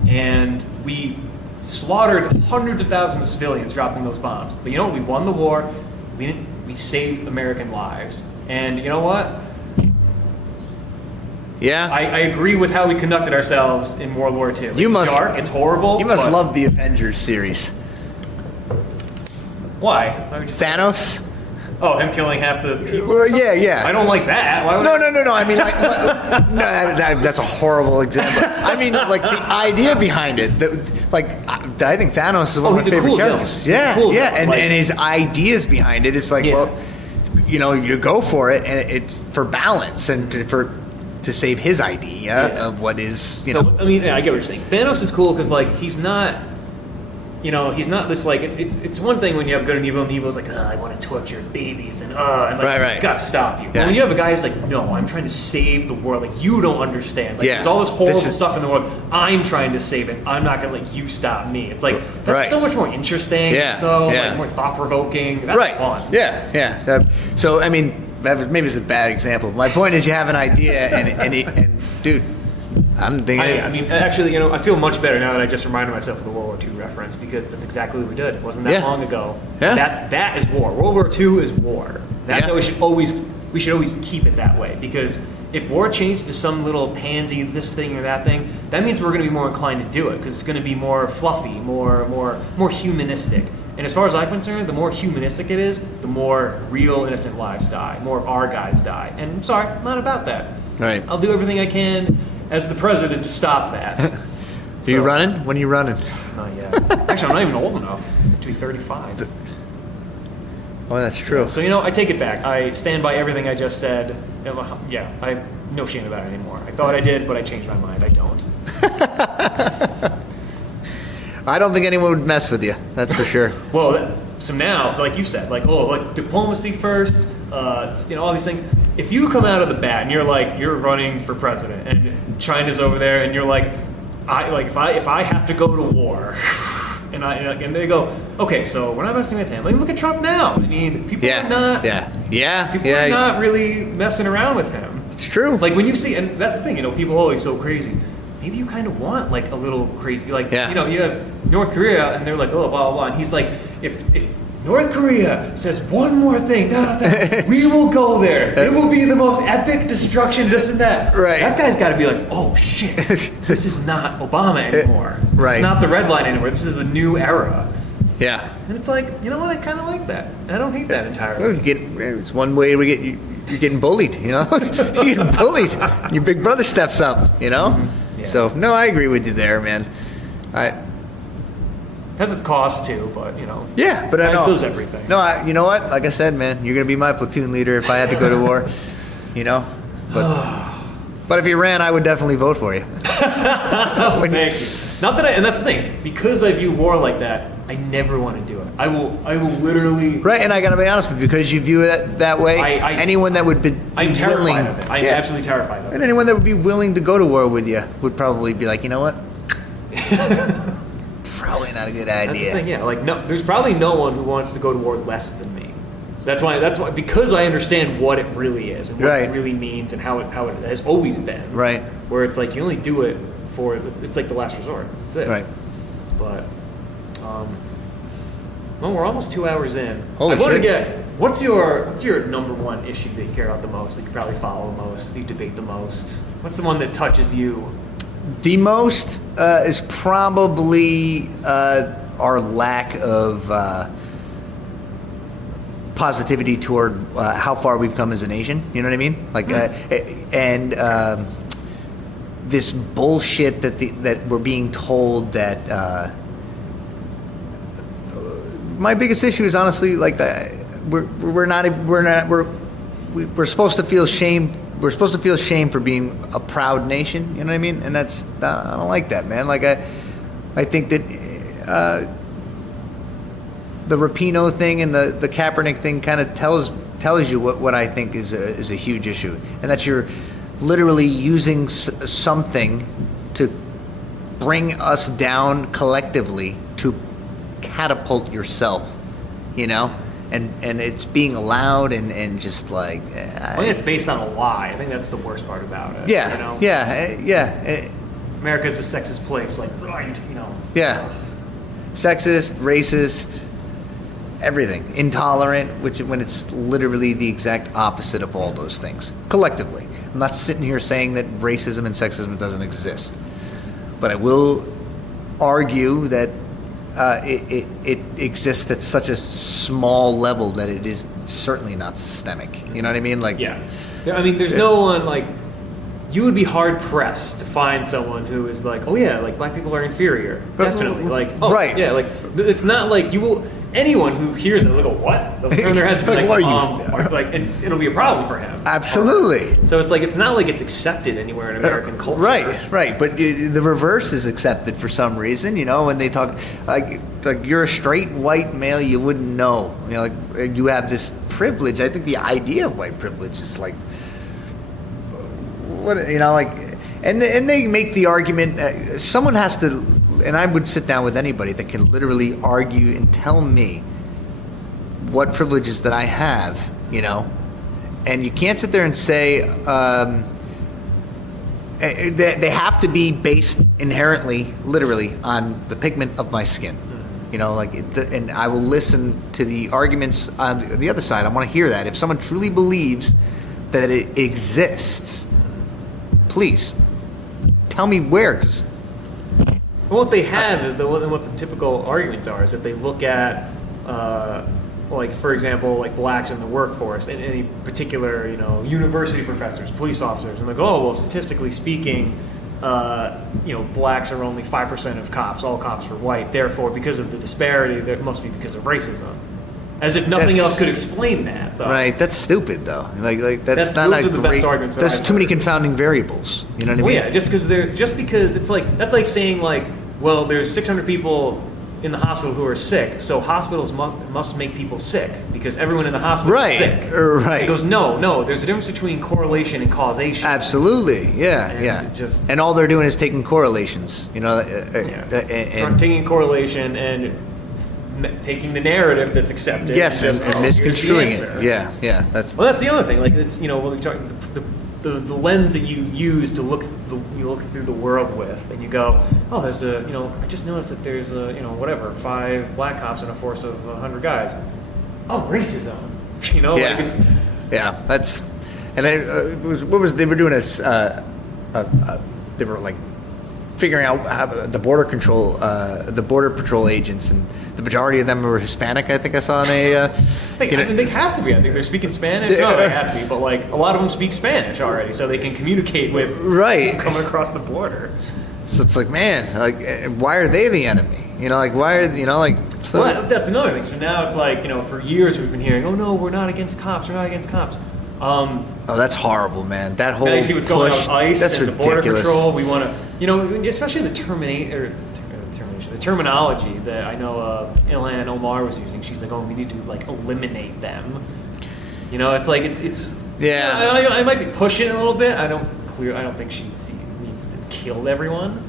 And we slaughtered hundreds of thousands of civilians dropping those bombs. But you know what? We won the war. We saved American lives. And you know what? Yeah. I agree with how we conducted ourselves in World War II. It's dark. It's horrible. You must love the Avengers series. Why? Why would you say Thanos? Oh, him killing half the people? Well, yeah. I don't like that. Why would No. I mean, like, no, that's a horrible example. I mean, like, the idea behind it. I think Thanos is one of my favorite cool characters. Villain. Yeah. Villain. And his ideas behind it, it's like, well, you know, you go for it, and it's for balance and to save his idea of what is, you know. No, I mean, I get what you're saying. Thanos is cool because, like, he's not... You know, he's not this like it's one thing when you have good and evil, and evil is like, I want to torture babies and like right. gotta stop you. Yeah. But when you have a guy who's like, no, I'm trying to save the world, like you don't understand. Like there's all this horrible stuff in the world. I'm trying to save it. I'm not gonna let you stop me. It's like that's so much more interesting. Yeah. It's so like, more thought provoking. That's fun. Yeah. So I mean, maybe it's a bad example. My point is, you have an idea, and dude. I'm thinking. I mean, actually, you know, I feel much better now that I just reminded myself of the World War II reference because that's exactly what we did. It wasn't that long ago. Yeah. That is war. World War II is war. That's how we should always keep it that way, because if war changed to some little pansy this thing or that thing, that means we're going to be more inclined to do it because it's going to be more fluffy, more humanistic. And as far as I'm concerned, the more humanistic it is, the more real innocent lives die, more our guys die. And I'm sorry, I'm not about that. Right. I'll do everything I can as the president to stop that. Are you running? When are you running? Not yet. Actually, I'm not even old enough to be 35. Oh, that's true. So, you know, I take it back. I stand by everything I just said. Yeah, I have no shame about it anymore. I thought I did, but I changed my mind. I don't. I don't think anyone would mess with you. That's for sure. Well, so now, like you said, like diplomacy first, you know, all these things. If you come out of the bat and you're running for president, and China's over there, and you're like, if I have to go to war, and they go, okay, so we're not messing with him. Like, look at Trump now. I mean, people are not. People are not really messing around with him. It's true. Like when you see, and that's the thing, you know, people are always so crazy. Maybe you kind of want like a little crazy, like you know, you have North Korea, and they're like, oh, blah blah blah, and he's like, if North Korea says one more thing, we will go there. It will be the most epic destruction, this and that. Right. That guy's got to be like, oh shit, this is not Obama anymore. It's not the red line anymore. This is a new era. Yeah. And it's like, you know what? I kind of like that. I don't hate that entirely. It's one way we get you. You're getting bullied, you know. You're getting bullied. Your big brother steps up, you know. Mm-hmm. Yeah. So no, I agree with you there, man. Has its cost too, but you know. Yeah, but I know. Does everything. No, you know what? Like I said, man, you're gonna be my platoon leader if I had to go to war. You know. But if you ran, I would definitely vote for you. Thank you. Not that and that's the thing. Because I view war like that, I never want to do it. I will literally. Right, and I gotta be honest with you, because you view it that way. Anyone that would be I'm terrified willing, of it. I'm absolutely terrified of it. And anyone that would be willing to go to war with you would probably be like, you know what? Probably not a good idea. That's the thing, yeah. Like, no, there's probably no one who wants to go to war less than me. That's why, because I understand what it really is and what it really means and how it has always been. Right. Where it's like you only do it for it's like the last resort. That's it. Right. But, well, we're almost 2 hours in. Holy I want to shit. get what's your number one issue that you care about the most? That you probably follow the most? That you debate the most? What's the one that touches you? The most is probably our lack of positivity toward how far we've come as a nation. You know what I mean? Like, and this bullshit that we're being told that. My biggest issue is honestly like we're supposed to feel shame. We're supposed to feel shame for being a proud nation. You know what I mean? And I don't like that, man. Like I think that the Rapinoe thing and the Kaepernick thing kind of tells you what I think is a huge issue, and that you're literally using something to bring us down collectively to catapult yourself, you know, and it's being allowed and just like I think it's based on a lie. I think that's the worst part about it. Yeah, you know? yeah. America's a sexist place, like, right, you know. Yeah, sexist, racist, everything, intolerant, when it's literally the exact opposite of all those things collectively. I'm not sitting here saying that racism and sexism doesn't exist, but I will argue that it exists at such a small level that it is certainly not systemic. You know what I mean? Like, yeah. I mean, there's no one, like, you would be hard pressed to find someone who is like, oh yeah, like black people are inferior. Definitely. Like, oh right. Yeah, like it's not like you will. Anyone who hears it, they'll go, what? They'll turn their heads and be Like, like, like, and it'll be a problem for him. Absolutely. So it's like, it's not like it's accepted anywhere in American culture. Right. But the reverse is accepted for some reason. You know, when they talk like you're a straight white male, you wouldn't know. You know, like you have this privilege. I think the idea of white privilege is like, what, you know, like, and they make the argument. Someone has to, and I would sit down with anybody that can literally argue and tell me what privileges that I have. You know, and you can't sit there and say they have to be based inherently, literally, on the pigment of my skin. You know, like, and I will listen to the arguments on the other side. I want to hear that. If someone truly believes that it exists, please tell me where. Cause what they have is what the typical arguments are is that they look at, like, for example, like blacks in the workforce, and any particular, you know, university professors, police officers, and like, oh, well, statistically speaking, you know, blacks are only 5% of cops. All cops are white. Therefore, because of the disparity, that must be because of racism. As if nothing else could explain that, though. Right, that's stupid, though. Like that's not those a are the great. best arguments that There's I've too many heard. confounding variables. You know what I mean? Well, yeah, just because it's like that's like saying like, well, there's 600 people in the hospital who are sick, so hospitals must make people sick because everyone in the hospital is sick. Right. He goes, no, there's a difference between correlation and causation. Absolutely, yeah, And and all they're doing is taking correlations, you know, and taking correlation and taking the narrative that's accepted. yes, and, and misconstruing here's the answer. it. Yeah, That's the other thing. Like, it's, you know, when we talk the lens that you use to look through the world with, and you go, oh, there's a, you know, I just noticed that there's a, you know, whatever, 5 black cops in a force of 100 guys. Oh, racism. You know, yeah, like it's yeah. That's, and they were doing this. They were like figuring out how the border patrol agents, and the majority of them were Hispanic. I think I saw in a. I mean, they have to be. I think they're speaking Spanish. No, they have to be, but like a lot of them speak Spanish already, so they can communicate with right coming across the border. So it's like, man, like, why are they the enemy? You know, like, why are, you know, like, so. Well, that's another thing. So now it's like, you know, for years we've been hearing, oh no, we're not against cops. We're not against cops. Oh, that's horrible, man. That whole now you see what's going on with ICE that's and ridiculous. the border patrol. We want to, you know, especially the the terminology that I know Ilhan Omar was using. She's like, oh, we need to like eliminate them. You know, it's like it's yeah. I might be pushing it a little bit. I don't think she needs to kill everyone,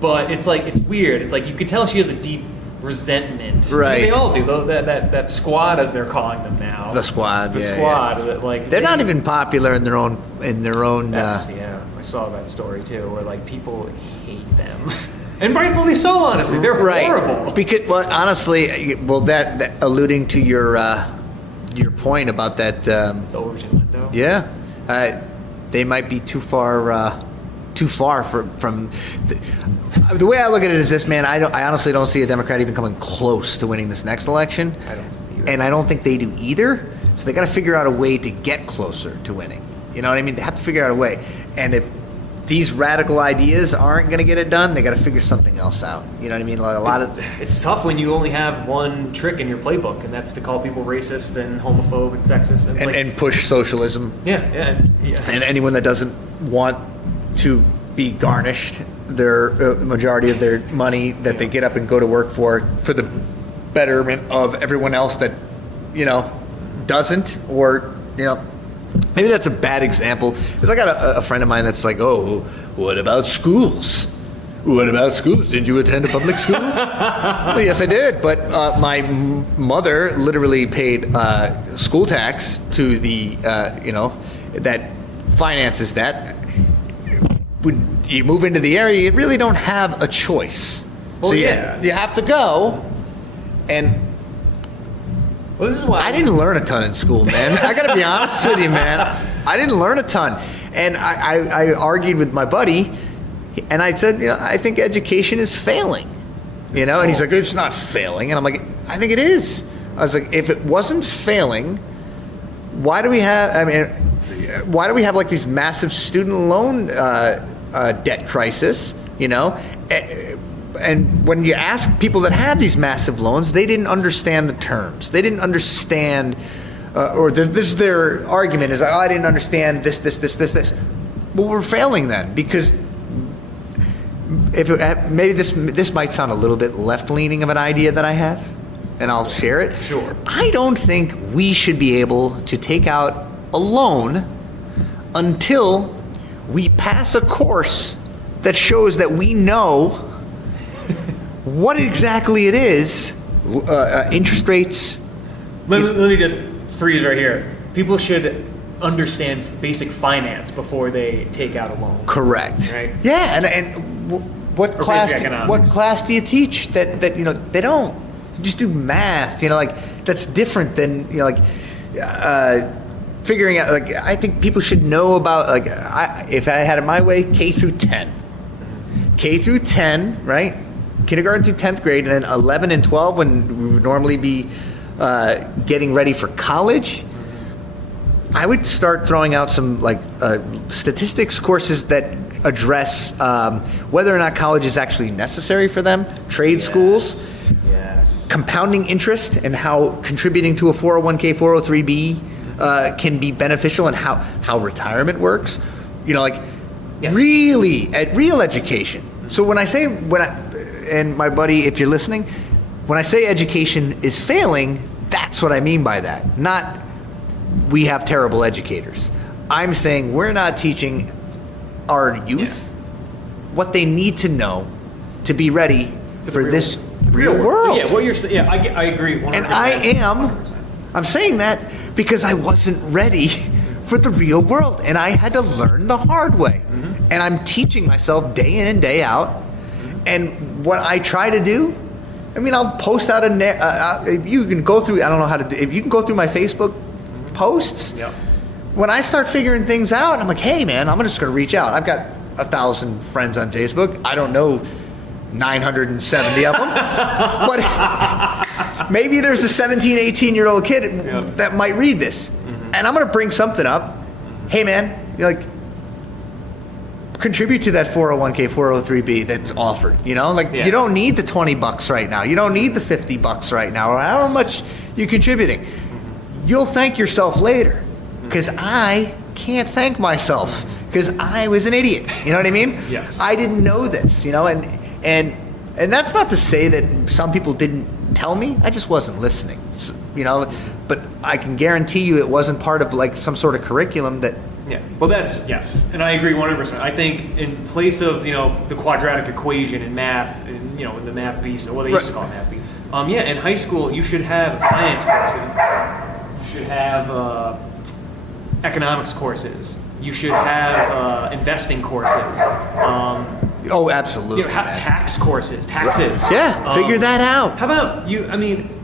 but it's like it's weird. It's like you could tell she has a deep resentment. Right. I mean, they all do. That squad, as they're calling them now. The squad. The yeah, squad. Yeah. That, like they're not even popular in their own. That's, yeah, I saw that story too, where like people hate them, and rightfully so. Honestly, they're horrible. Because, well, honestly, that alluding to your point about that. The Overton window. Yeah, they might be too far from. The way I look at it is this, man. I honestly don't see a Democrat even coming close to winning this next election. I don't either. And I don't think they do either. So they got to figure out a way to get closer to winning. You know what I mean? They have to figure out a way. And if these radical ideas aren't going to get it done, they got to figure something else out. You know what I mean? Like a lot of. It's tough when you only have one trick in your playbook, and that's to call people racist and homophobe and sexist And push socialism. Yeah. And anyone that doesn't want to be garnished their majority of their money that they get up and go to work for the betterment of everyone else that, doesn't, or, maybe that's a bad example. Because I got a friend of mine that's like, oh, what about schools? What about schools? Did you attend a public school? Well, yes, I did. But my mother literally paid school tax to the, that finances that. When you move into the area, you really don't have a choice. Well, so yeah. you have to go. And Well, this is why I didn't learn a ton in school, man. I got to be honest with you, man. I didn't learn a ton. And I argued with my buddy, and I said, I think education is failing. And he's like, it's not failing. And I'm like, I think it is. I was like, if it wasn't failing, why do we have like these massive student loan debt crisis, And when you ask people that have these massive loans, they didn't understand the terms. They didn't understand, this is their argument is, I didn't understand this. Well, we're failing then, because maybe this might sound a little bit left-leaning of an idea that I have, and I'll share it. Sure. I don't think we should be able to take out a loan until we pass a course that shows that we know what exactly it is, interest rates. Let me just freeze right here. People should understand basic finance before they take out a loan. Correct. Right. Yeah, and what Or class? basic economics. What class do you teach that they don't? You just do math. That's different than figuring out. Like, I think people should know about, if I had it my way, K through 10. K through 10, right? Kindergarten through 10th grade, and then 11 and 12 when we would normally be getting ready for college. I would start throwing out some statistics courses that address whether or not college is actually necessary for them, trade schools, Yes. compounding interest, and how contributing to a 401k, 403b can be beneficial, and how retirement works. Yes. Real education. So and my buddy, if you're listening, when I say education is failing, that's what I mean by that. Not we have terrible educators. I'm saying we're not teaching our youth what they need to know to be ready for this real world. So what you're saying, I agree 100%. And I'm saying that because I wasn't ready for the real world, and I had to learn the hard way. Mm-hmm. And I'm teaching myself day in and day out. And what I try to do, I'll post out if you can go through, I don't know how to do, if you can go through my Facebook posts, Yep. when I start figuring things out, I'm like, hey man, I'm just going to reach out. I've got 1,000 friends on Facebook. I don't know 970 of them, but maybe there's a 17, 18-year-old kid that might read this. Mm-hmm. And I'm going to bring something up. Hey man, contribute to that 401k, 403b that's offered. You don't need the $20 right now. You don't need the $50 right now, or however much you're contributing. You'll thank yourself later, because I can't thank myself because I was an idiot. You know what I mean? Yes. I didn't know this. And that's not to say that some people didn't tell me. I just wasn't listening. But I can guarantee you it wasn't part of some sort of curriculum that. Yeah, well, yes, and I agree 100%. I think in place of the quadratic equation in math, in the math beast, or what they used to call it math beast. In high school you should have finance courses. You should have economics courses. You should have investing courses. Oh, absolutely. Taxes. Yeah, figure that out. How about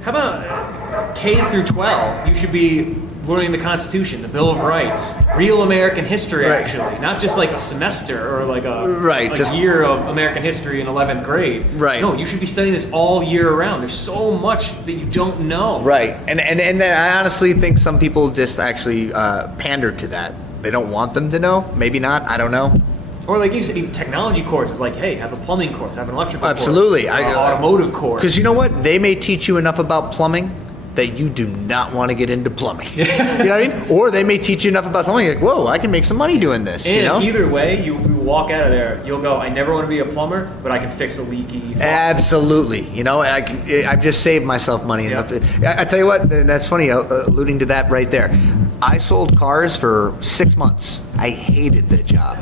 How about K through 12? You should be learning the Constitution, the Bill of Rights, real American history, actually, not just like a semester or like a year of American history in 11th grade. Right. No, you should be studying this all year round. There's so much that you don't know. Right. And I honestly think some people just actually pander to that. They don't want them to know. Maybe not. I don't know. Or like you said, technology courses, like, hey, have a plumbing course, have an electrical Absolutely. course, automotive course. Because you know what? They may teach you enough about plumbing that you do not want to get into plumbing. You know what I mean? Or they may teach you enough about plumbing, like, whoa, I can make some money doing this. And either way, you walk out of there, you'll go, I never want to be a plumber, but I can fix a leaky faucet. Absolutely. You know, I've just saved myself money. Yeah. I tell you what, that's funny, alluding to that right there. I sold cars for 6 months. I hated that job.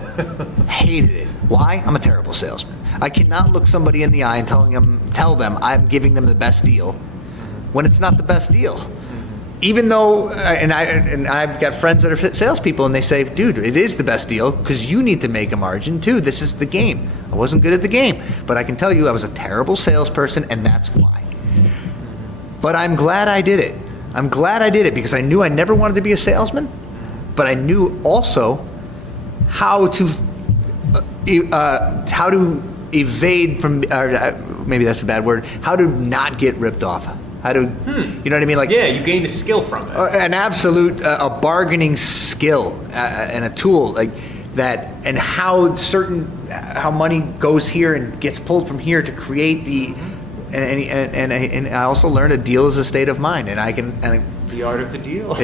Hated it. Why? I'm a terrible salesman. I cannot look somebody in the eye and tell them I'm giving them the best deal when it's not the best deal. Even though, and I've got friends that are salespeople, and they say, dude, it is the best deal because you need to make a margin too. This is the game. I wasn't good at the game, but I can tell you I was a terrible salesperson, and that's why. But I'm glad I did it. I'm glad I did it because I knew I never wanted to be a salesman, but I knew also how to evade from, maybe that's a bad word, how to not get ripped off. How to, you know what I mean? Like, yeah, you gained a skill from it. An absolute, a bargaining skill and a tool like that, and how money goes here and gets pulled from here to create the, and I also learned a deal is a state of mind, and the art of the deal.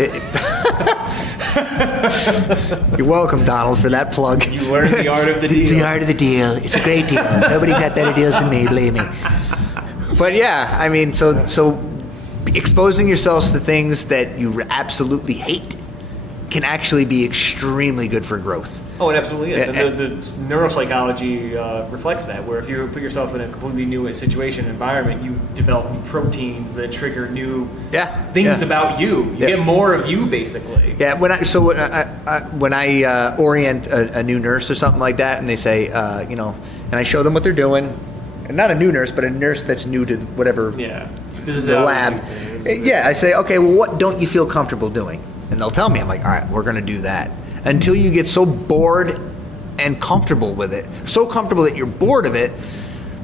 You're welcome, Donald, for that plug. You learned the art of the deal. The art of the deal. It's a great deal. Nobody got better deals than me, believe me. But yeah, I mean, so exposing yourselves to things that you absolutely hate can actually be extremely good for growth. Oh, it absolutely is. And the neuropsychology reflects that, where if you put yourself in a completely new situation, environment, you develop new proteins that trigger new things about you. You get more of you, basically. Yeah, when I orient a new nurse or something like that, and they say, and I show them what they're doing, and not a new nurse, but a nurse that's new to whatever this is the lab. Yeah, I say, okay, well, what don't you feel comfortable doing? And they'll tell me. I'm like, all right, we're going to do that. Until you get so bored and comfortable with it, so comfortable that you're bored of it,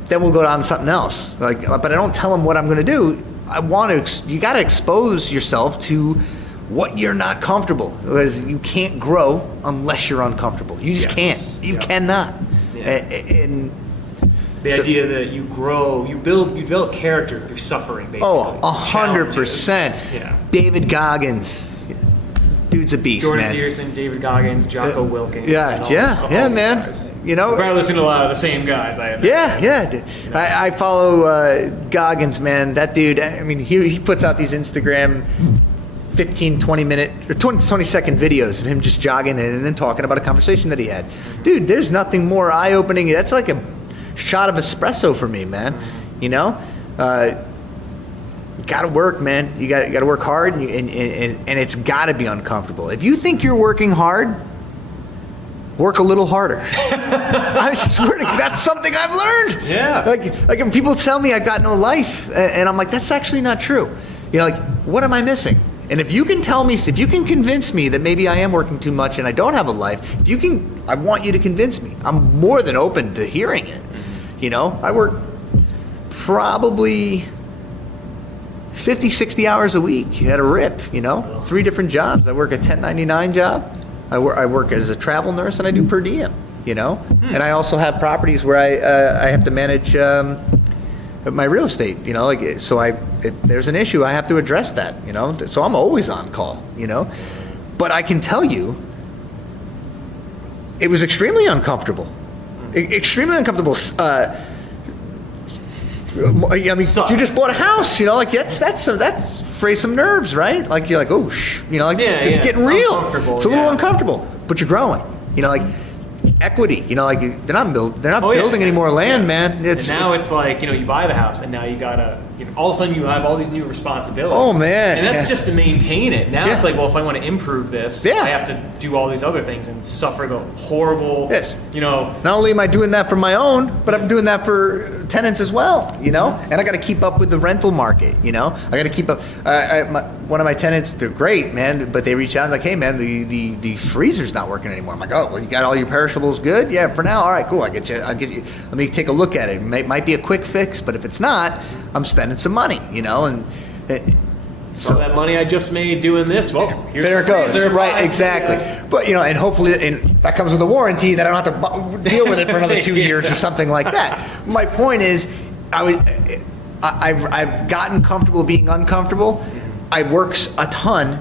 then we'll go on to something else. But I don't tell them what I'm going to do. You got to expose yourself to what you're not comfortable, because you can't grow unless you're uncomfortable. You just can't. You cannot. Yeah. And the idea that you grow, you develop character through suffering, basically. Oh, 100%. Yeah. David Goggins. Dude's a beast, Jordan man. Peterson, David Goggins, Jocko Wilkins. Man. Guys. You know, I listen to a lot of the same guys. I follow Goggins, man. That dude, I mean, he puts out these Instagram 15, 20 minute, or 20 second videos of him just jogging in and then talking about a conversation that he had. Dude, there's nothing more eye-opening. That's like a shot of espresso for me, man. You know? Got to work, man. You got to work hard, and it's got to be uncomfortable. If you think you're working hard, work a little harder. I swear to God, that's something I've learned. Yeah. Like when people tell me I got no life, and I'm like, that's actually not true. You know, like, what am I missing? And if you can convince me that maybe I am working too much and I don't have a life, I want you to convince me. I'm more than open to hearing it. You know, I work probably 50, 60 hours a week at a rip, 3 different jobs. I work a 1099 job. I work as a travel nurse, and I do per diem, And I also have properties where I have to manage my real estate, so if there's an issue, I have to address that, So I'm always on call, But I can tell you, it was extremely uncomfortable. Extremely uncomfortable. I mean, you just bought a house, that's frays some nerves, right? Like you're like, oh, it's getting real. It's a little uncomfortable, but you're growing. Equity. They're not building any more land, man. And now it's like you buy the house, and now you gotta all of a sudden you have all these new responsibilities. Oh man! And that's just to maintain it. Now it's like, well, if I want to improve this, I have to do all these other things and suffer the horrible. Yes. Not only am I doing that for my own, but I'm doing that for tenants as well. And I got to keep up with the rental market. I got to keep up. One of my tenants, they're great, man, but they reach out like, hey, man, the freezer's not working anymore. I'm like, oh, well, you got all your perishables good? Yeah, for now. All right, cool. I'll get you. Let me take a look at it. It might be a quick fix, but if it's not, I'm spending some money, so that money I just made doing this, well, there it goes. Right, exactly. But and hopefully, that comes with a warranty that I don't have to deal with it for another 2 years or something like that. My point is, I've gotten comfortable being uncomfortable, I work a ton.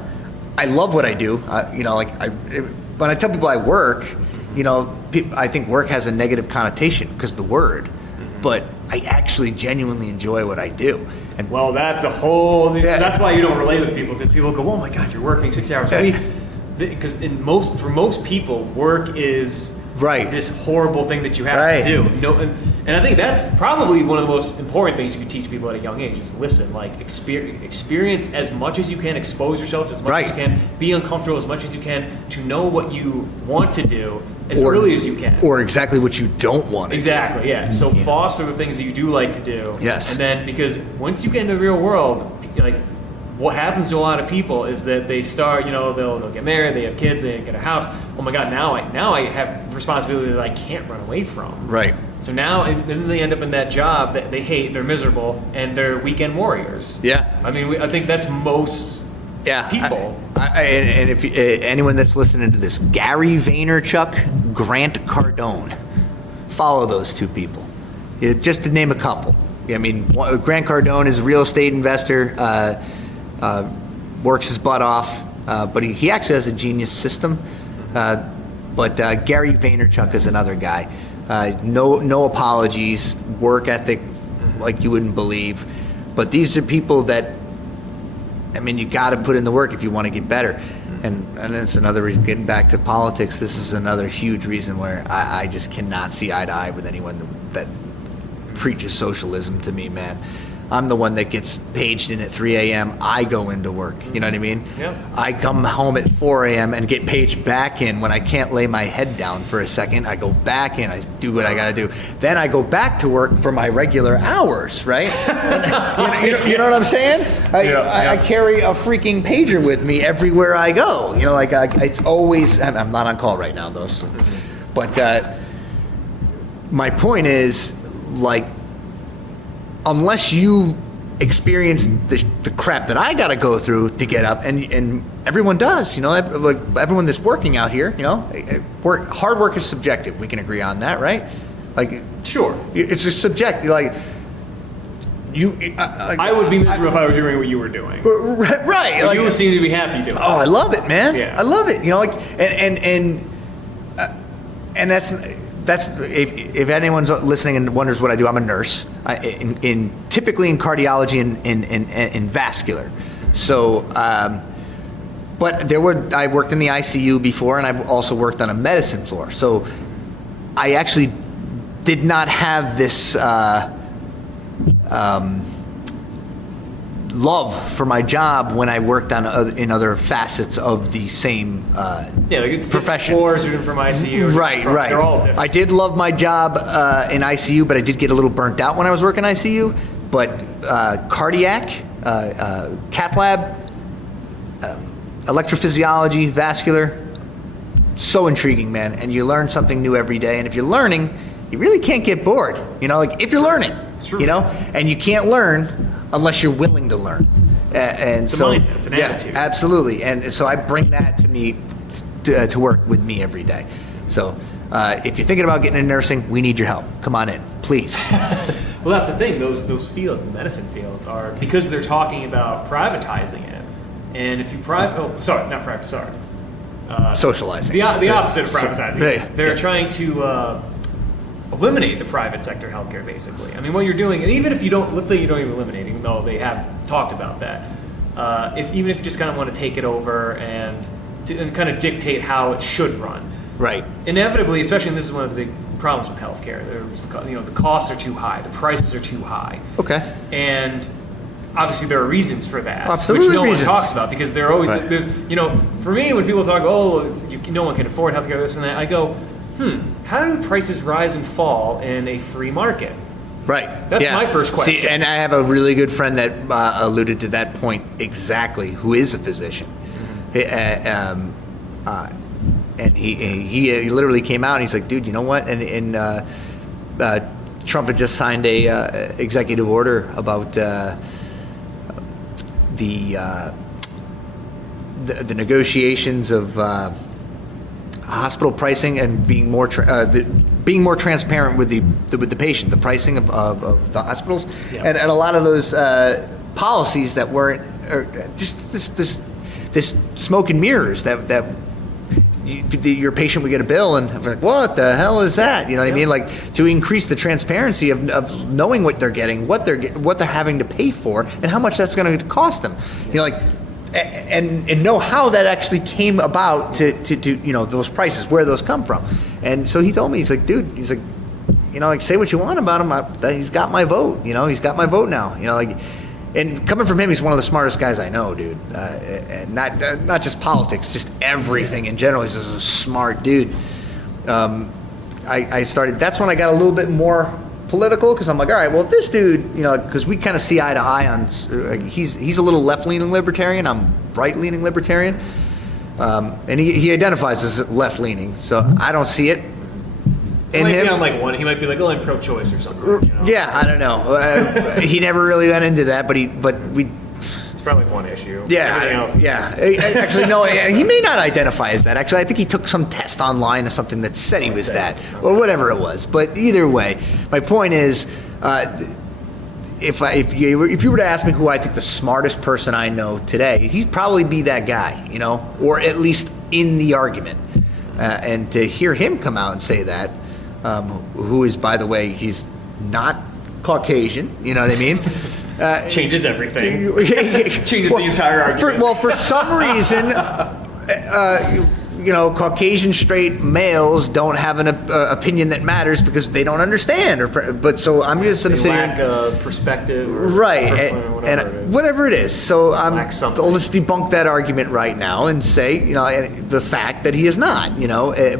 I love what I do. When I tell people I work, I think work has a negative connotation because of the word, but I actually genuinely enjoy what I do. And well, that's a whole. That's why you don't relate with people, because people go, "Oh my God, you're working 6 hours a week." Because for most people, work is this horrible thing that you have to do. And I think that's probably one of the most important things you can teach people at a young age is listen, like experience as much as you can, expose yourself as much as you can, be uncomfortable as much as you can, to know what you want to do as early as you can. Or exactly what you don't want to do. Yeah. So foster the things that you do like to do. Yes. And then, because once you get into the real world, like, what happens to a lot of people is that they start, they'll get married, they have kids, they get a house. Oh my God, now I have responsibility that I can't run away from. Right. So now, and then they end up in that job that they hate, they're miserable, and they're weekend warriors. Yeah. I mean, I think that's most people. And if anyone that's listening to this, Gary Vaynerchuk, Grant Cardone, follow those two people. Just to name a couple. I mean, Grant Cardone is a real estate investor. Works his butt off, but he actually has a genius system. But Gary Vaynerchuk is another guy. No apologies, work ethic like you wouldn't believe. But these are people that, I mean, you got to put in the work if you want to get better. And that's another reason, getting back to politics, this is another huge reason where I just cannot see eye to eye with anyone that preaches socialism to me, man. I'm the one that gets paged in at 3 a.m. I go into work. You know what I mean? Yeah. I come home at 4 a.m. and get paged back in when I can't lay my head down for a second. I go back in. I do what I got to do. Then I go back to work for my regular hours, right? You know what I'm saying? I carry a freaking pager with me everywhere I go. It's always. I'm not on call right now, though. So, but my point is, like, unless you experience the crap that I got to go through to get up, and everyone does, like everyone that's working out here, hard work is subjective. We can agree on that, right? Like, sure, it's just subjective. Like, I would be miserable if I were doing what you were doing. Right. Like, you seem to be happy doing it. Oh, I love it, man. Yeah. I love it. And that's if anyone's listening and wonders what I do, I'm a nurse typically in cardiology and in vascular. So, but I worked in the ICU before, and I've also worked on a medicine floor. So I actually did not have this love for my job when I worked in other facets of the same it's profession. Floors, you're from ICU. Right. They're all different. I did love my job in ICU, but I did get a little burnt out when I was working ICU. But cardiac, cath lab, electrophysiology, vascular, so intriguing, man. And you learn something new every day. And if you're learning, you really can't get bored. If you're learning, and you can't learn unless you're willing to learn. And it's so, a mindset, it's an attitude. Absolutely. And so I bring that to me to work with me every day. So if you're thinking about getting into nursing, we need your help. Come on in, please. Well, that's the thing. Those fields, the medicine fields, are because they're talking about privatizing it. And if you socializing. The opposite of privatizing. They're Yeah. trying to eliminate the private sector healthcare, basically. I mean, what you're doing, and even if you don't, let's say you don't even eliminate, even though they have talked about that, even if you just kind of want to take it over and kind of dictate how it should run. Right. Inevitably, especially, and this is one of the big problems with healthcare, the costs are too high, the prices are too high. Okay. And obviously there are reasons for that, absolutely, which no reasons. one talks about, because they're always, there's, for me, when people talk, no one can afford healthcare, this and that, I go, how do prices rise and fall in a free market? Right. That's my first question. See, and I have a really good friend that alluded to that point exactly, who is a physician. And he literally came out and he's like, dude, you know what? And Trump had just signed a executive order about the negotiations of hospital pricing and being more transparent with the patient, the pricing of the hospitals, and a lot of those policies that weren't or just this smoke and mirrors that your patient would get a bill and be like, what the hell is that? You know what I mean? Like, to increase the transparency of knowing what they're getting, what they're having to pay for, and how much that's going to cost them. You know, like, and know how that actually came about to those prices, where those come from. And so he told me, he's like, dude, he's like, like, say what you want about him. He's got my vote. He's got my vote now. Like. And coming from him, he's one of the smartest guys I know, dude. And not just politics, just everything in general. He's just a smart dude. I started. That's when I got a little bit more political, because I'm like, all right, well, if this dude, because we kind of see eye to eye on. He's a little left-leaning libertarian. I'm right-leaning libertarian, and he identifies as left-leaning. So I don't see it. He might be on like one. He might be like, oh, I'm pro-choice or something. Yeah, I don't know. He never really went into that, but we. It's probably one issue. Yeah, Everything else. yeah. Actually, no. He may not identify as that. Actually, I think he took some test online or something that said he was that, or whatever it was. But either way, my point is, if you were to ask me who I think the smartest person I know today, he'd probably be that guy, or at least in the argument. And to hear him come out and say that. Who is, by the way, he's not Caucasian, you know what I mean? Changes everything. Changes the entire argument. For some reason, Caucasian straight males don't have an opinion that matters because they don't understand. But so I'm just going to say, lack of perspective, right? Whatever it is. So let's debunk that argument right now and say, the fact that he is not,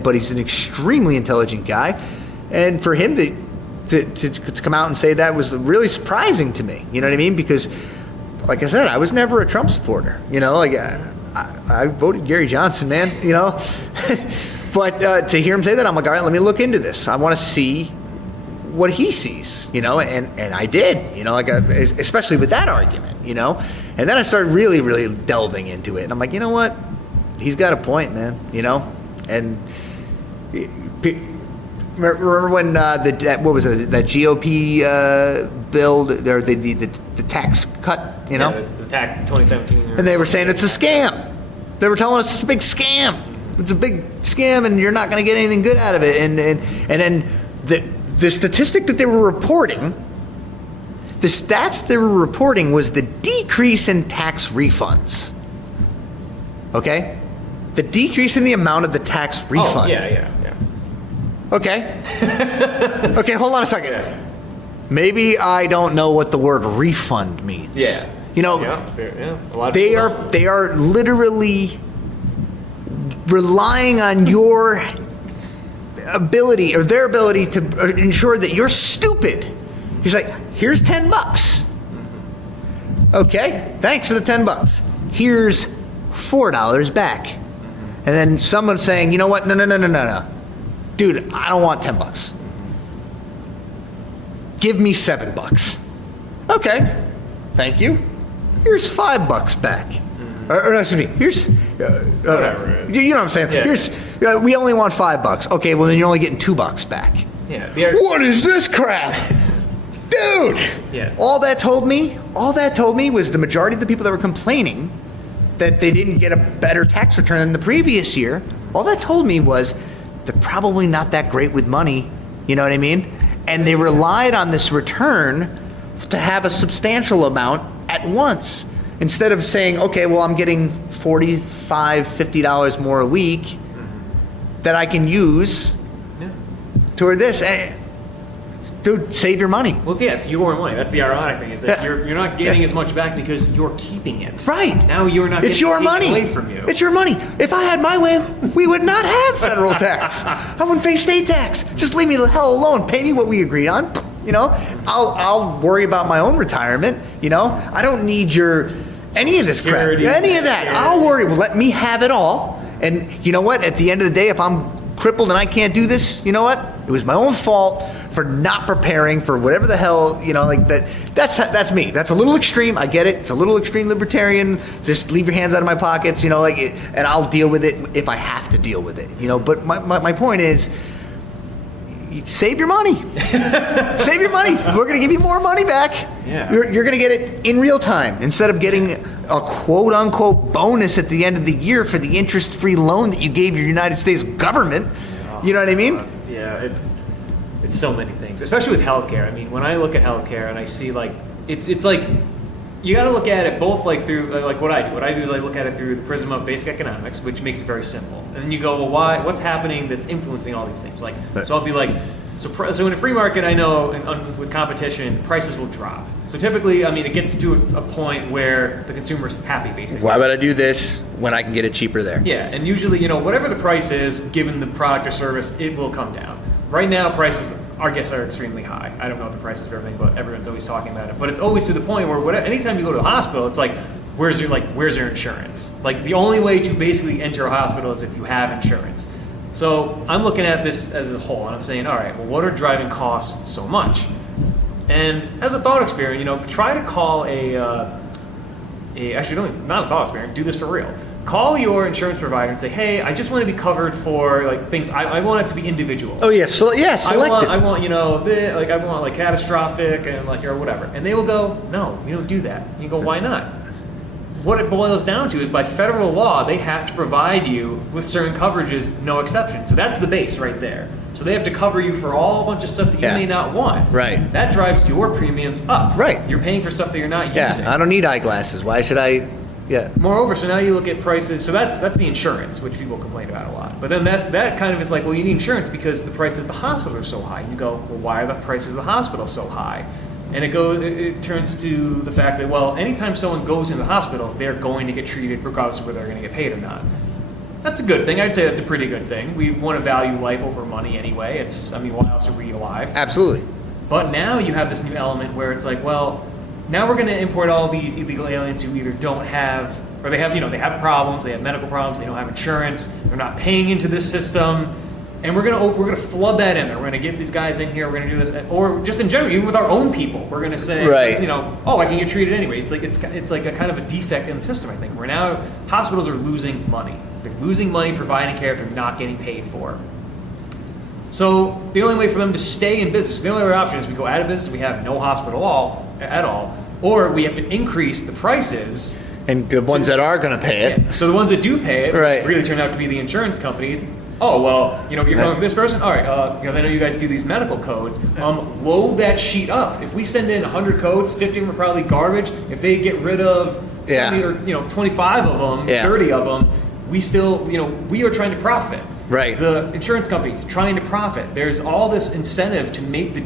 but he's an extremely intelligent guy, and for him to come out and say that was really surprising to me. You know what I mean? Because, like I said, I was never a Trump supporter. I voted Gary Johnson, man, but to hear him say that, I'm like, all right, let me look into this. I want to see what he sees, and I did, especially with that argument, and then I started really, really delving into it, and I'm like, you know what, he's got a point, man, and remember when what was it, that GOP bill, or the tax cut, the tax 2017, and they were saying it's a scam. They were telling us it's a big scam. It's a big scam, and you're not going to get anything good out of it. And then the statistic that they were reporting, the stats they were reporting was the decrease in tax refunds. Okay, the decrease in the amount of the tax refund. Oh, yeah. Okay. Okay, hold on a second. Yeah. Maybe I don't know what the word refund means. Yeah. A lot of they are literally relying on your ability or their ability to ensure that you're stupid. He's like, here's $10. Okay, thanks for the $10. Here's $4 back. And then someone's saying, you know what? No. Dude, I don't want $10. Give me $7. Okay, thank you. Here's $5 back. Or no, excuse me. Here's whatever. You know what I'm saying? Yeah. Here's we only want $5. Okay, well then you're only getting $2 back. Yeah. What is this crap, dude? Yeah. All that told me was the majority of the people that were complaining that they didn't get a better tax return than the previous year. All that told me was they're probably not that great with money. You know what I mean? And they relied on this return to have a substantial amount at once, instead of saying, okay, well, I'm getting $45, $50 more a week that I can use toward this. Dude, save your money. Well, yeah, it's your money. That's the ironic thing, is that you're not getting as much back because you're keeping it. Right. Now you're not it's getting your it money. away from you. It's your money. If I had my way, we would not have federal tax. I wouldn't pay state tax. Just leave me the hell alone. Pay me what we agreed on. I'll worry about my own retirement. I don't need any of this crap. Any of that. I'll worry. Well, let me have it all. And you know what? At the end of the day, if I'm crippled and I can't do this, you know what? It was my own fault for not preparing for whatever the hell, like that. That's me. That's a little extreme. I get it. It's a little extreme libertarian. Just leave your hands out of my pockets, and I'll deal with it if I have to deal with it, But my point is, save your money. Save your money. We're going to give you more money back. Yeah. You're going to get it in real time instead of getting a quote unquote bonus at the end of the year for the interest-free loan that you gave your United States government. You know what I mean? Yeah, it's so many things, especially with healthcare. I mean, when I look at healthcare and I see like it's like you got to look at it both like through like what I do. What I do is I look at it through the prism of basic economics, which makes it very simple. And then you go, well, why? What's happening that's influencing all these things? Like, so I'll be like, so in a free market, I know with competition, prices will drop. So typically, I mean, it gets to a point where the consumer's happy, basically. Why would I do this when I can get it cheaper there? Yeah, and usually, whatever the price is, given the product or service, it will come down. Right now, prices, our guesses are extremely high. I don't know what the price is for everything, but everyone's always talking about it. But it's always to the point where anytime you go to a hospital, it's like, where's your insurance? Like, the only way to basically enter a hospital is if you have insurance. So I'm looking at this as a whole, and I'm saying, all right, well, what are driving costs so much? And as a thought experiment, try to call not a thought experiment, do this for real. Call your insurance provider and say, hey, I just want to be covered for like things. I want it to be individual. Oh yeah, select it. I want I want like catastrophic and like or whatever. And they will go, no, we don't do that. And you go, why not? What it boils down to is by federal law, they have to provide you with certain coverages, no exception. So that's the base right there. So they have to cover you for all a bunch of stuff that you may not want. Right. That drives your premiums up. Right. You're paying for stuff that you're not Yeah, using. I don't need eyeglasses. Why should I? Yeah. Moreover, so now you look at prices. So that's the insurance, which people complain about a lot. But then that kind of is like, well, you need insurance because the prices at the hospital are so high. And you go, well, why are the prices of the hospital so high? And it turns to the fact that, well, anytime someone goes into the hospital, they're going to get treated regardless of whether they're going to get paid or not. That's a good thing. I'd say that's a pretty good thing. We want to value life over money anyway. Why else are we alive? Absolutely. But now you have this new element where it's like, well, now we're going to import all these illegal aliens who either don't have, or they have, they have problems, they have medical problems, they don't have insurance, they're not paying into this system, and we're going to flood that in there. We're going to get these guys in here. We're going to do this, or just in general, even with our own people, we're going to say, right. Oh, I can get treated anyway. It's like a kind of a defect in the system. I think where now hospitals are losing money. They're losing money providing care they're not getting paid for. So the only way for them to stay in business, the only other option is we go out of business, we have no hospital at all, or we have to increase the prices. And the ones that are going to pay it. Yeah. So the ones that do pay it right. really turn out to be the insurance companies. Oh, well, you're coming for this person? All right, because I know you guys do these medical codes. Load that sheet up. If we send in 100 codes, 50 of them are probably garbage. If they get rid of 70 or 25 of them, 30 of them, we still, we are trying to profit. Right. The insurance companies trying to profit. There's all this incentive to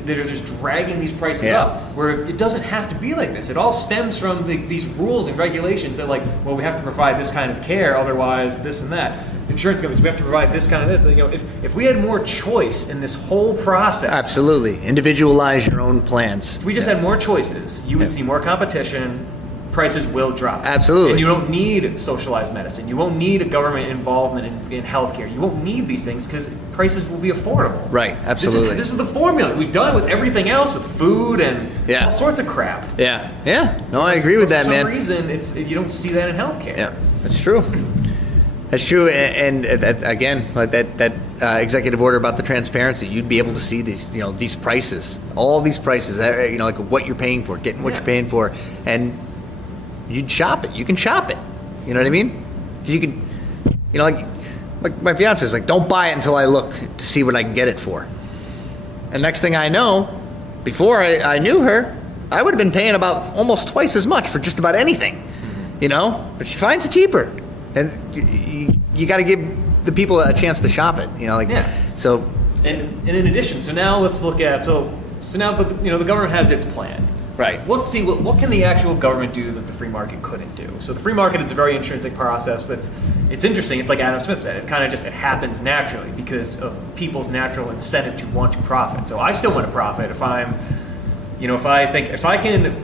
they're just dragging these prices up, where it doesn't have to be like this. It all stems from these rules and regulations that we have to provide this kind of care, otherwise this and that. Insurance companies, we have to provide this kind of this. If we had more choice in this whole process. Absolutely. Individualize your own plans. If we just had more choices, you would see more competition. Prices will drop. Absolutely. And you don't need socialized medicine. You won't need a government involvement in healthcare. You won't need these things because prices will be affordable. Right, absolutely. This is the formula. We've done it with everything else, with food and all sorts of crap. Yeah. No, I agree with that, man. For some reason, you don't see that in healthcare. Yeah, that's true. That's true, and that, again, like that executive order about the transparency, you'd be able to see these prices, all these prices, like what you're paying for, getting what you're paying for, and you'd shop it. You can shop it. You know what I mean? You can, like my fiance is like, don't buy it until I look to see what I can get it for. And next thing I know, before I knew her, I would have been paying about almost twice as much for just about anything, But she finds it cheaper, and you got to give the people a chance to shop it, So. And in addition, so now let's look at the government has its plan. Right. Let's see what can the actual government do that the free market couldn't do. So the free market is a very intrinsic process. It's interesting. It's like Adam Smith said. It happens naturally because of people's natural incentive to want to profit. So I still want to profit if if I can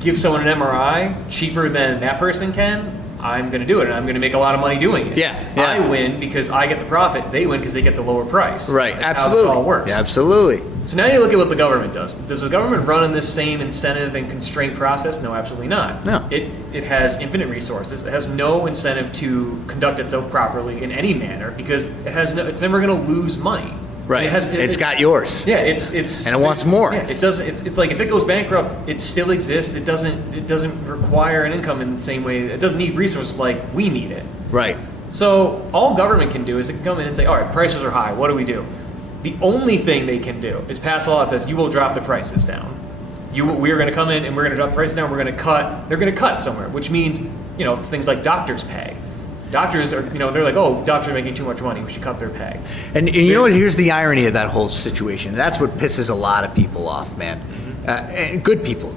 give someone an MRI cheaper than that person can, I'm going to do it, and I'm going to make a lot of money doing it. Yeah. I win because I get the profit. They win because they get the lower price. Right. That's absolutely. how this all works. Yeah, absolutely. So now you look at what the government does. Does the government run in this same incentive and constraint process? No, absolutely not. No. It has infinite resources. It has no incentive to conduct itself properly in any manner because it's never going to lose money. Right. It's got yours. Yeah, it's And it wants more. Yeah, it doesn't. It's like if it goes bankrupt, it still exists. It doesn't require an income in the same way. It doesn't need resources like we need it. Right. So all government can do is it can come in and say, all right, prices are high. What do we do? The only thing they can do is pass a law that says you will drop the prices down. We are going to come in and we're going to drop the prices down. We're going to cut. They're going to cut somewhere, which means things like doctors' pay. Doctors are, they're like, oh, doctors are making too much money. We should cut their pay. And you know what? Here's the irony of that whole situation. That's what pisses a lot of people off, man. And good people.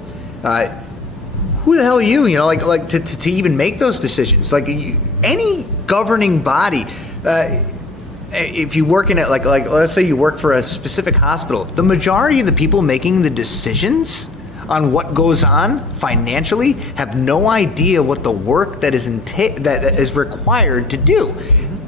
Who the hell are you? Like to even make those decisions. Like any governing body. If you work in it, like let's say you work for a specific hospital, the majority of the people making the decisions on what goes on financially have no idea what the work that is required to do.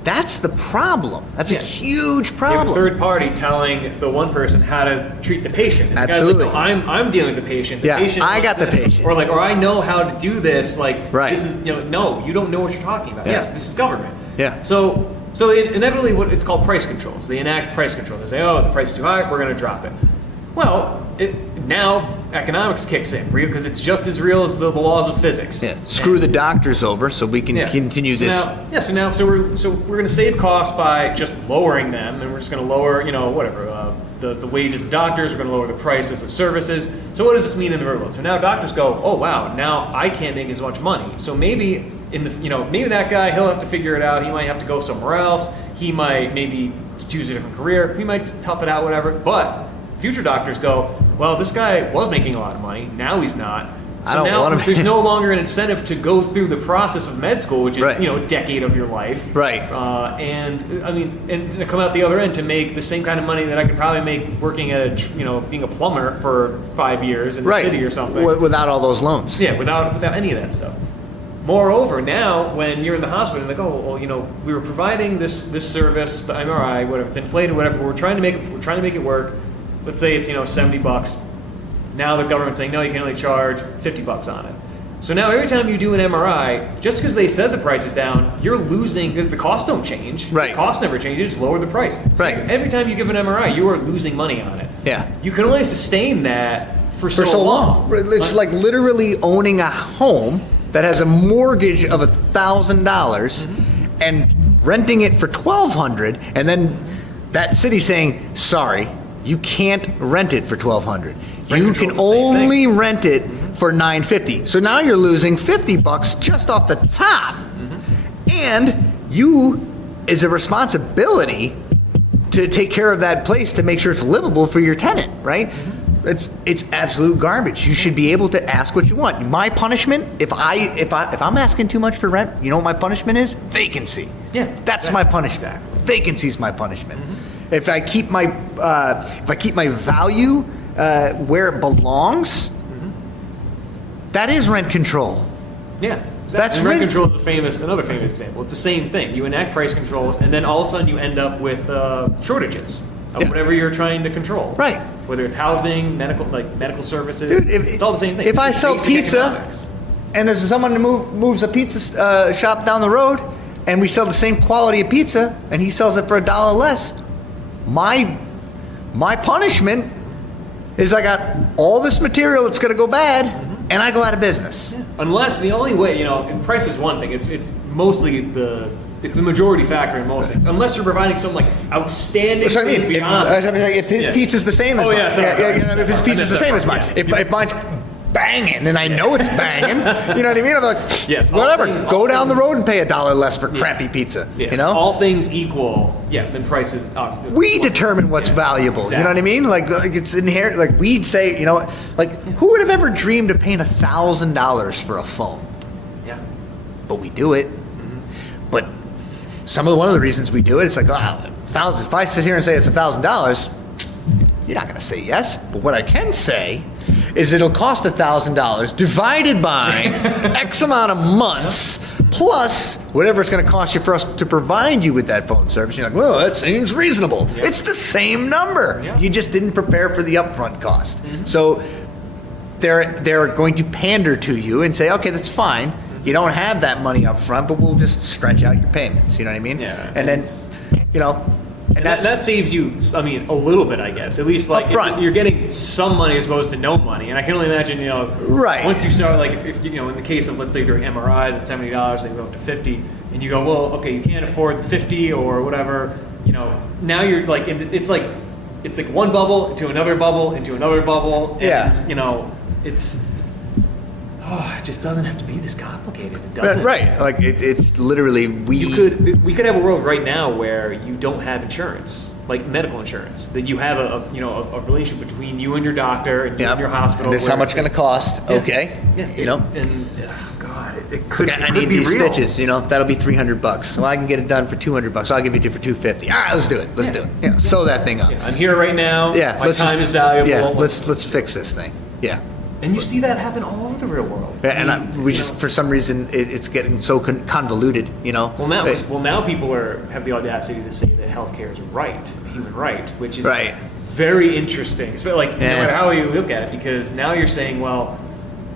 That's the problem. That's a huge problem. You have a third party telling the one person how to treat the patient. And Absolutely. The guy's like, no, I'm dealing with the patient. The patient I got the this. patient. Or I know how to do this. Right. This is, no, you don't know what you're talking about. Yeah. Yes, this is government. Yeah. So inevitably, what it's called price controls. They enact price control. They say, oh, the price is too high, we're going to drop it. Well, now economics kicks in because it's just as real as the laws of physics. Yeah. Screw the doctors over so we can continue this. So we're going to save costs by just lowering them, and we're just going to lower, the wages of doctors. We're going to lower the prices of services. So what does this mean in the real world? So now doctors go, oh wow, now I can't make as much money. So maybe maybe that guy, he'll have to figure it out. He might have to go somewhere else. He might maybe choose a different career. He might tough it out, whatever. But future doctors go, well, this guy was making a lot of money. Now he's not. So now there's no longer an incentive to go through the process of med school, which is a decade of your life. Right. And to come out the other end to make the same kind of money that I could probably make working at being a plumber for 5 years in the city or something. Without all those loans. Yeah, without any of that stuff. Moreover, now when you're in the hospital, like, oh, well, we were providing this service, the MRI, whatever, it's inflated, whatever. We're trying to make it work. Let's say it's $70. Now the government's saying no, you can only charge $50 on it. So now every time you do an MRI, just because they said the price is down, you're losing because the costs don't change. Right. The costs never change. You just lower the price. So right. Every time you give an MRI, you are losing money on it. Yeah. You can only sustain that for so long. It's like literally owning a home that has a mortgage of $1,000 and renting it for $1,200, and then that city saying, sorry, you can't rent it for $1,200. You can only rent it for $950. So now you're losing $50 just off the top. And you is a responsibility to take care of that place to make sure it's livable for your tenant, right? It's absolute garbage. You should be able to ask what you want. My punishment, if I'm asking too much for rent, you know what my punishment is? Vacancy. Yeah, that's my punishment. Vacancy is my punishment. If I keep my value where it belongs, that is rent control. Yeah. That's rent control is another famous example. It's the same thing. You enact price controls, and then all of a sudden you end up with shortages of whatever you're trying to control. Right. Whether it's housing, medical services, dude, it's all the same thing. If I sell pizza, economics. and there's someone who moves a pizza shop down the road, and we sell the same quality of pizza, and he sells it for $1 less, my punishment is I got all this material that's going to go bad, and I go out of business. Yeah. Unless the only way, price is one thing. It's mostly the majority factor in most things. Unless you're providing some outstanding. That's what I mean. Beyond. If his pizza's the same as mine. If his pizza's the same as mine. If mine's banging and I know it's banging, you know what I mean? I'm like, yes, whatever. Go down the road and pay $1 less for crappy pizza. Yeah. You know? All things equal, then prices. We determine what's valuable. Exactly. You know what I mean? Like it's inherent. Like we'd say, who would have ever dreamed of paying $1,000 for a phone? Yeah. But we do it. But one of the reasons we do it, it's like, if I sit here and say it's $1,000, you're not going to say yes. But what I can say is it'll cost $1,000 divided by X amount of months plus whatever it's going to cost you for us to provide you with that phone service. You're like, well, that seems reasonable. Yeah. It's the same number. Yeah. You just didn't prepare for the upfront cost. So they're going to pander to you and say, okay, that's fine. You don't have that money up front, but we'll just stretch out your payments. You know what I mean? Yeah. And then, And that saves you, I mean, a little bit, I guess. At least, like, you're getting some money as opposed to no money. And I can only imagine, Right. once you start, like, if in the case of, let's say, during MRIs at $70, they go up to $50, and you go, well, okay, you can't afford the 50 or whatever. Now you're like, it's like one bubble into another bubble into another bubble. And, it just doesn't have to be this complicated. It doesn't. Right. Like it's literally we could have a world right now where you don't have insurance, like medical insurance, that you have a relationship between you and your doctor and you and your hospital. And this is how much it's going to cost. Yeah. Okay. Yeah. And God, it could. I need these stitches. That'll be $300. Well, I can get it done for $200. I'll give you for $250. All right, let's do it. Let's do it. Sew that thing up. Yeah, I'm here right now. Yeah. My time is valuable. Yeah. Let's fix this thing. Yeah. And you see that happen all over the real world. Yeah, we just, for some reason, it's getting so convoluted, Well, now people have the audacity to say that healthcare is a human right, which is very interesting. It's no matter how you look at it, because now you're saying,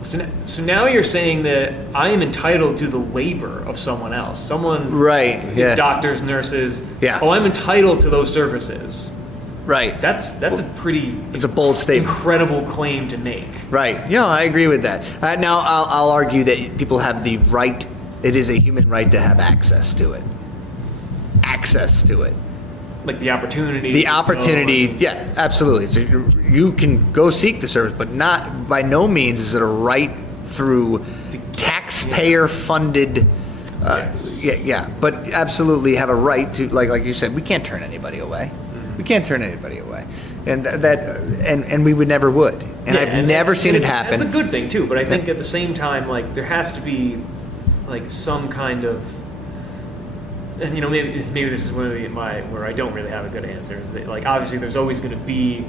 so now you're saying that I am entitled to the labor of someone else, doctors, nurses. Yeah. Oh, I'm entitled to those services. Right. It's a bold statement. Incredible claim to make. Right. Yeah, I agree with that. Now, I'll argue that people have the right. It is a human right to have access to it. Access to it. Like the opportunity. The opportunity. Yeah, absolutely. So you can go seek the service, but not by no means is it a right through taxpayer-funded. Yes. Yeah. But absolutely have a right to, like you said, we can't turn anybody away. We can't turn anybody away, and we never would. And I've never seen it happen. That's a good thing too. But I think at the same time, like there has to be, like some kind of, and maybe this is one of where I don't really have a good answer. Is that, like, obviously there's always going to be,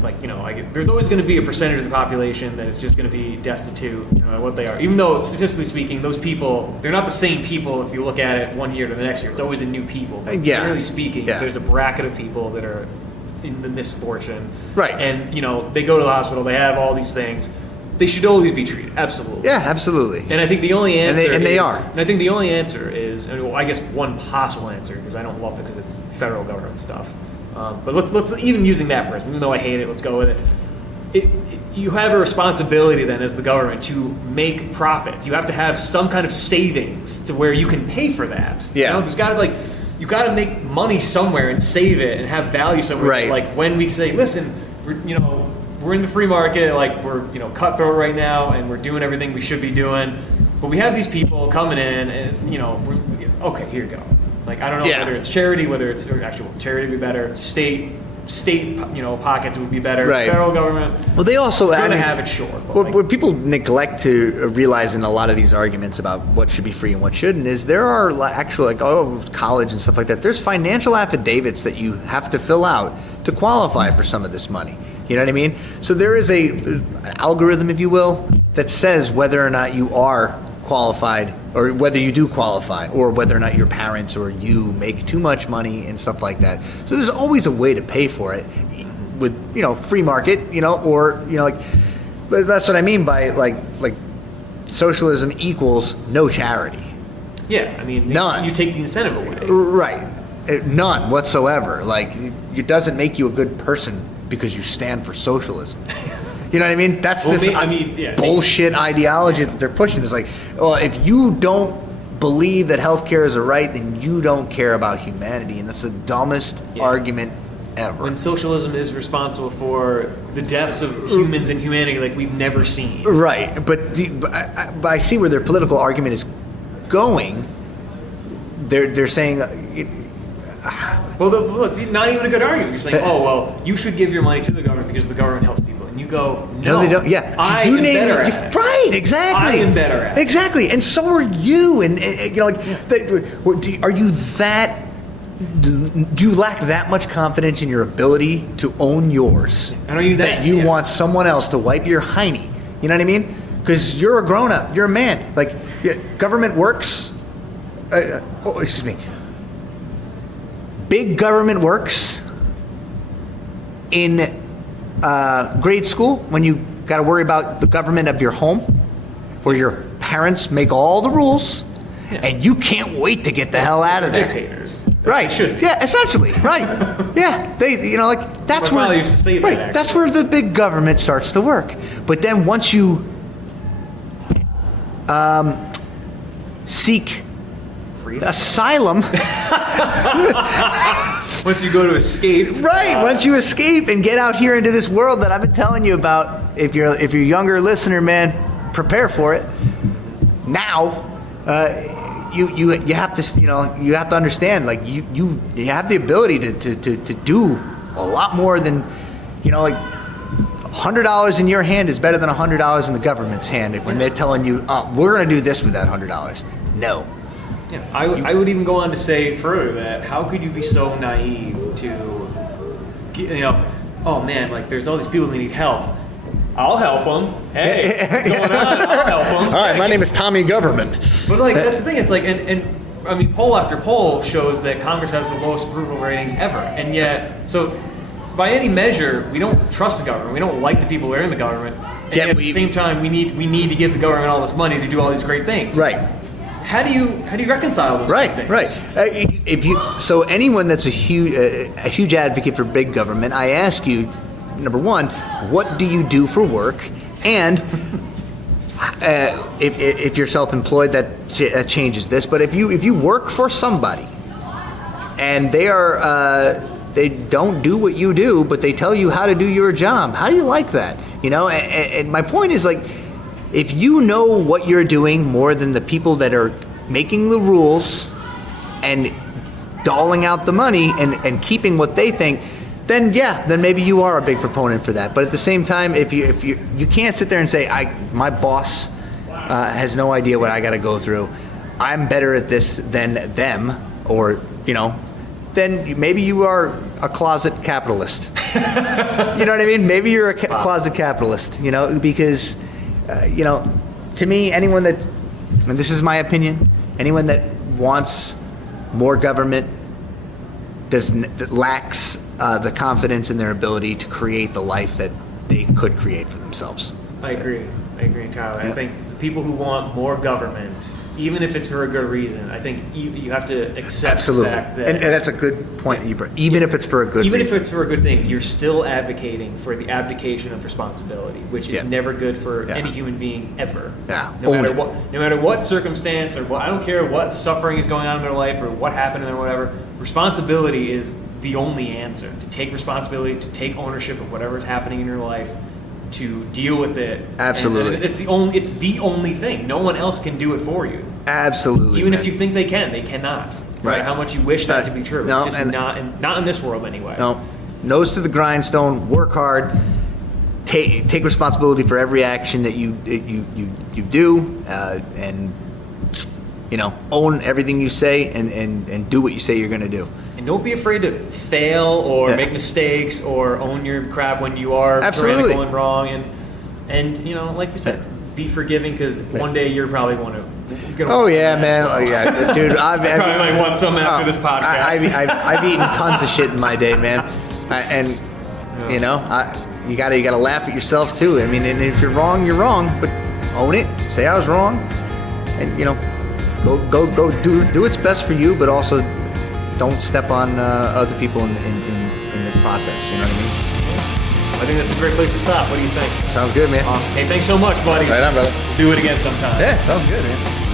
there's always going to be a percentage of the population that is just going to be destitute, what they are. Even though statistically speaking, those people, they're not the same people if you look at it one year to the next year. It's always a new people. But generally speaking, there's a bracket of people that are in the misfortune. Right. And, they go to the hospital, they have all these things. They should always be treated. Absolutely. Yeah, absolutely. And I think the only answer they are. And I think the only answer is, I guess one possible answer, because I don't love it because it's federal government stuff. But let's even using that person, even though I hate it, let's go with it. You have a responsibility then as the government to make profits. You have to have some kind of savings to where you can pay for that. Yeah. There's got to you got to make money somewhere and save it and have value somewhere. Right. Like when we say, listen, we're in the free market, like we're cutthroat right now, and we're doing everything we should be doing, but we have these people coming in, and it's okay, here you go. Like, I don't know whether it's charity, or actually charity would be better, state pockets would be better, federal government. Well, they also have it short. What people neglect to realize in a lot of these arguments about what should be free and what shouldn't is there are actual college and stuff like that. There's financial affidavits that you have to fill out to qualify for some of this money. You know what I mean? So there is an algorithm, if you will, that says whether or not you are qualified, or whether you do qualify, or whether or not your parents or you make too much money and stuff like that. So there's always a way to pay for it with free market, but that's what I mean by like socialism equals no charity. Yeah, I mean, none. You take the incentive away. Right. None whatsoever. Like, it doesn't make you a good person because you stand for socialism. You know what I mean? That's bullshit ideology that they're pushing. It's like, well, if you don't believe that healthcare is a right, then you don't care about humanity, and that's the dumbest argument ever. When socialism is responsible for the deaths of humans and humanity like we've never seen. Right, but I see where their political argument is going. They're saying. Well, it's not even a good argument. You're saying, you should give your money to the government because the government helps people. And you go, no, they don't. Yeah, I am better at it. Right, exactly. I am better at it. Exactly, and so are you. And are you that? Do you lack that much confidence in your ability to own yours? And are you that you want someone else to wipe your hiney? You know what I mean? Because you're a grown up. You're a man. Like, government works. Excuse me. Big government works in grade school when you got to worry about the government of your home, where your parents make all the rules, and you can't wait to get the hell out of there. Dictators. Right. should be. Yeah, essentially. Right. Yeah. They, like that's My where father used to say that, right. actually. That's where the big government starts to work. But then once you seek Freedom. asylum, Once you go to escape. right? Once you escape and get out here into this world that I've been telling you about, if you're a younger listener, man, prepare for it. Now, you have to you have to understand, like you have the ability to do a lot more than like $100 in your hand is better than $100 in the government's hand when they're telling you, we're going to do this with that $100. No. Yeah, I would even go on to say further that how could you be so naive to, oh man, like there's all these people that need help. I'll help them. Hey, what's going on? I'll help them. All right, my name is Tommy Government. But like that's the thing. It's like, and I mean, poll after poll shows that Congress has the lowest approval ratings ever, and yet, so by any measure, we don't trust the government. We don't like the people that are in the government. And yet at the same time, we need to give the government all this money to do all these great things. Right. How do you reconcile those two things? Right. So anyone that's a huge advocate for big government, I ask you, number one, what do you do for work? And if you're self-employed, that changes this. But if you work for somebody, and they don't do what you do, but they tell you how to do your job, how do you like that? And my point is, like, if you know what you're doing more than the people that are making the rules and doling out the money and keeping what they think, then maybe you are a big proponent for that. But at the same time, if you can't sit there and say, my boss has no idea what I got to go through, I'm better at this than them, or then maybe you are a closet capitalist. You know what I mean? Maybe you're a closet capitalist. Because to me, anyone that, and this is my opinion, anyone that wants more government that lacks the confidence in their ability to create the life that they could create for themselves. I agree entirely. Yeah. I think people who want more government, even if it's for a good reason, I think you have to accept Absolutely. the fact that... And that's a good point that you bring. Even if it's for a good reason. Even if it's for a good thing, you're still advocating for the abdication of responsibility, which is never good for any human being ever. Yeah. No matter what circumstance, or I don't care what suffering is going on in their life or what happened or whatever, responsibility is the only answer. To take responsibility, to take ownership of whatever's happening in your life, to deal with it. Absolutely. And it's the only thing. No one else can do it for you. Absolutely. Even man. if you think they can, they cannot. No Right. matter how much you wish that to be true. No, It's just not in this world anyway. No, nose to the grindstone. Work hard. Take responsibility for every action that you do, and own everything you say, and do what you say you're going to do. And don't be afraid to fail or make mistakes or own your crap when you are tyrannical and wrong. And like you said, be forgiving, because one day you're probably going to. Oh yeah, man. Oh yeah, dude. I probably might want some after this podcast. I've eaten tons of shit in my day, man. You gotta laugh at yourself too. I mean, and if you're wrong, you're wrong, but own it. Say I was wrong, and go do what's best for you, but also don't step on other people in the process. You know what I mean? I think that's a great place to stop. What do you think? Sounds good, man. Awesome. Hey, thanks so much, buddy. Right on, brother. Do it again sometime. Yeah, sounds good, man.